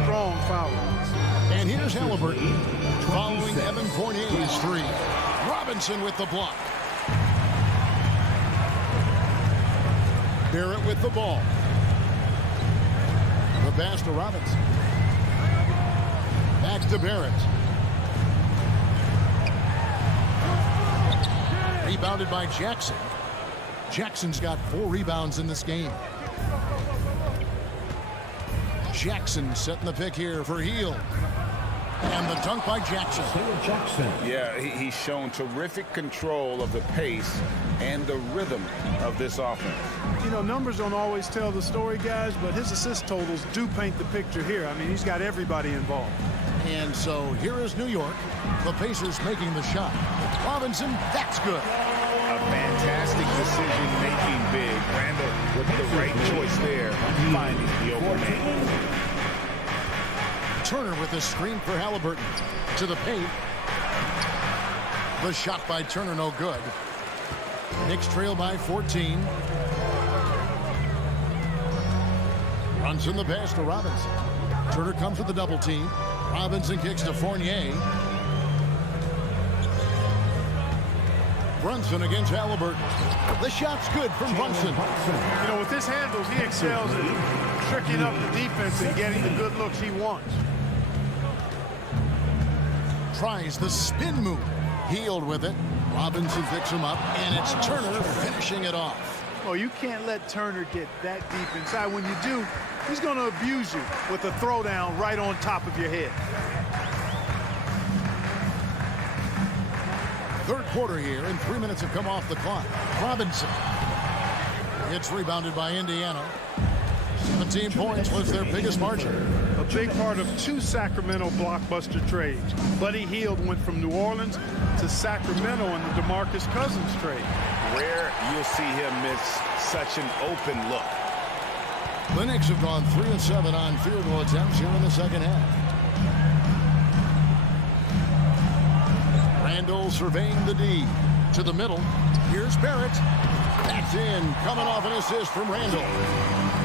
strong followers. And here's Halliburton following Evan Fournier's 3. Robinson with the block. Barrett with the ball. The pass to Robinson. Back to Barrett. Rebounded by Jackson. Jackson's got 4 rebounds in this game. Jackson setting the pick here for Hield. And the dunk by Jackson. Yeah, he's shown terrific control of the pace and the rhythm of this offense. You know, numbers don't always tell the story, guys, but his assist totals do paint the picture here. I mean, he's got everybody involved. And so here is New York. The Pacers making the shot. Robinson, that's good. A fantastic decision-making big. Randall with the right choice there, finding the open man. Turner with a screen for Halliburton. To the paint. The shot by Turner, no good. Knicks trail by 14. Runs in the pass to Robinson. Turner comes with the double team. Robinson kicks to Fournier. Brunson against Halliburton. The shot's good from Brunson. You know, with his handles, he excels at tricking up the defense and getting the good looks he wants. Tries the spin move. Healed with it. Robinson picks him up, and it's Turner finishing it off. Oh, you can't let Turner get that deep inside. When you do, he's going to abuse you with a throwdown right on top of your head. Third quarter here, and 3 minutes have come off the clock. Robinson. It's rebounded by Indiana. 17 points was their biggest margin. A big part of 2 Sacramento blockbuster trades. Buddy Hield went from New Orleans to Sacramento in the DeMarcus Cousins trade. Rare you'll see him miss such an open look. The Knicks have gone 3 of 7 on field goal attempts here in the second half. Randall surveying the D to the middle. Here's Barrett. That's in, coming off an assist from Randall.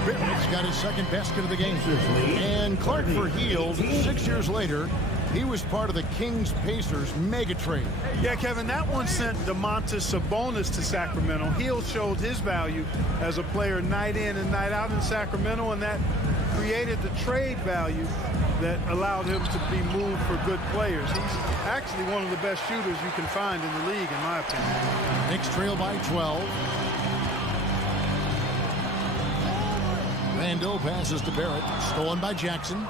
Barrett's got his second basket of the game. And Clark for Hield, 6 years later, he was part of the Kings-Pacers mega trade. Yeah, Kevin, that one sent Domantas Sabonis to Sacramento. Hield showed his value as a player night in and night out in Sacramento, and that created the trade value that allowed him to be moved for good players. He's actually one of the best shooters you can find in the league, in my opinion. Knicks trail by 12. Randall passes to Barrett, stolen by Jackson.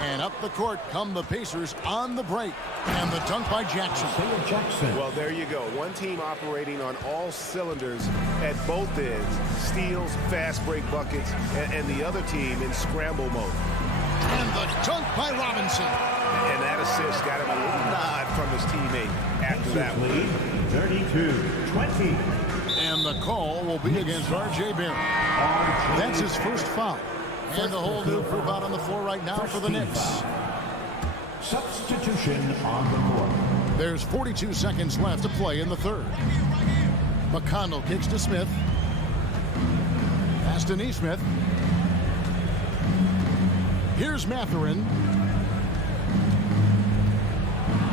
And up the court come the Pacers on the break. And the dunk by Jackson. Well, there you go. One team operating on all cylinders at both ends. Steals, fast break buckets, and the other team in scramble mode. And the dunk by Robinson. And that assist got him a little nod from his teammate after that one. 32-20. And the call will be against R.J. Barrett. That's his first foul. And the whole new group out on the floor right now for the Knicks. Substitution on the court. There's 42 seconds left to play in the third. McConnell kicks to Smith. Pass to Neesmith. Here's Mathurin.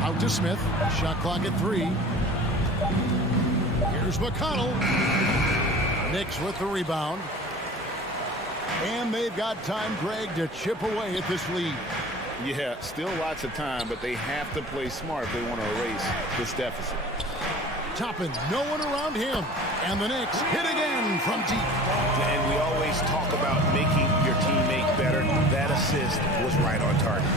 Out to Smith. Shot clock at 3. Here's McConnell. Knicks with the rebound. And they've got time, Greg, to chip away at this lead. Yeah, still lots of time, but they have to play smart if they want to erase this deficit. Toppin, no one around him. And the Knicks hit again from deep. And we always talk about making your teammate better. That assist was right on target.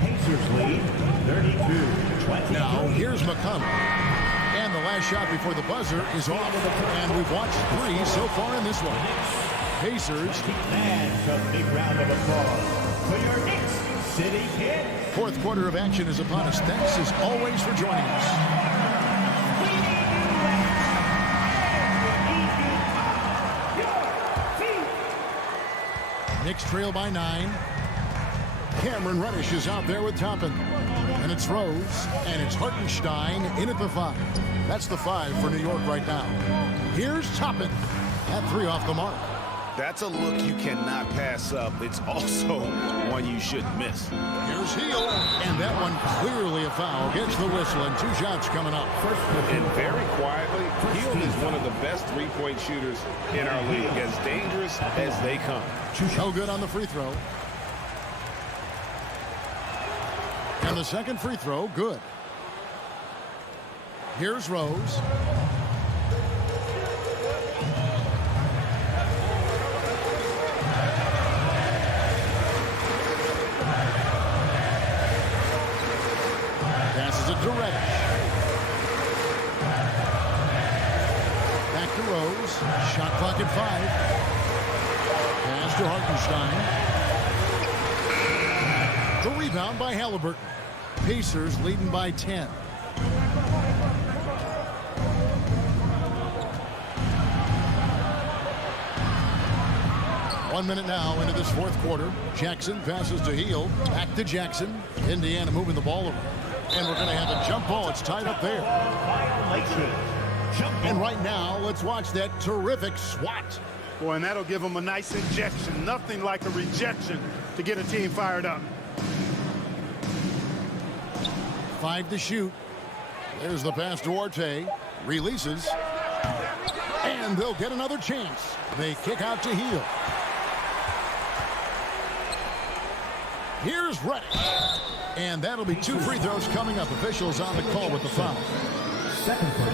Pacers lead 32-20. Now, here's McConnell. And the last shot before the buzzer is off. And we've watched 3 so far in this one. Pacers. And a big round of applause for your Knicks City Kid. Fourth quarter of action is upon us. Thanks as always for joining us. Knicks trail by 9. Cameron Reddish is out there with Toppin. And it's Rose, and it's Hartenstein in at the 5. That's the 5 for New York right now. Here's Toppin at 3 off the mark. That's a look you cannot pass up. It's also one you shouldn't miss. Here's Hield, and that one clearly a foul. Gets the whistle, and 2 shots coming up. And very quietly, Hield is one of the best three-point shooters in our league, as dangerous as they come. No good on the free throw. And the second free throw, good. Here's Rose. Passes it to Reddish. Back to Rose. Shot clock at 5. Pass to Hartenstein. The rebound by Halliburton. Pacers leading by 10. One minute now into this fourth quarter. Jackson passes to Hield. Back to Jackson. Indiana moving the ball around. And we're going to have a jump ball. It's tied up there. And right now, let's watch that terrific swat. Boy, and that'll give them a nice injection. Nothing like a rejection to get a team fired up. 5 to shoot. There's the pass to Duarte. Releases. And they'll get another chance. They kick out to Hield. Here's Reddick. And that'll be 2 free throws coming up. Officials on the call with the foul.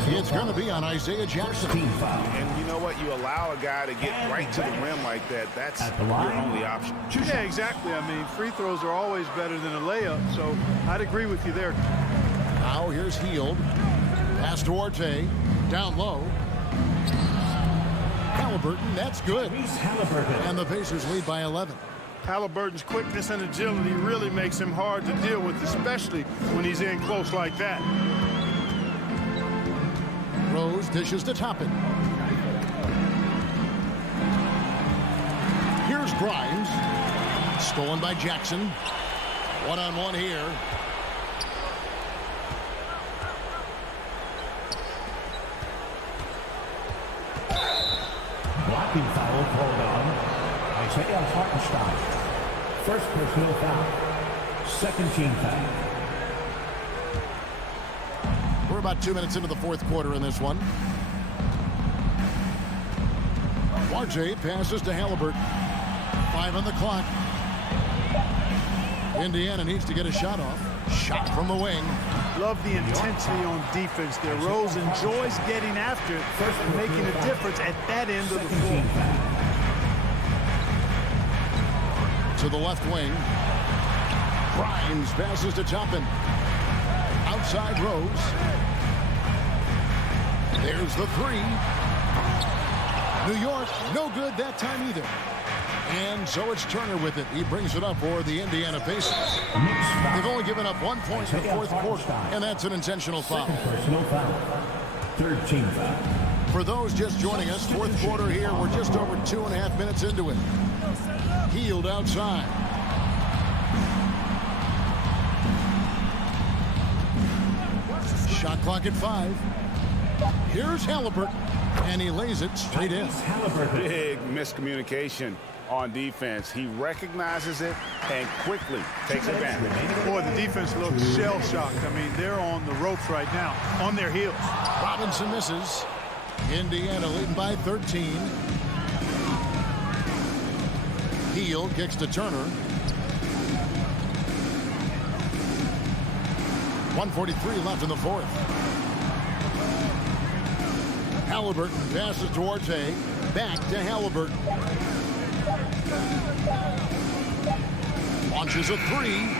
It's going to be on Isaiah Jackson. And you know what? You allow a guy to get right to the rim like that. That's your only option. Yeah, exactly. I mean, free throws are always better than a layup, so I'd agree with you there. Now here's Hield. Pass to Duarte. Down low. Halliburton, that's good. And the Pacers lead by 11. Halliburton's quickness and agility really makes him hard to deal with, especially when he's in close like that. Rose dishes to Toppin. Here's Grimes. Stolen by Jackson. One-on-one here. Blocking foul called on Isaiah Hartenstein. First personal foul. Second team foul. We're about 2 minutes into the fourth quarter in this one. Duarte passes to Halliburton. 5 on the clock. Indiana needs to get a shot off. Shot from the wing. Love the intensity on defense there. Rose enjoys getting after it and making a difference at that end of the floor. To the left wing. Grimes passes to Toppin. Outside Rose. There's the 3. New York, no good that time either. And so it's Turner with it. He brings it up for the Indiana Pacers. They've only given up 1 point in the fourth quarter, and that's an intentional foul. Personal foul. Third team foul. For those just joining us, fourth quarter here, we're just over 2.5 minutes into it. Hield outside. Shot clock at 5. Here's Halliburton, and he lays it straight in. Big miscommunication on defense. He recognizes it and quickly takes advantage. Boy, the defense looks shell-shocked. I mean, they're on the ropes right now, on their heels. Robinson misses. Indiana leading by 13. Hield kicks to Turner. 1:43 left in the fourth. Halliburton passes to Duarte. Back to Halliburton. Launches a 3.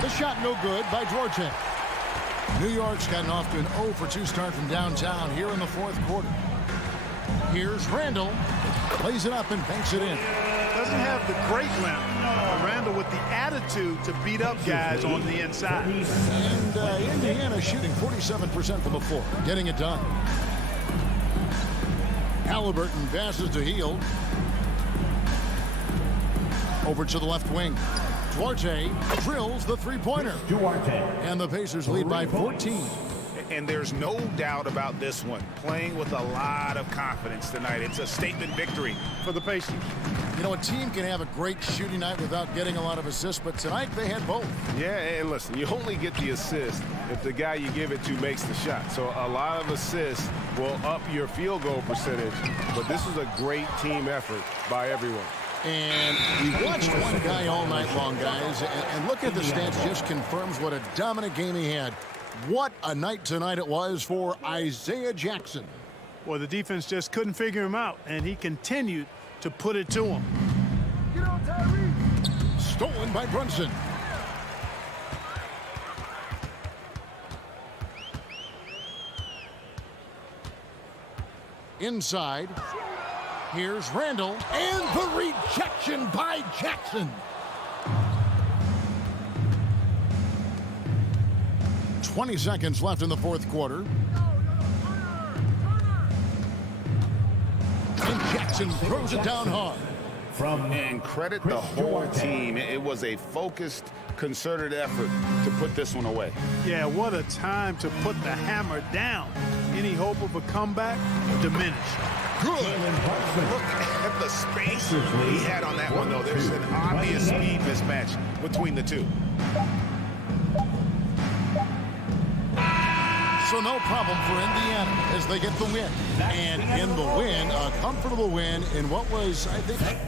The shot no good by Duarte. New York's gotten off to an 0 for 2 start from downtown here in the fourth quarter. Here's Randall. Plays it up and banks it in. Doesn't have the great length. Randall with the attitude to beat up guys on the inside. And Indiana shooting 47% from the floor. Getting it done. Halliburton passes to Hield. Over to the left wing. Duarte drills the three-pointer. And the Pacers lead by 14. And there's no doubt about this one. Playing with a lot of confidence tonight. It's a statement victory for the Pacers. You know, a team can have a great shooting night without getting a lot of assists, but tonight they had both. Yeah, and listen, you only get the assist if the guy you give it to makes the shot. So a lot of assists will up your field goal percentage, but this is a great team effort by everyone. And we watched one guy all night long, guys, and look at the stats, just confirms what a dominant game he had. What a night tonight it was for Isaiah Jackson. Well, the defense just couldn't figure him out, and he continued to put it to him. Get on, Tyree. Stolen by Brunson. Inside. Here's Randall. And the rejection by Jackson. 20 seconds left in the fourth quarter. And Jackson throws it down hard. And credit the whole team. It was a focused, concerted effort to put this one away. Yeah, what a time to put the hammer down. Any hope of a comeback diminished. Good. Look at the space he had on that one, though. There's an obvious speed mismatch between the two. So no problem for Indiana as they get the win. And in the win, a comfortable win in what was, I think...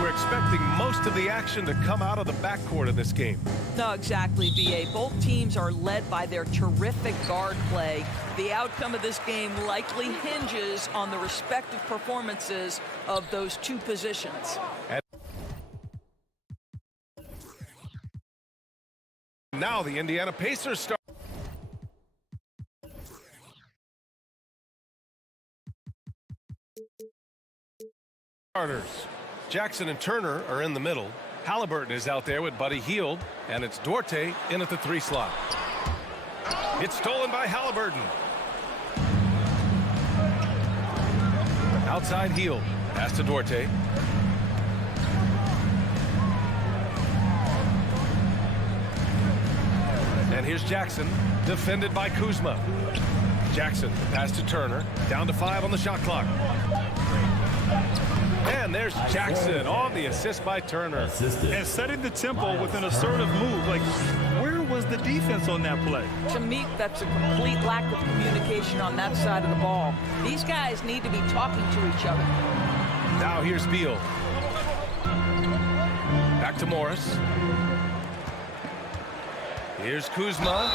we're expecting most of the action to come out of the backcourt in this game. No, exactly, B.A. Both teams are led by their terrific guard play. The outcome of this game likely hinges on the respective performances of those two positions. And now the Indiana Pacers start. Starters. Jackson and Turner are in the middle. Halliburton is out there with Buddy Hield, and it's Duarte in at the 3 slot. It's stolen by Halliburton. Outside Hield. Pass to Duarte. And here's Jackson, defended by Kuzma. Jackson, pass to Turner. Down to 5 on the shot clock. And there's Jackson on the assist by Turner. And setting the tempo with an assertive move. Like, where was the defense on that play? To me, that's a complete lack of communication on that side of the ball. These guys need to be talking to each other. Now here's Beal. Back to Morris. Here's Kuzma.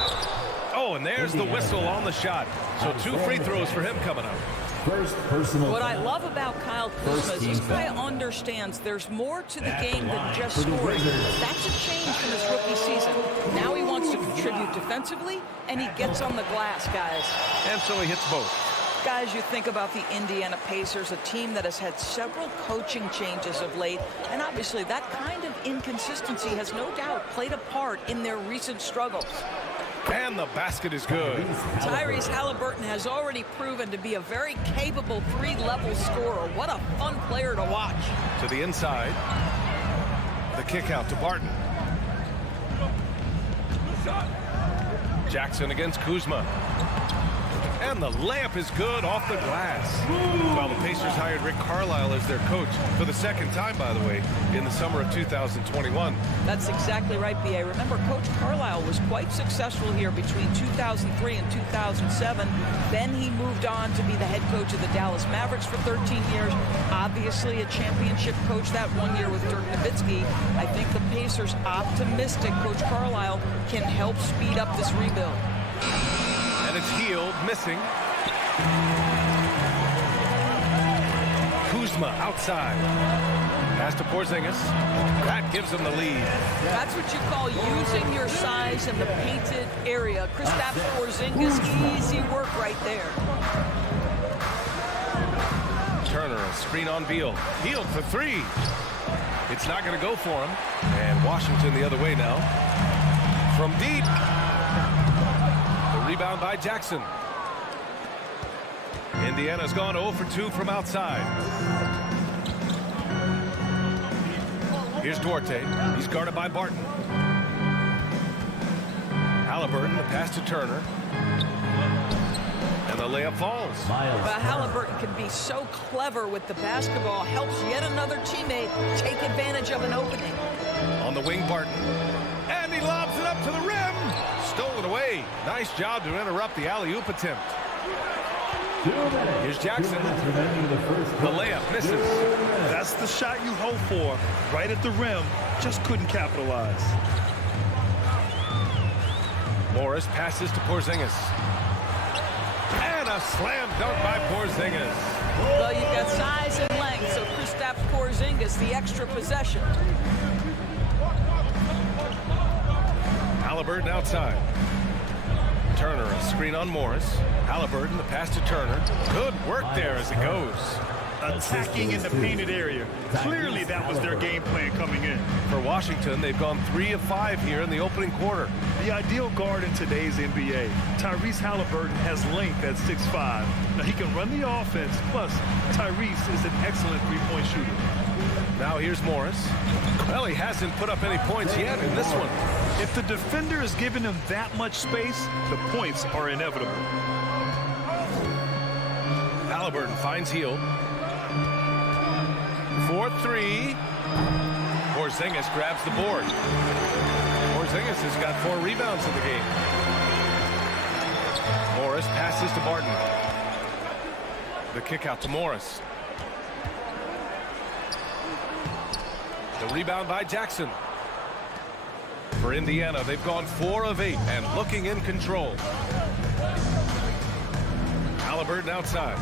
Oh, and there's the whistle on the shot. So 2 free throws for him coming up. First personal. What I love about Kyle Kuzma is this guy understands there's more to the game than just scoring. That's a change from his rookie season. Now he wants to contribute defensively, and he gets on the glass, guys. And so he hits both. Guys, you think about the Indiana Pacers, a team that has had several coaching changes of late, and obviously that kind of inconsistency has no doubt played a part in their recent struggles. And the basket is good. Tyrese Halliburton has already proven to be a very capable 3-level scorer. What a fun player to watch. To the inside. The kick out to Barton. Jackson against Kuzma. And the layup is good off the glass. Well, the Pacers hired Rick Carlisle as their coach for the second time, by the way, in the summer of 2021. That's exactly right, B.A. Remember, Coach Carlisle was quite successful here between 2003 and 2007. Then he moved on to be the head coach of the Dallas Mavericks for 13 years. Obviously a championship coach that 1 year with Dirk Nowitzki. I think the Pacers optimistic Coach Carlisle can help speed up this rebuild. And it's Hield missing. Kuzma outside. Pass to Porzingis. That gives him the lead. That's what you call using your size in the painted area. Kristaps Porzingis, easy work right there. Turner, a screen on Beal. Hield for 3. It's not going to go for him. And Washington the other way now. From deep. Rebound by Jackson. Indiana's gone 0 for 2 from outside. Here's Duarte. He's guarded by Barton. Halliburton, the pass to Turner. And the layup falls. But Halliburton can be so clever with the basketball. Helps yet another teammate take advantage of an opening. On the wing, Barton. And he lobs it up to the rim. Stolen away. Nice job to interrupt the alley-oop attempt. Here's Jackson. The layup misses. That's the shot you hope for. Right at the rim. Just couldn't capitalize. Morris passes to Porzingis. And a slam dunk by Porzingis. Well, you've got size and length, so Kristaps Porzingis, the extra possession. Halliburton outside. Turner, a screen on Morris. Halliburton, the pass to Turner. Good work there as it goes. Attacking in the painted area. Clearly that was their game plan coming in. For Washington, they've gone 3 of 5 here in the opening quarter. The ideal guard in today's NBA. Tyrese Halliburton has length at 6'5". Now he can run the offense, plus Tyrese is an excellent three-point shooter. Now here's Morris. Well, he hasn't put up any points yet in this one. If the defender is giving him that much space, the points are inevitable. Halliburton finds Hield. 4-3. Porzingis grabs the board. Porzingis has got 4 rebounds in the game. Morris passes to Barton. The kick out to Morris. The rebound by Jackson. For Indiana, they've gone 4 of 8 and looking in control. Halliburton outside.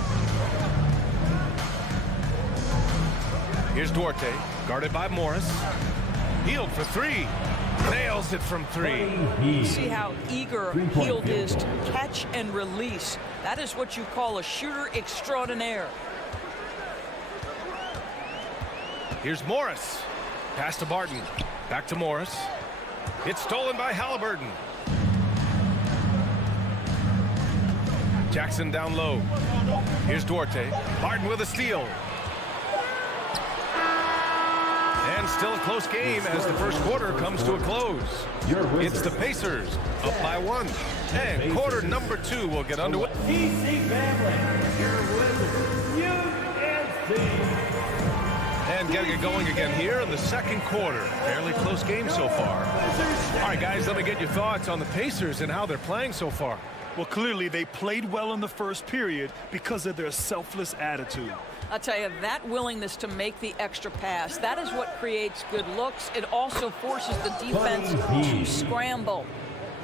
Here's Duarte, guarded by Morris. Hield for 3. Nails it from 3. See how eager Hield is to catch and release. That is what you call a shooter extraordinaire. Here's Morris. Pass to Barton. Back to Morris. It's stolen by Halliburton. Jackson down low. Here's Duarte. Barton with a steal. And still a close game as the first quarter comes to a close. It's the Pacers up by 1. And quarter number 2 will get underway. DC family, your Wizards, UNC. And getting it going again here in the second quarter. Fairly close game so far. All right, guys, let me get your thoughts on the Pacers and how they're playing so far. Well, clearly they played well in the first period because of their selfless attitude. I'll tell you, that willingness to make the extra pass, that is what creates good looks. It also forces the defense to scramble.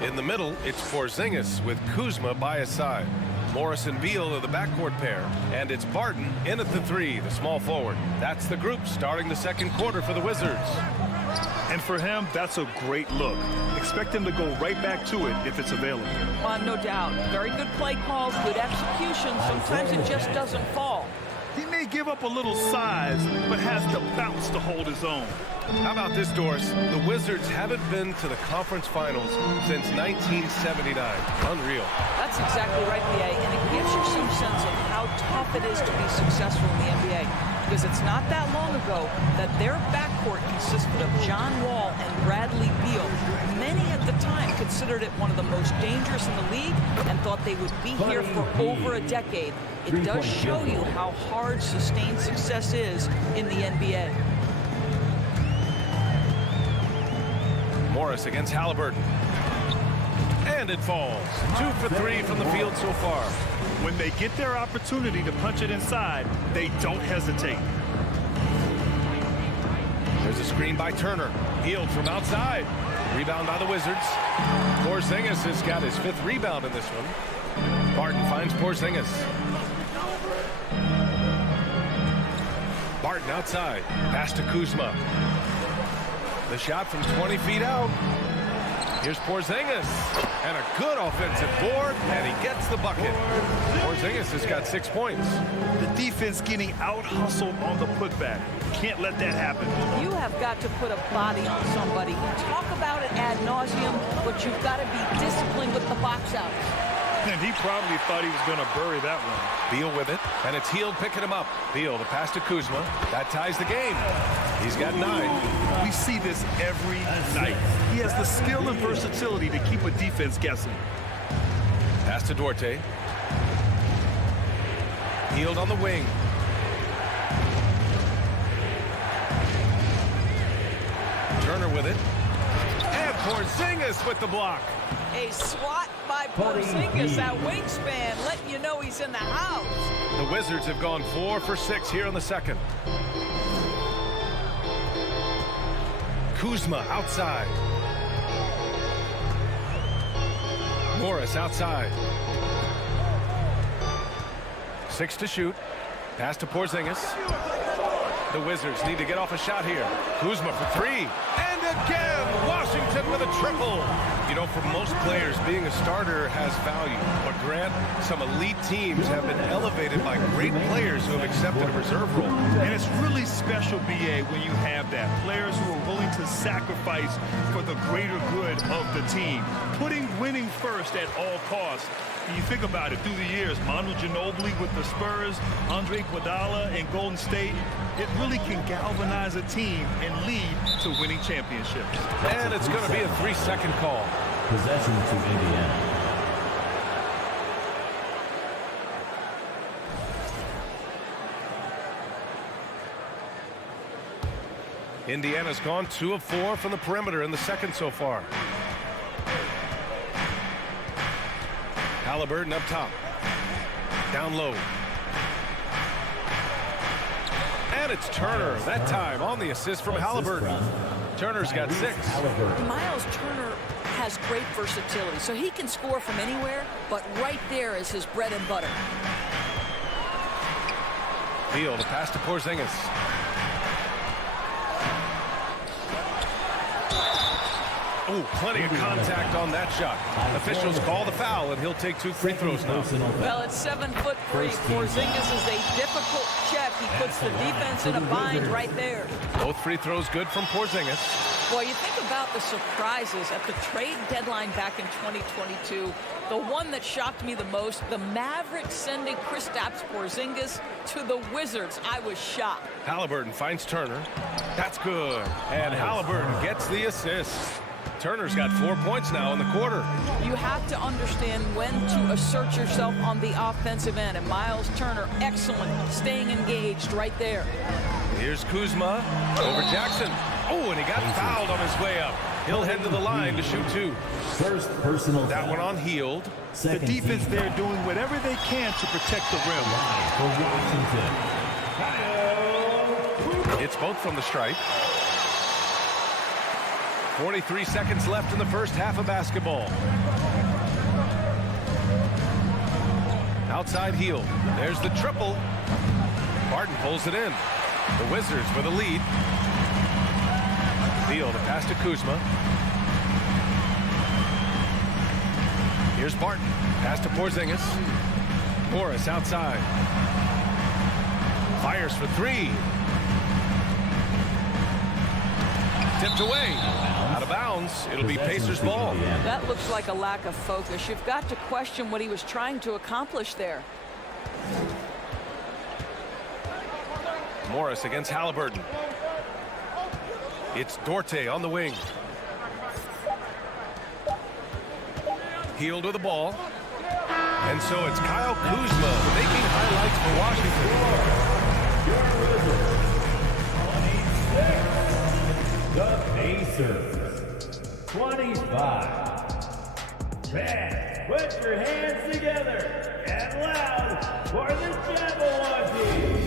In the middle, it's Porzingis with Kuzma by his side. Morris and Beal are the backcourt pair. And it's Barton in at the 3, the small forward. That's the group starting the second quarter for the Wizards. And for him, that's a great look. Expect him to go right back to it if it's available. No doubt. Very good play calls, good execution. Sometimes it just doesn't fall. He may give up a little size, but has the bounce to hold his own. How about this, Doris? The Wizards haven't been to the conference finals since 1979. Unreal. That's exactly right, B.A., and it gives you some sense of how tough it is to be successful in the NBA. Because it's not that long ago that their backcourt consisted of John Wall and Bradley Beal. Many at the time considered it one of the most dangerous in the league and thought they would be here for over a decade. It does show you how hard sustained success is in the NBA. Morris against Halliburton. And it falls. 2 for 3 from the field so far. When they get their opportunity to punch it inside, they don't hesitate. There's a screen by Turner. Hield from outside. Rebound by the Wizards. Porzingis has got his 5th rebound in this one. Barton finds Porzingis. Barton outside. Pass to Kuzma. The shot from 20 feet out. Here's Porzingis. And a good offensive board, and he gets the bucket. Porzingis has got 6 points. The defense getting out-hustled on the putback. Can't let that happen. You have got to put a body on somebody. Talk about it ad nauseum, but you've got to be disciplined with the box outs. And he probably thought he was going to bury that one. Beal with it, and it's Hield picking him up. Beal, the pass to Kuzma. That ties the game. He's got 9. We see this every night. He has the skill and versatility to keep a defense guessing. Pass to Duarte. Hield on the wing. Turner with it. And Porzingis with the block. A swat by Porzingis, that wingspan, letting you know he's in the house. The Wizards have gone 4 for 6 here in the second. Kuzma outside. Morris outside. 6 to shoot. Pass to Porzingis. The Wizards need to get off a shot here. Kuzma for 3. And again, Washington with a triple. You know, for most players, being a starter has value. But Grant, some elite teams have been elevated by great players who have accepted a reserve role. And it's really special, B.A., when you have that. Players who are willing to sacrifice for the greater good of the team. Putting winning first at all costs. And you think about it, through the years, Manu Ginobili with the Spurs, Andre Iguodala in Golden State, it really can galvanize a team and lead to winning championships. And it's going to be a 3-second call. Possession to Indiana. Indiana's gone 2 of 4 from the perimeter in the second so far. Halliburton up top. Down low. And And it's Turner, that time on the assist from Halliburton. Turner's got 6. Miles Turner has great versatility, so he can score from anywhere, but right there is his bread and butter. Field, a pass to Porzingis. Oh, plenty of contact on that shot. Officials call the foul, and he'll take 2 free throws now. Well, it's 7'3". Porzingis is a difficult check. He puts the defense in a bind right there. Both free throws good from Porzingis. Well, you think about the surprises at the trade deadline back in 2022. The one that shocked me the most, the Mavericks sending Kristaps Porzingis to the Wizards. I was shocked. Halliburton finds Turner. That's good. And Halliburton gets the assist. Turner's got 4 points now in the quarter. You have to understand when to assert yourself on the offensive end. And Miles Turner, excellent, staying engaged right there. Here's Kuzma over Jackson. Oh, and he got fouled on his way up. He'll head to the line to shoot 2. First personal that one on Heald. The defense there doing whatever they can to protect the rim. It's both from the stripe. 43 seconds left in the first half of basketball. Outside Heald. There's the triple. Barton pulls it in. The Wizards with a lead. Field, a pass to Kuzma. Here's Barton. Pass to Porzingis. Morris outside. Fires for 3. Tipped away. Out of bounds. It'll be Pacers ball. That looks like a lack of focus. You've got to question what he was trying to accomplish there. Morris against Halliburton. It's Dorte on the wing. Heald with the ball. And so it's Kyle Kuzma making highlights The Pacers. 25. Man, put your hands together and loud for the Jabberwocky.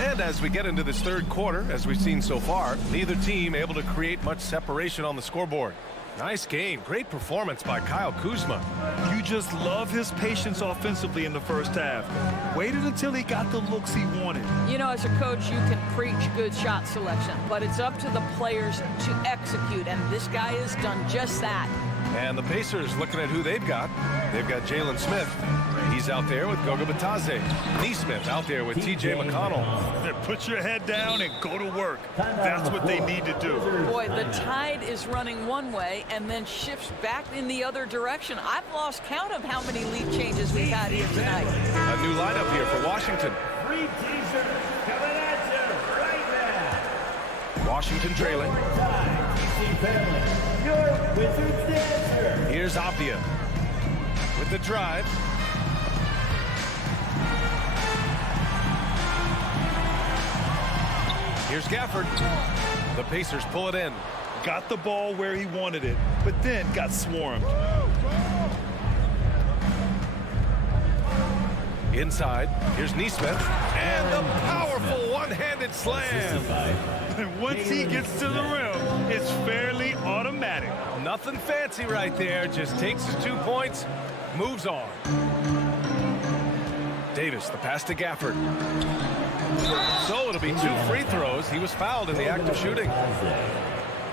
And as we get into this third quarter, as we've seen so far, neither team able to create much separation on the scoreboard. Nice game. Great performance by Kyle Kuzma. You just love his patience offensively in the first half. Waited until he got the looks he wanted. You know, as a coach, you can preach good shot selection, but it's up to the players to execute, and this guy has done just that. And the Pacers looking at who they've got. They've got Jalen Smith. He's out there with Goga Bitadze. Nesmith out there with TJ McConnell. Put your head down and go to work. That's what they need to do. Boy, the tide is running one way and then shifts back in the other direction. I've lost count of how many lead changes we've had here tonight. A new lineup here for Washington. 3 teasers coming at you right now. Washington trailing. Your Wizards dancer. Here's Avdia with the drive. Here's Gafford. The Pacers pull it in. Got the ball where he wanted it, but then got swarmed. Inside, here's Nesmith. And the powerful one-handed slam. And once he gets to the rim, it's fairly automatic. Nothing fancy right there. Just takes his 2 points, moves on. Davis, the pass to Gafford. So it'll be 2 free throws. He was fouled in the act of shooting.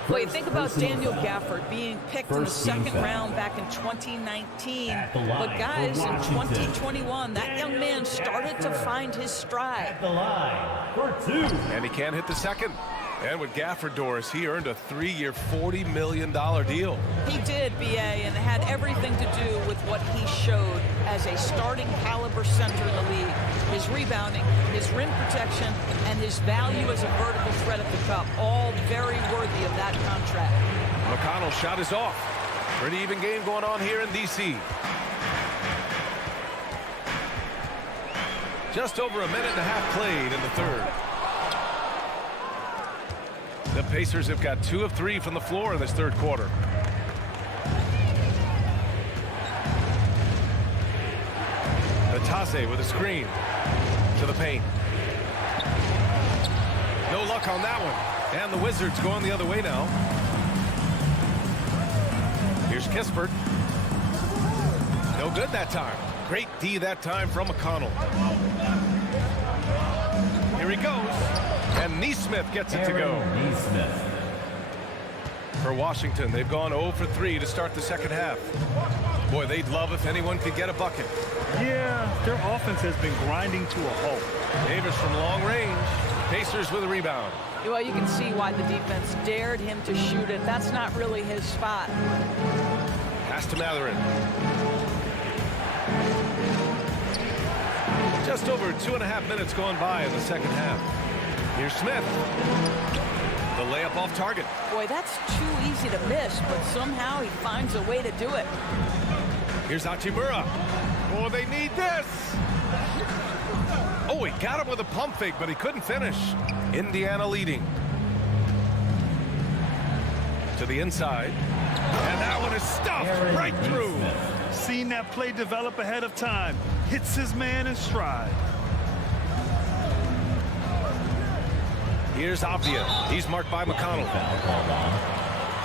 Wait, think about Daniel Gafford being picked in the second round back in 2019. But guys, in 2021, that young man started to find his stride. The line for 2. And he can't hit the second. And with Gafford, Doris, he earned a 3-year, $40 million deal. He did, B.A., and it had everything to do with what he showed as a starting caliber center in the league. His rebounding, his rim protection, and his value as a vertical threat at the cup, all very worthy of that contract. McConnell's shot is off. Pretty even game going on here in D.C. Just over a minute and a half played in the third. The Pacers have got 2 of 3 from the floor in this third quarter. Batase with a screen to the paint. No luck on that one. And the Wizards going the other way now. Here's Kispert. No good that time. Great D that time from McConnell. Here he goes. And Neesmith gets it to go. Neesmith. For Washington, they've gone 0 for 3 to start the second half. Boy, they'd love if anyone could get a bucket. Yeah, their offense has been grinding to a halt. Davis from long range. Pacers with a rebound. Well, you can see why the defense dared him to shoot it. That's not really his spot. Pass to Matherin. Just over 2.5 minutes gone by in the second half. Here's Smith. The layup off target. Boy, that's too easy to miss, but somehow he finds a way to do it. Here's Hachimura. Oh, they need this. Oh, he got him with a pump fake, but he couldn't finish. Indiana leading. To the inside. And that one is stuffed right through. Seen that play develop ahead of time. Hits his man in stride. Here's Avdia. He's marked by McConnell. Foul called on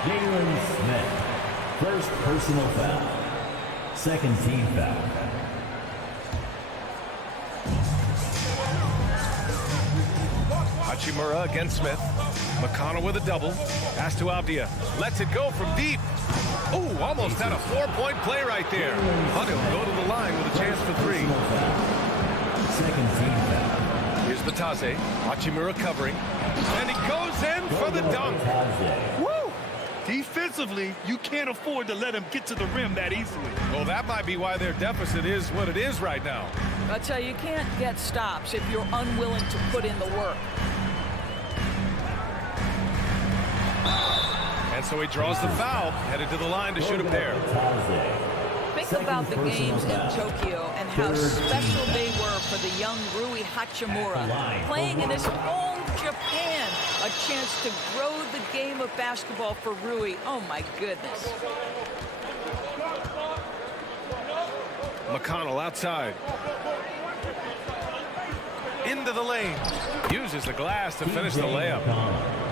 Jalen Smith. First personal foul. Second team foul. Hachimura against Smith. McConnell with a double. Pass to Avdia. Lets it go from deep. Oh, almost had a 4-point play right there. But he'll go to the line with a chance for 3. Second team foul. Here's Batase. Hachimura covering. And he goes in for the dunk. Woo! Defensively, you can't afford to let him get to the rim that easily. Well, that might be why their deficit is what it is right now. I tell you, you can't get stops if you're unwilling to put in the work. And so he draws the foul, headed to the line to shoot a pair. Think about the games in Tokyo and how special they were for the young Rui Hachimura. Playing in his home Japan, a chance to grow the game of basketball for Rui. Oh my goodness. McConnell outside. Into the lane. Uses the glass to finish the layup.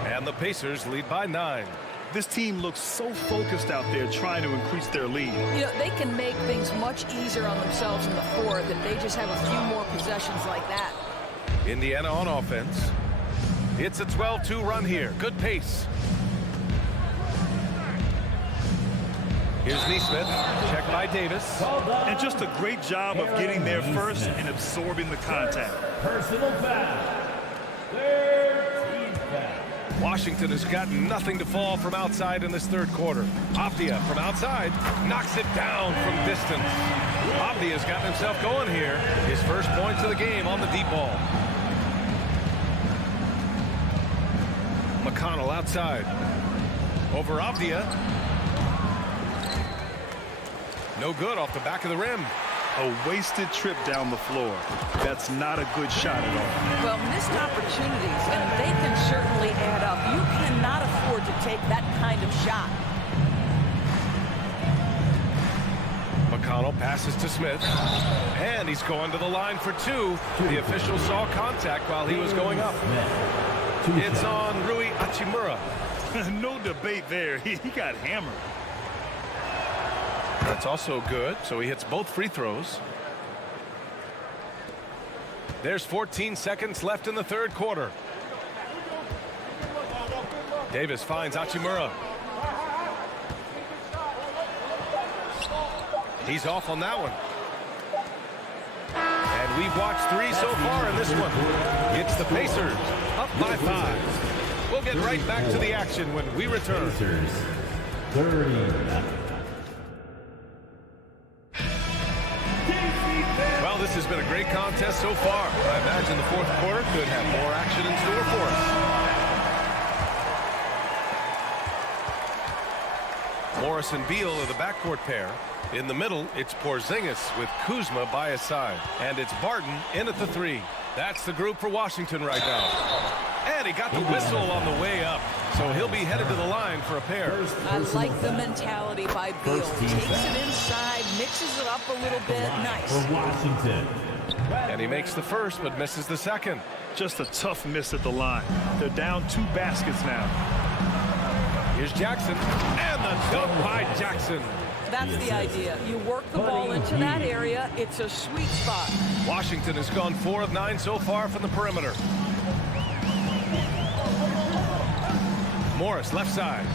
And the Pacers lead by 9. This team looks so focused out there trying to increase their lead. You know, they can make things much easier on themselves in the fourth if they just have a few more possessions like that. Indiana on offense. It's a 12-2 run here. Good pace. Here's Neesmith. Checked by Davis. And just a great job of getting there first and absorbing the contact. Personal foul. Third team foul. Washington has got nothing to fall from outside in this third quarter. Avdia from outside knocks it down from distance. Avdia's gotten himself going here. His first points of the game on the deep ball. McConnell outside. Over Avdia. No good off the back of the rim. A wasted trip down the floor. That's not a good shot at all. Well, missed opportunities, and they can certainly add up. You cannot afford to take that kind of shot. McConnell passes to Smith. And he's going to the line for 2. The official saw contact while he was going up. It's on Rui Hachimura. No debate there. He got hammered. That's also good, so he hits both free throws. There's 14 seconds left in the third quarter. Davis finds Hachimura. He's off on that one. And we've watched 3 so far in this one. It's the Pacers up by 5. We'll get right back to the action when we return. Pacers 30. Well, this has been a great contest so far. I imagine the fourth quarter could have more action in store for us. Morris and Beal are the backcourt pair. In the middle, it's Porzingis with Kuzma by his side. And it's Barton in at the 3. That's the group for Washington right now. And he got the whistle on the way up. So he'll be headed to the line for a pair. I like the mentality by Beal. Takes it inside, mixes it up a little bit. Nice. For Washington. And he makes the first, but misses the second. Just a tough miss at the line. They're down 2 baskets now. Here's Jackson. And the dunk by Jackson. That's the idea. You work the ball into that area. It's a sweet spot. Washington has gone 4 of 9 so far from the perimeter. Morris, left side.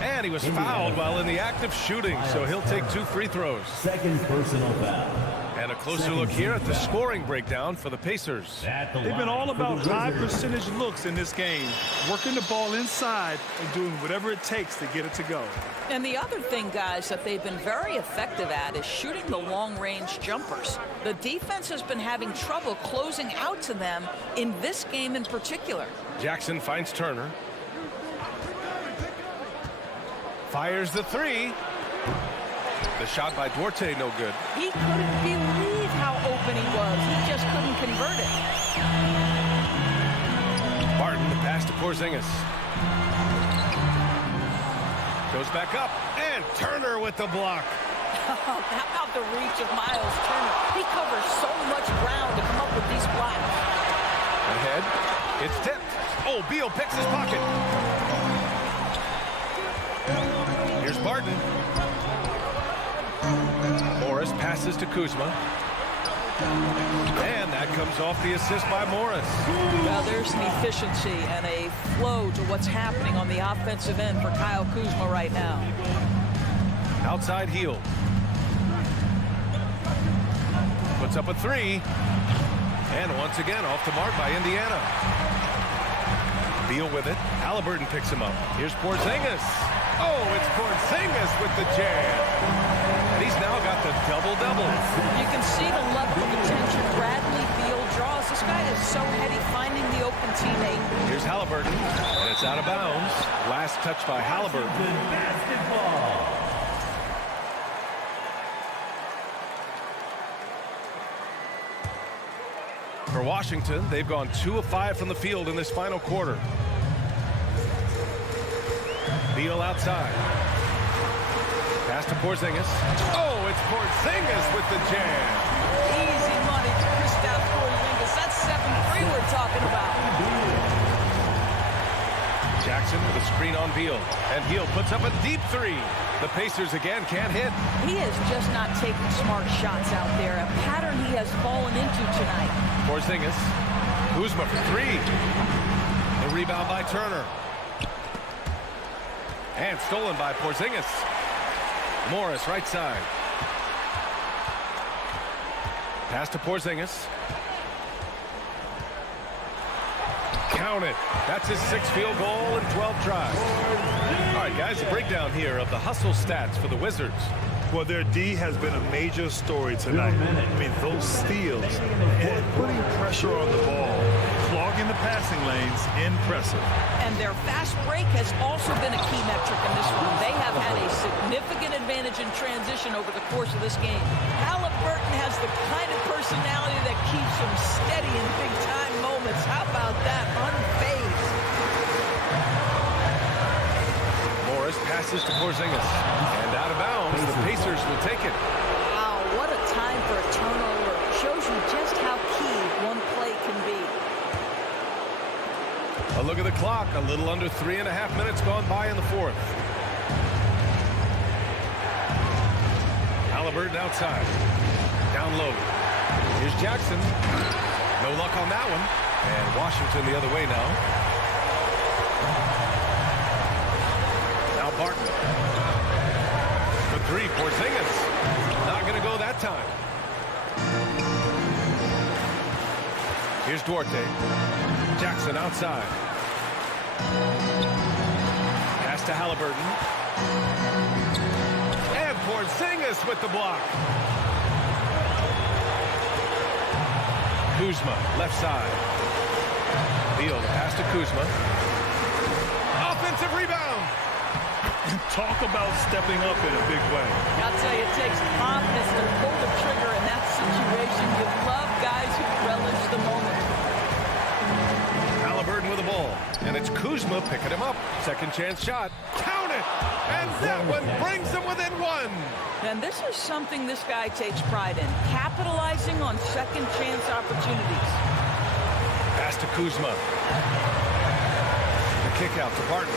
And he was fouled while in the act of shooting, so he'll take 2 free throws. Second personal foul. And a closer look here at the scoring breakdown for the Pacers. They've been all about high percentage looks in this game, working the ball inside and doing whatever it takes to get it to go. And the other thing, guys, that they've been very effective at is shooting the long-range jumpers. The defense has been having trouble closing out to them in this game in particular. Jackson finds Turner. Fires the 3. The shot by Duarte, no good. He couldn't believe how open he was. He just couldn't convert it. Barton, the pass to Porzingis. Goes back up, and Turner with the block. How about the reach of Miles Turner? He covers so much ground to come up with these blocks. Ahead, it's tipped. Oh, Beal picks his pocket. Here's Barton. Morris passes to Kuzma. And that comes off the assist by Morris. Well, there's an efficiency and a flow to what's happening on the offensive end for Kyle Kuzma right now. Outside heel. Puts up a 3. And once again off the mark by Indiana. Beal with it. Halliburton picks him up. Here's Porzingis. Oh, it's Porzingis with the jam. And he's now got the double-double. You can see the level of attention Bradley Beal draws. This guy is so heady finding the open teammate. Here's Halliburton, and it's out of bounds. Last touch by Halliburton. Basketball. For Washington, they've gone 2 of 5 from the field in this final quarter. Beal outside. Pass to Porzingis. Oh, it's Porzingis with the jam. Easy money to Kristaps Porzingis. That's 7-3 we're talking about. Jackson with a screen on Beal. And Beal puts up a deep 3. The Pacers again can't hit. He is just not taking smart shots out there. A pattern he has fallen into tonight. Porzingis. Kuzma for 3. The rebound by Turner. And stolen by Porzingis. Morris, right side. Pass to Porzingis. Count it. That's his 6th field goal in 12 tries. All right, guys, a breakdown here of the hustle stats for the Wizards. Well, their D has been a major story tonight. I mean, those steals and putting pressure on the ball, clogging the passing lanes, impressive. And their fast break has also been a key metric in this one. They have had a significant advantage in transition over the course of this game. Halliburton has the kind of personality that keeps him steady in big-time moments. How about that? Unfazed. Morris passes to Porzingis. And out of bounds, the Pacers will take it. Wow, what a time for a turnover. Shows you just how key one play can be. A look at the clock. A little under 3.5 minutes gone by in the 4th. Halliburton outside. Down low. Here's Jackson. No luck on that one. And Washington the other way now. Now Barton. For 3, Porzingis. Not going to go that time. Here's Duarte. Jackson outside. Pass to Halliburton. And Porzingis with the block. Kuzma, left side. Beal, pass to Kuzma. Offensive rebound. Talk about stepping up in a big way. I'll tell you, it takes confidence to pull the trigger in that situation. You love guys who relish the moment. Halliburton ball. And it's Kuzma picking him up. Second chance shot. Count it! And that one brings them within one. And this is something this guy takes pride in, capitalizing on second chance opportunities. Pass to Kuzma. The kick out to Barton.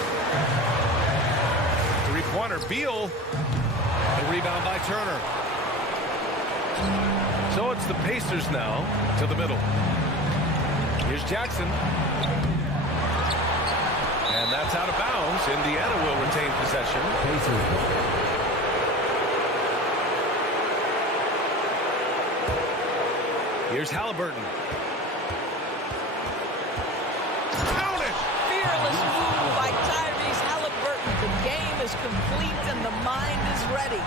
Three-pointer, Beal. The rebound by Turner. So it's the Pacers now to the middle. Here's Jackson. And that's out of bounds. Indiana will retain possession. Here's Halliburton. Count it! Fearless move by Tyrese Halliburton. The game is complete and the mind is ready.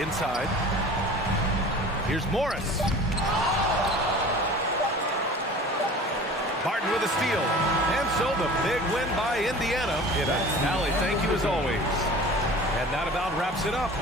Inside. Here's Morris. Barton with a steal. And so the big win by Indiana. Allie, thank you as always. And that about wraps it up.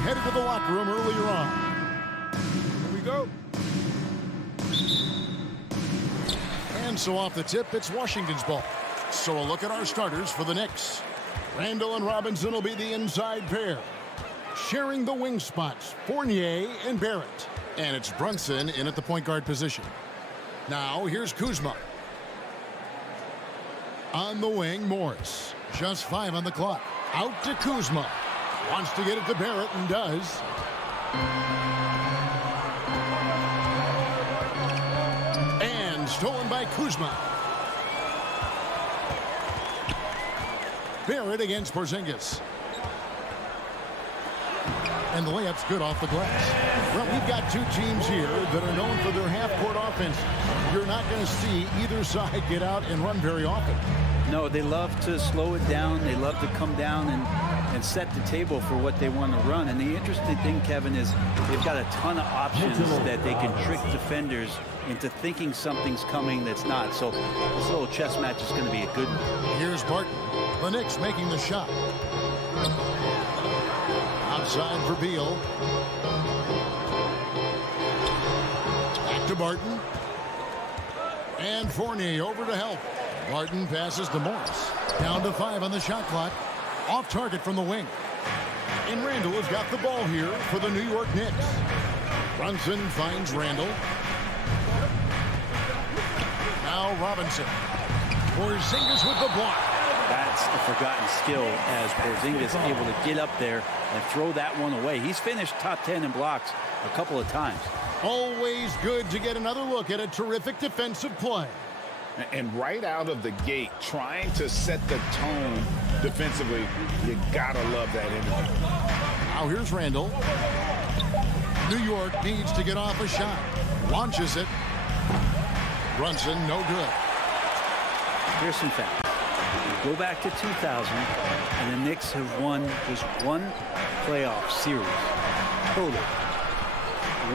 headed to the locker room earlier on. Here we go. And so off the tip, it's Washington's ball. So a look at our starters for the Knicks. Randall and Robinson will be the inside pair. Sharing the wing spots, Fournier and Barrett. And it's Brunson in at the point guard position. Now here's Kuzma. On the wing, Morris. Just 5 on the clock. Out to Kuzma. Wants to get it to Barrett and does. And stolen by Kuzma. Barrett against Porzingis. And the layup's good off the glass. Well, we've got two teams here that are known for their half-court offense. You're not going to see either side get out and run very often. No, they love to slow it down. They love to come down and and set the table for what they want to run. And the interesting thing, Kevin, is they've got a ton of options that they can trick defenders into thinking something's coming that's not. So this little chess match is going to be a good one. Here's Barton. The Knicks making the shot. Outside for Beal. Back to Barton. And Fournier over to help. Barton passes to Morris. Down to 5 on the shot clock. Off target from the wing. And Randall has got the ball here for the New York Knicks. Brunson finds Randall. Now Robinson. Porzingis with the block. That's a forgotten skill as Porzingis able to get up there and throw that one away. He's finished top 10 in blocks a couple of times. Always good to get another look at a terrific defensive play. And right out of the gate, trying to set the tone defensively, you gotta love that energy. Now here's Randall. New York needs to get off a shot. Launches it. Brunson, no good. Here's some facts. Go back to 2000, and the Knicks have won just one playoff series. Total.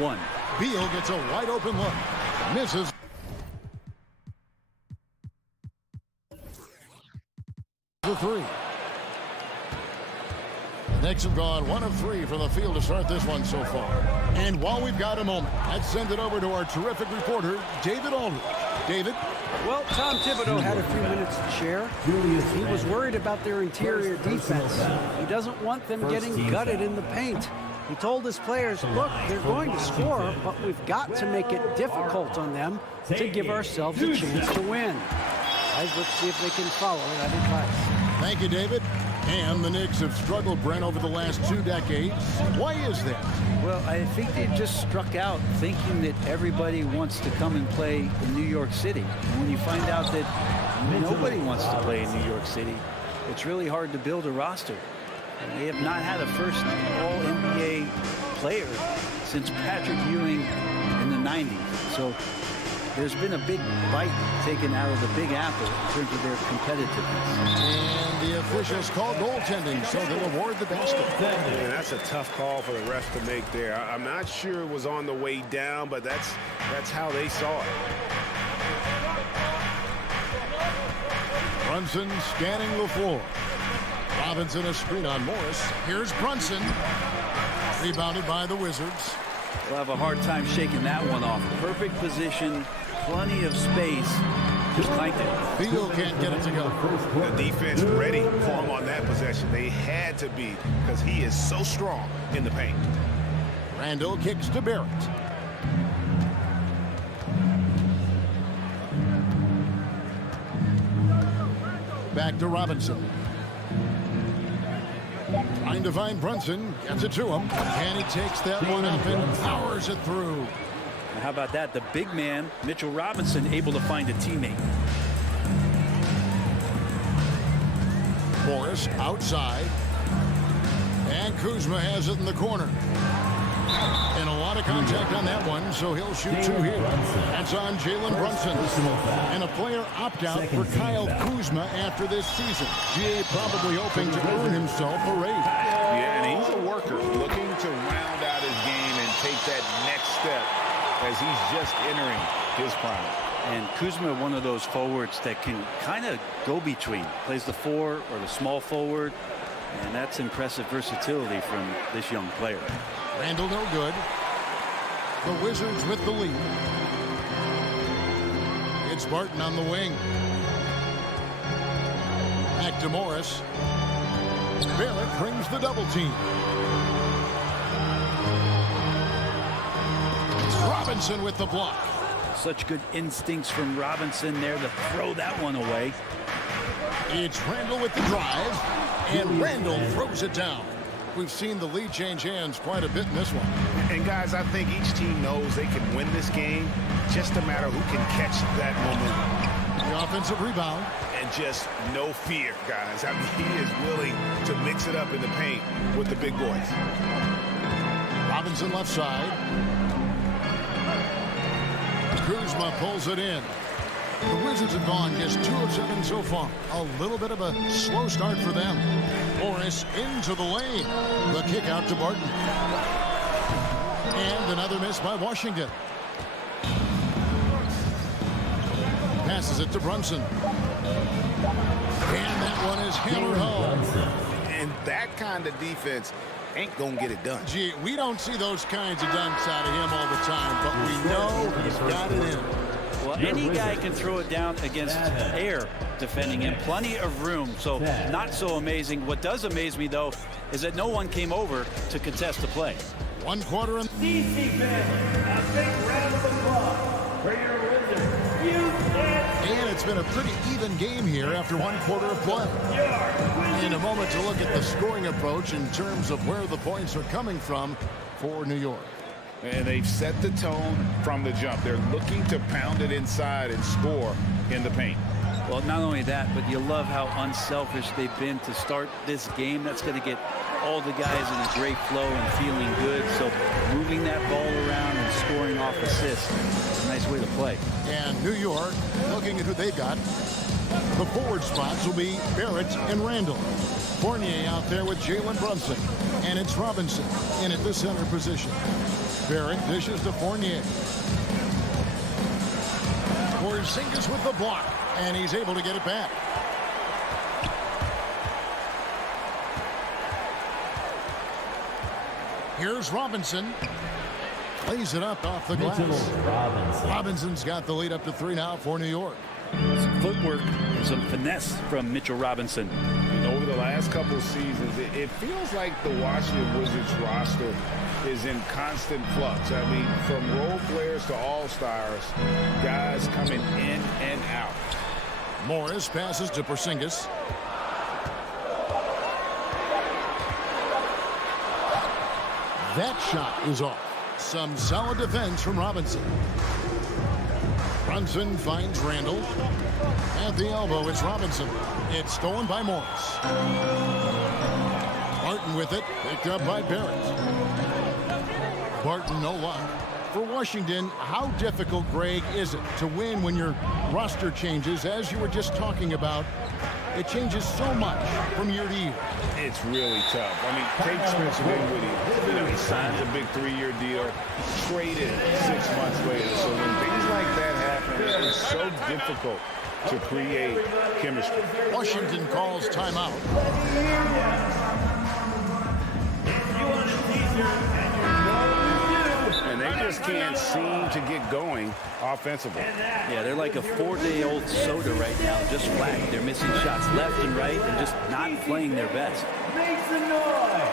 One. Beal gets a wide open look. Misses. The three. The Knicks have gone 1 of 3 from the field to start this one so far. And while we've got a moment, let's send it over to our terrific reporter, David Aldridge. David? Well, Tom Thibodeau had a few minutes to share. He was worried about their interior defense. He doesn't want them getting gutted in the paint. He told his players, look, they're going to score, but we've got to make it difficult on them to give ourselves a chance to win. Guys, let's see if they can follow that advice. Thank you, David. And the Knicks have struggled, Brent, over the last 2 decades. Why is that? Well, I think they've just struck out thinking that everybody wants to come and play in New York City. And when you find out that nobody wants to play in New York City, it's really hard to build a roster. And they have not had a first All-NBA player since Patrick Ewing in the 90s. So there's been a big bite taken out of the Big Apple in terms of their competitiveness. And the officials call goaltending, so they'll award the basket. Man, that's a tough call for the ref to make there. I'm not sure it was on the way down, but that's how they saw it. Brunson scanning the floor. Robinson a screen on Morris. Here's Brunson. Rebounded by the Wizards. We'll have a hard time shaking that one off. Perfect position, plenty of space. Just like it. Beal can't get it to go. The defense ready for him on that possession. They had to be because he is so strong in the paint. Randall kicks to Barrett. Back to Robinson. Trying to find Brunson. Gets it to him. And he takes that one up and powers it through. And how about that? The big man, Mitchell Robinson, able to find a teammate. Morris outside. And Kuzma has it in the corner. And a lot of contact on that one, so he'll shoot 2 here. That's on Jalen Brunson. And a player opt-out for Kyle Kuzma after this season. GA probably hoping to earn himself a raise. Yeah, and he's a worker looking to round out his game and take that next step as he's just entering his prime. And Kuzma, one of those forwards that can kind of go between. Plays the 4 or the small forward. And that's impressive versatility from this young player. Randall no good. The Wizards with the lead. It's Barton on the wing. Back to Morris. Barrett brings the double team. Robinson with the block. Such good instincts from Robinson there to throw that one away. It's Randall with the drive. And Randall throws it down. We've seen the lead change hands quite a bit in this one. And guys, I think each team knows they can win this game. Just a matter who can catch that moment. The offensive rebound. And just no fear, guys. I mean, he is willing to mix it up in the paint with the big boys. Robinson left side. Kuzma pulls it in. The Wizards have gone just 2 of 7 so far. A little bit of a slow start for them. Morris into the lane. The kick out to Barton. And another miss by Washington. Passes it to Brunson. And that one is hammered home. And that kind of defense ain't gonna get it done. Gee, we don't see those kinds of dunks out of him all the time, but we know he's got it in. Well, any guy can throw it down against air defending him. Plenty of room, so not so amazing. What does amaze me, though, is that no one came over to contest the play. 1 quarter and... DC fans, a big round of applause for your Wizards. And it's been a pretty even game here after 1 quarter of play. In a moment to look at the scoring approach in terms of where the points are coming from for New York. And they've set the tone from the jump. They're looking to pound it inside and score in the paint. Well, not only that, but you love how unselfish they've been to start this game. That's going to get all the guys in a great flow and feeling good. So moving that ball around and scoring off assists, a nice way to play. And New York, looking at who they've got, the forward spots will be Barrett and Randall. Fournier out there with Jalen Brunson. And it's Robinson in at the center position. Barrett dishes to Fournier. Porzingis with the block. And he's able to get it back. Here's Robinson. Lays it up off the glass. Robinson's got the lead up to 3 now for New York. Some footwork and some finesse from Mitchell Robinson. And over the last couple seasons, it feels like the Washington Wizards roster is in constant flux. I mean, from role players to all-stars, guys coming in and out. Morris passes to Porzingis. That shot is off. Some solid defense from Robinson. Brunson finds Randall. At the elbow, it's Robinson. It's stolen by Morris. Barton with it, picked up by Barrett. Barton, no luck. For Washington, how difficult, Greg, is it to win when your roster changes, as you were just talking about? It changes so much from year to year. It's really tough. I mean, take Spencer Dinwiddie. He signs a big 3-year deal, traded 6 months later. So when things like that happen, it's so difficult to create chemistry. Washington calls timeout. And they just can't seem to get going offensively. Yeah, they're like a 4-day-old soda right now, just flat. They're missing shots left and right and just not playing their best. Make some noise.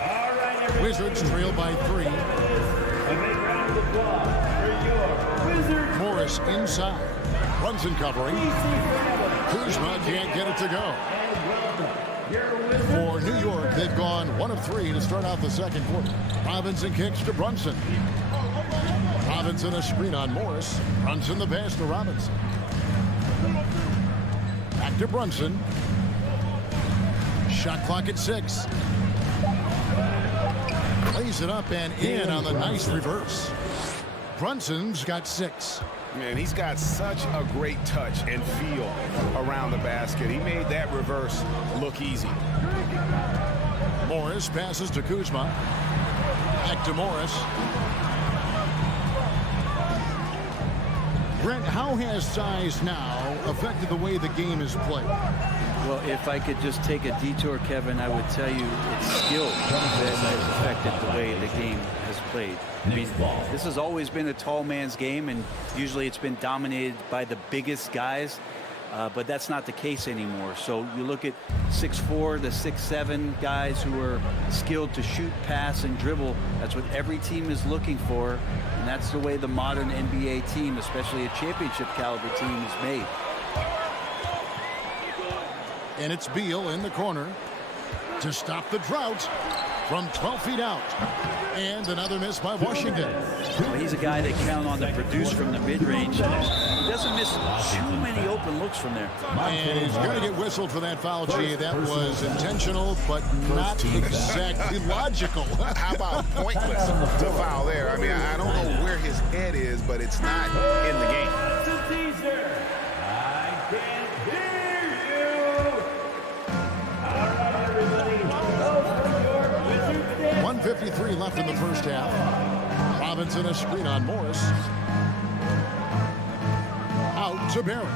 All right, everybody. Wizards trail by 3. A big round of applause for your Wizards. Morris inside. Brunson covering. Kuzma can't get it to go. For New York, they've gone 1 of 3 to start out the second quarter. Robinson kicks to Brunson. Robinson a screen on Morris. Brunson the pass to Robinson. Back to Brunson. Shot clock at 6. Lays it up and in on the nice reverse. Brunson's got 6. Man, he's got such a great touch and feel around the basket. He made that reverse look easy. Morris passes to Kuzma. Back to Morris. Brent, how has size now affected the way the game is played? Well, if I could just take a detour, Kevin, I would tell you it's skill that has affected the way the game has played. I mean, this has always been a tall man's game, and usually it's been dominated by the biggest guys, but that's not the case anymore. So you look at 6'4" to 6'7" guys who are skilled to shoot, pass, and dribble. That's what every team is looking for, and that's the way the modern NBA team, especially a championship caliber team, is made. And it's Beal in the corner to stop the drought from 12 feet out. And another miss by Washington. Well, he's a guy they count on to produce from the mid-range. He doesn't miss too many open looks from there. And he's going to get whistled for that foul, G. That was intentional, but not exactly logical. How about pointless to foul there? I mean, I don't know where his head is, but it's not in the game. 2:53 left in the first half. Robinson a screen on Morris. Out to Barrett.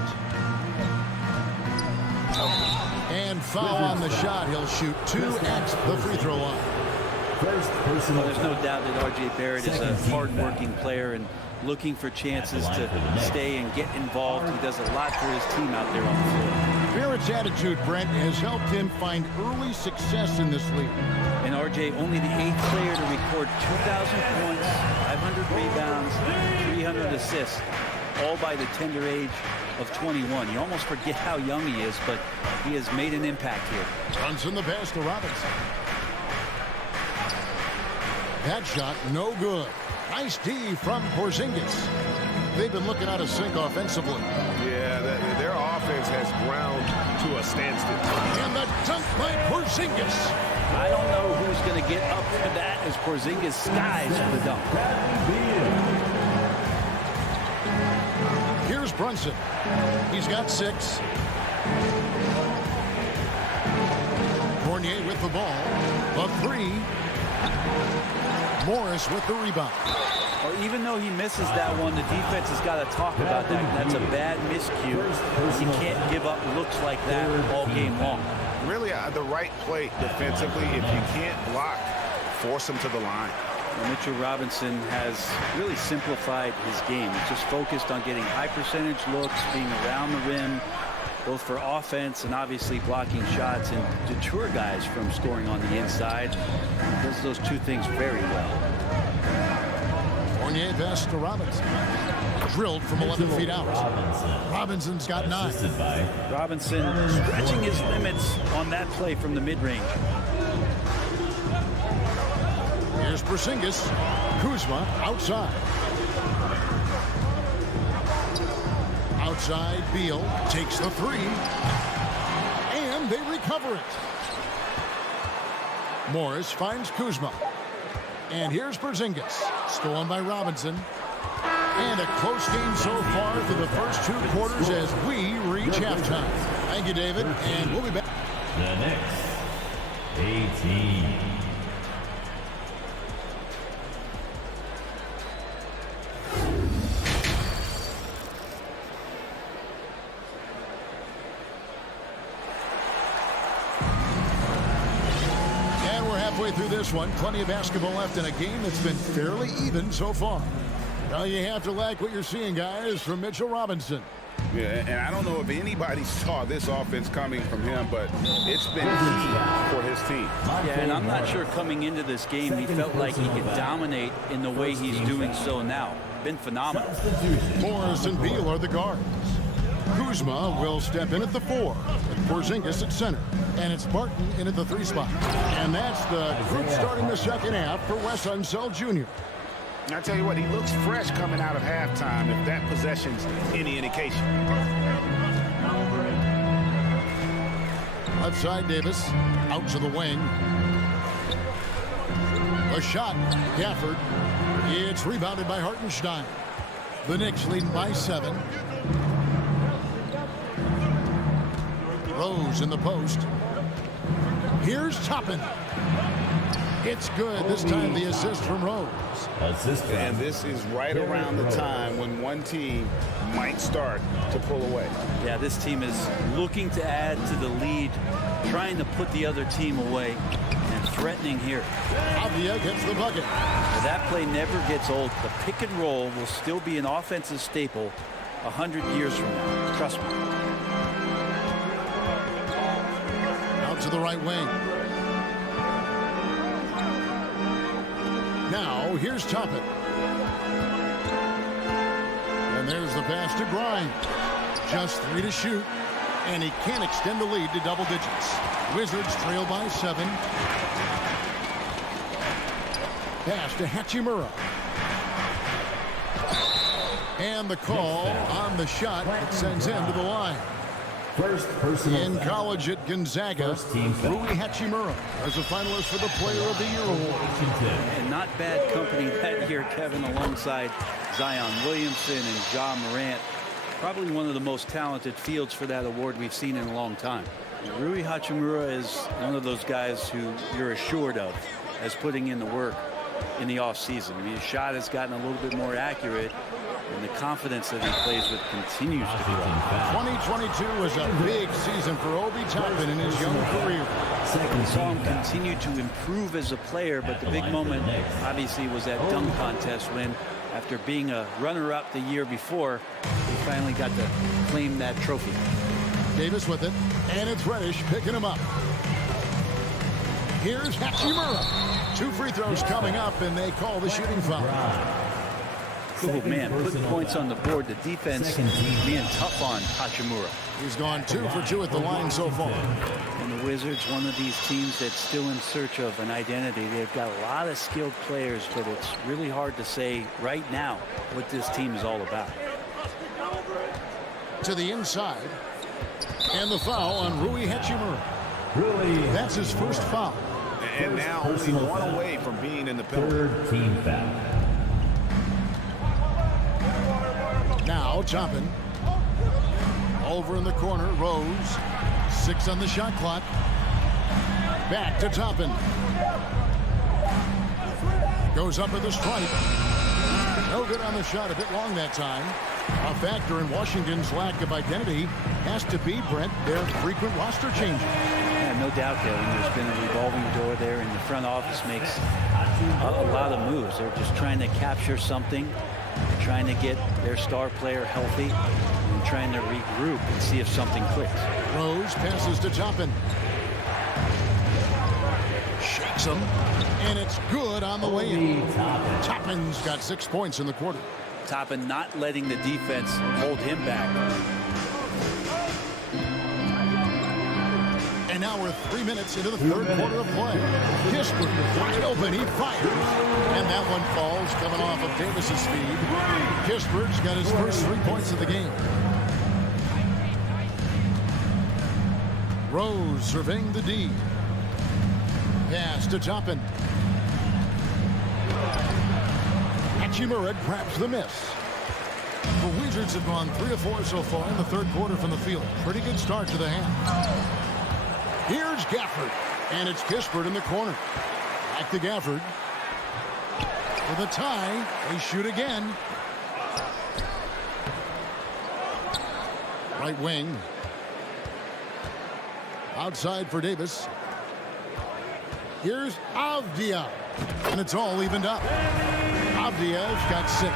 And foul on the shot. He'll shoot 2 at the free throw line. Well, there's no doubt that R.J. Barrett is a hard-working player and looking for chances to stay and get involved. He does a lot for his team out there on the floor. Barrett's attitude, Brent, has helped him find early success in this league. And R.J. only the 8th player to record 2,000 points, 500 rebounds, 300 assists, all by the tender age of 21. You almost forget how young he is, but he has made an impact here. Brunson the pass to Robinson. That shot no good. Nice D from Porzingis. They've been looking out of sync offensively. Yeah, their offense has ground to a standstill. And the dunk by Porzingis. I don't know who's going to get up for that as Porzingis skies for the dunk. Here's Brunson. He's got 6. Fournier with the ball. A 3. Morris with the rebound. Well, even though he misses that one, the defense has got to talk about that. That's a bad miscue. He can't give up looks like that all game long. Really, the right play defensively. If you can't block, force him to the line. Well, Mitchell Robinson has really simplified his game. He's just focused on getting high percentage looks, being around the rim, both for offense and obviously blocking shots, and deter guys from scoring on the inside. He does those two things very well. Fournier pass to Robinson. Drilled from 11 feet out. Robinson's got 9. Robinson stretching his limits on that play from the mid-range. Here's Porzingis. Kuzma outside. Outside, Beal takes the 3. And they recover it. Morris finds Kuzma. And here's Porzingis. Stolen by Robinson. And a close game so far for the first 2 quarters as we reach halftime. Thank you, David. And we'll be back. The Knicks, 18. Through this one, plenty of basketball left in a game that's been fairly even so far. Well, you have to like what you're seeing, guys, from Mitchell Robinson. Yeah, and I don't know if anybody saw this offense coming from him, but it's been key for his team. Yeah, and I'm not sure coming into this game he felt like he could dominate in the way he's doing so now. Been phenomenal. Morris and Beal are the guards. Kuzma will step in at the 4, with Porzingis at center. And it's Barton in at the 3 spot. And that's the group starting the second half for Wes Unseld Jr. I tell you what, he looks fresh coming out of halftime, if that possession's any indication. Left side, Davis. Out to the wing. A shot. Gafford. It's rebounded by Hartenstein. The Knicks leading by 7. Rose in the post. Here's Toppin. It's good. This time the assist from Rose. And this is right around the time when one team might start to pull away. Yeah, this team is looking to add to the lead, trying to put the other team away, and threatening here. Avdia gets the bucket. Now, that play never gets old. The pick and roll will still be an offensive staple 100 years from now. Trust me. To the right wing. Now here's Toppin. And there's the pass to Grimes. Just 3 to shoot. And he can't extend the lead to double digits. Wizards trail by 7. Pass to Hachimura. And the call on the shot that sends him to the line. In college at Gonzaga, Rui Hachimura as a finalist for the Player of the Year award. And not bad company that year, Kevin, alongside Zion Williamson and Ja Morant. Probably one of the most talented fields for that award we've seen in a long time. Rui Hachimura is one of those guys who you're assured of as putting in the work in the offseason. I mean, his shot has gotten a little bit more accurate, and the confidence that he plays with continues to grow. 2022 was a big season for Obi Toppin in his young career. We saw him continue to improve as a player, but the big moment obviously was that dunk contest when, after being a runner-up the year before, he finally got to claim that trophy. Davis with it, and it's Reddish picking him up. Here's Hachimura. 2 free throws coming up, and they call the shooting foul. Oh, man, putting points on the board. The defense being tough on Hachimura. He's gone 2 for 2 at the line so far. And the Wizards, one of these teams that's still in search of an identity. They've got a lot of skilled players, but it's really hard to say right now what this team is all about. To the inside. And the foul on Rui Hachimura. That's his first foul. And now only one away from being in the penalty. Third team foul. Now Toppin. Over in the corner, Rose. 6 on the shot clock. Back to Toppin. Goes up with the strike. No good on the shot, a bit long that time. A factor in Washington's lack of identity has to be, Brent, their frequent roster changes. Yeah, no doubt, Kevin. There's been a revolving door there, and the front office makes a lot of moves. They're just trying to capture something. They're trying to get their star player healthy and trying to regroup and see if something clicks. Rose passes to Toppin. Shakes him, and it's good on the way in. Toppin's got 6 points in the quarter. Toppin not letting the defense hold him back. And now we're 3 minutes into the third quarter of play. Kispert wide open, he fires. And that one falls, coming off of Davis's speed. Kispert's got his first 3 points of the game. Rose surveying the D. Pass to Toppin. Hachimura grabs the miss. The Wizards have gone 3 of 4 so far in the third quarter from the field. Pretty good start to the hand. Here's Gafford, and it's Kispert in the corner. Back to Gafford. For the tie, they shoot again. Right wing. Outside for Davis. Here's Avdia, and it's all evened up. Avdia's got 6.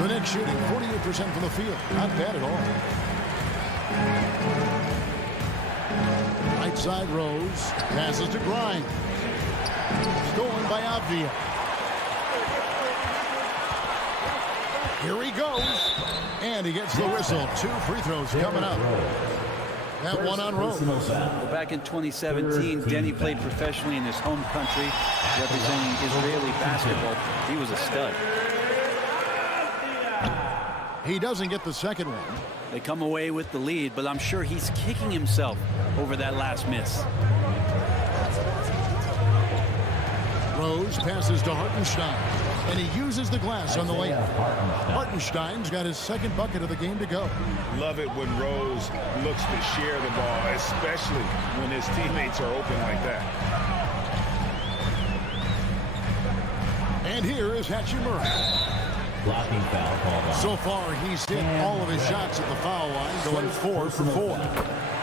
The Knicks shooting 48% from the field. Not bad at all. Right side Rose. Passes to Grimes. Stolen by Avdia. Here he goes. And he gets the whistle. 2 free throws coming up. That one on Rose. Well, back in 2017, Denny played professionally in his home country, representing Israeli basketball. He was a stud. He doesn't get the second one. They come away with the lead, but I'm sure he's kicking himself over that last miss. Rose passes to Hartenstein, and he uses the glass on the layup. Hartenstein's got his second bucket of the game to go. Love it when Rose looks to share the ball, especially when his teammates are open like that. And here is Hachimura. Blocking foul called on. So far, he's hit all of his shots at the foul line, going 4 for 4.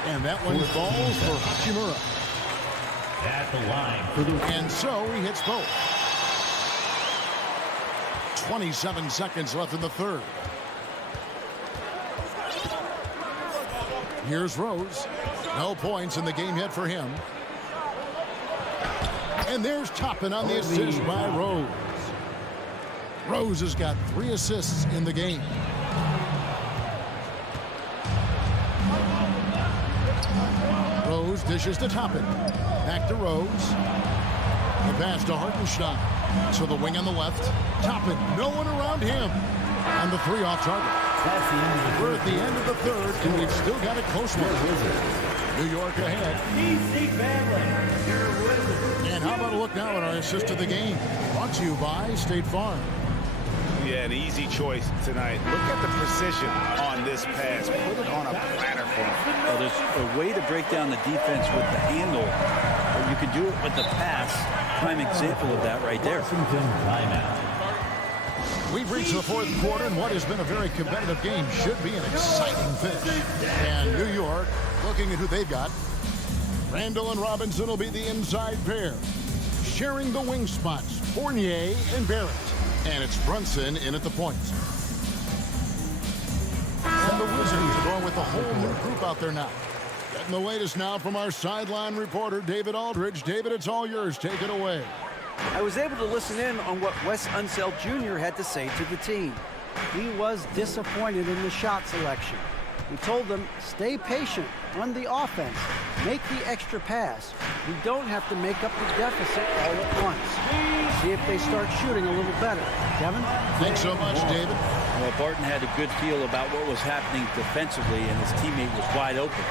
And that one falls for Hachimura. At the line for the... And so he hits both. 27 seconds left in the third. Here's Rose. No points in the game yet for him. And there's Toppin on the assist by Rose. Rose has got 3 assists in the game. Rose dishes to Toppin. Back to Rose. The pass to Hartenstein. So the wing on the left. Toppin, no one around him. And the 3 off target. We're at the end of the third, and we've still got a close one. New York ahead. And how about a look now at our assist of the game? Brought to you by State Farm. Yeah, an easy choice tonight. Look at the precision on this pass. Put it on a platter for him. Well, there's a way to break down the defense with the handle, or you can do it with the pass. Prime example of that right there. We've reached the fourth quarter, and what has been a very competitive game should be an exciting finish. And New York, looking at who they've got, Randall and Robinson will be the inside pair. Sharing the wing spots, Fournier and Barrett. And it's Brunson in at the point. And the Wizards are going with a whole new group out there now. Getting the latest now from our sideline reporter, David Aldridge. David, it's all yours. Take it away. I was able to listen in on what Wes Unseld Jr. had to say to the team. He was disappointed in the shot selection. He told them, stay patient, run the offense, make the extra pass. We don't have to make up the deficit all at once. See if they start shooting a little better. Kevin? Thanks so much, David. Well, Barton had a good feel about what was happening defensively, and his teammate was wide open.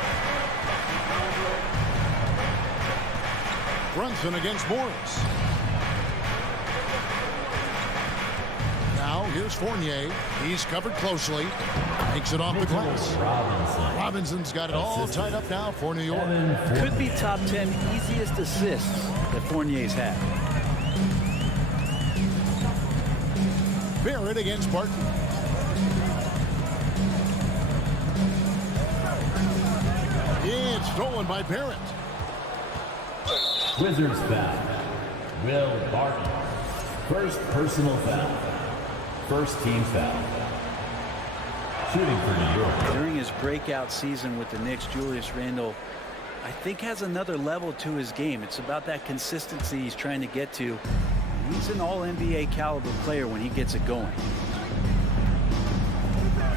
Brunson against Morris. Now, here's Fournier. He's covered closely. Makes it off the glass. Robinson's got it all tied up now for New York. Could be top 10 easiest assists that Fournier's had. Barrett against Barton. It's stolen by Barrett. Wizards foul. Will Barton. First personal foul. First team foul. Shooting for New York. During his breakout season with the Knicks, Julius Randle, I think, has another level to his game. It's about that consistency he's trying to get to. He's an all-NBA caliber player when he gets it going.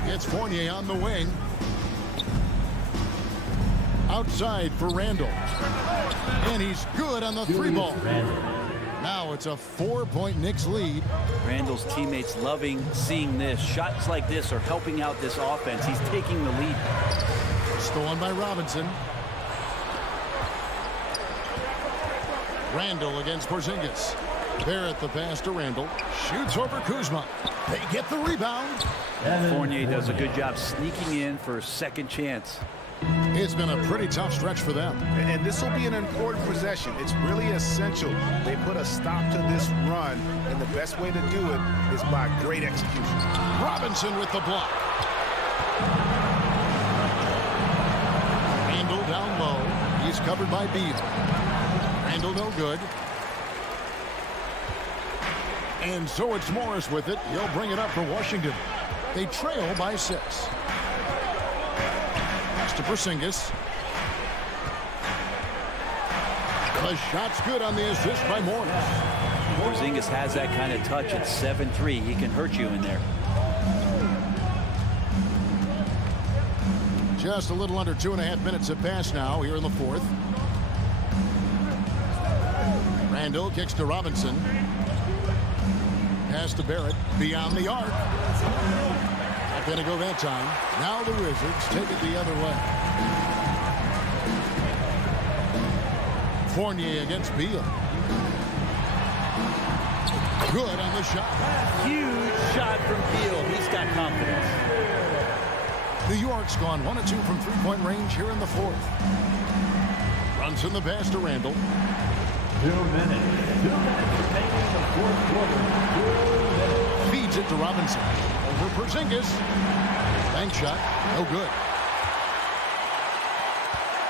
It's Fournier on the wing. Outside for Randle. And he's good on the three ball. Now it's a 4-point Knicks lead. Randall's teammates loving seeing this. Shots like this are helping out this offense. He's taking the lead. Stolen by Robinson. Randall against Porzingis. Barrett the pass to Randall. Shoots over Kuzma. They get the rebound. Fournier does a good job sneaking in for a second chance. It's been a pretty tough stretch for them. And this will be an important possession. It's really essential they put a stop to this run, and the best way to do it is by great execution. Robinson with the block. Randall down low. He's covered by Beal. Randall no good. And so it's Morris with it. He'll bring it up for Washington. They trail by 6. Pass to Porzingis. The shot's good on the assist by Morris. Porzingis has that kind of touch at 7-3. He can hurt you in there. Just a little under 2.5 minutes have passed now here in the fourth. Randall kicks to Robinson. Pass to Barrett beyond the arc. Not going to go that time. Now the Wizards take it the other way. Fournier against Beal. Good on the shot. Huge shot from Beal. He's got confidence. New York's gone 1 of 2 from three-point range here in the fourth. Brunson the pass to Randall. 2 minutes. 2 minutes remaining in the fourth quarter. 2 minutes. Feeds it to Robinson. Over Porzingis. Bank shot. No good.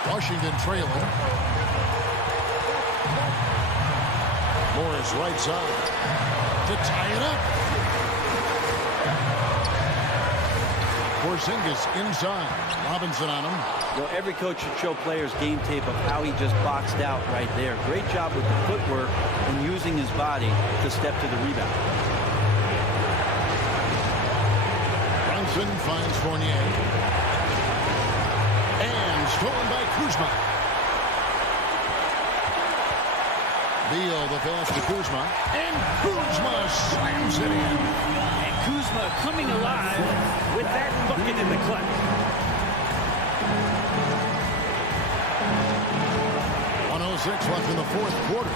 Washington trailing. Morris right side to tie it up. Porzingis inside. Robinson on him. Well, every coach should show players game tape of how he just boxed out right there. Great job with the footwork and using his body to step to the rebound. Brunson finds Fournier. And stolen by Kuzma. Beal the pass to Kuzma. And Kuzma slams it in. And Kuzma coming alive with that bucket in the clutch. 1:06 left in the fourth quarter.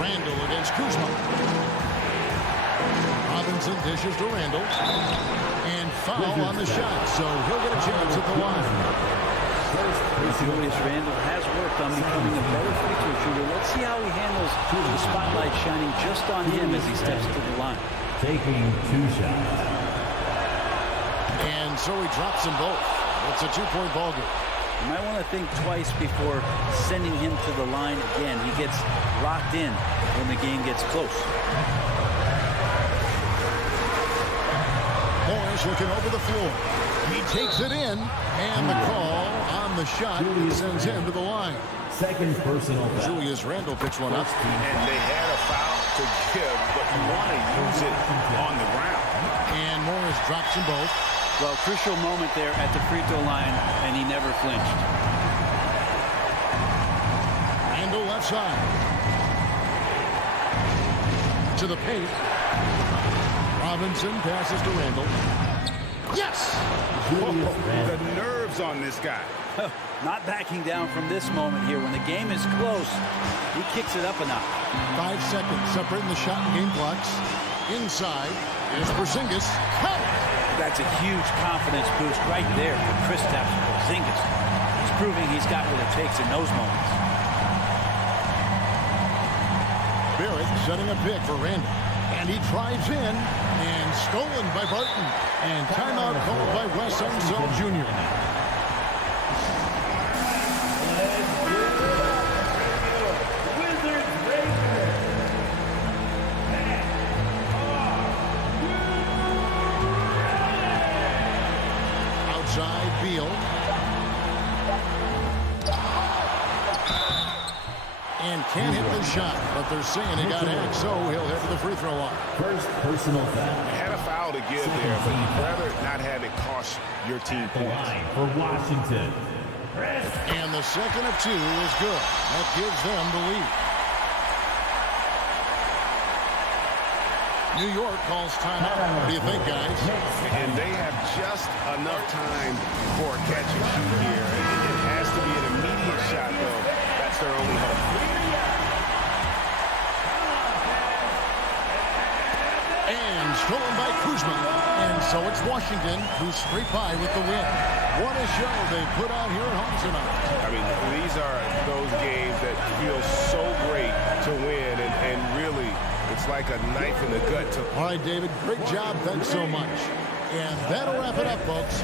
Randall Randall against Kuzma. Robinson dishes to Randall. And foul on the shot, so he'll get a chance at the line. Julius Randle has worked on becoming a better free throw shooter. Let's see how he handles the spotlight shining just on him as he steps to the line. Taking 2 shots. And so he drops them both. It's a 2-point ball game. You might want to think twice before sending him to the line again. He gets locked in when the game gets close. Morris looking over the floor. He takes it in, and the call on the shot sends him to the line. Second personal foul. Julius Randle picks one up. And they had a foul to give, but you want to use it on the ground. And Morris drops them both. Well, crucial moment there at the free throw line, and he never flinched. Randle left side. To the paint. Robinson passes to Randle. Yes! Whoa, the nerves on this guy. Not backing down from this moment here. When the game is close, he kicks it up a notch. 5 seconds separating the shot and game clocks. Inside is Porzingis. Count! That's a huge confidence boost right there for Kristaps Porzingis. He's proving he's got what it takes in those moments. Barrett setting a pick for Randle. And he drives in and stolen by Barton. And timeout called by Wes Unseld Jr. Outside Beal. And can't hit the shot, but they're saying he got hacked, so he'll head to the free throw line. First personal foul. Had a foul to give there, but you'd rather not have it cost your team The points. line for Washington. And the second of 2 is good. That gives them the lead. New York calls timeout. What do you think, guys? And they have just enough time for a catch and shoot here. It has to be an immediate shot, though. That's their only hope. And stolen by Kuzma. And so it's Washington who scrape by with the win. What a show they put out here at home tonight. I mean, these are those games that feel so great to win, and really, it's like a knife in the gut. All right, David, great job. Thanks so much. And that'll wrap it up, folks.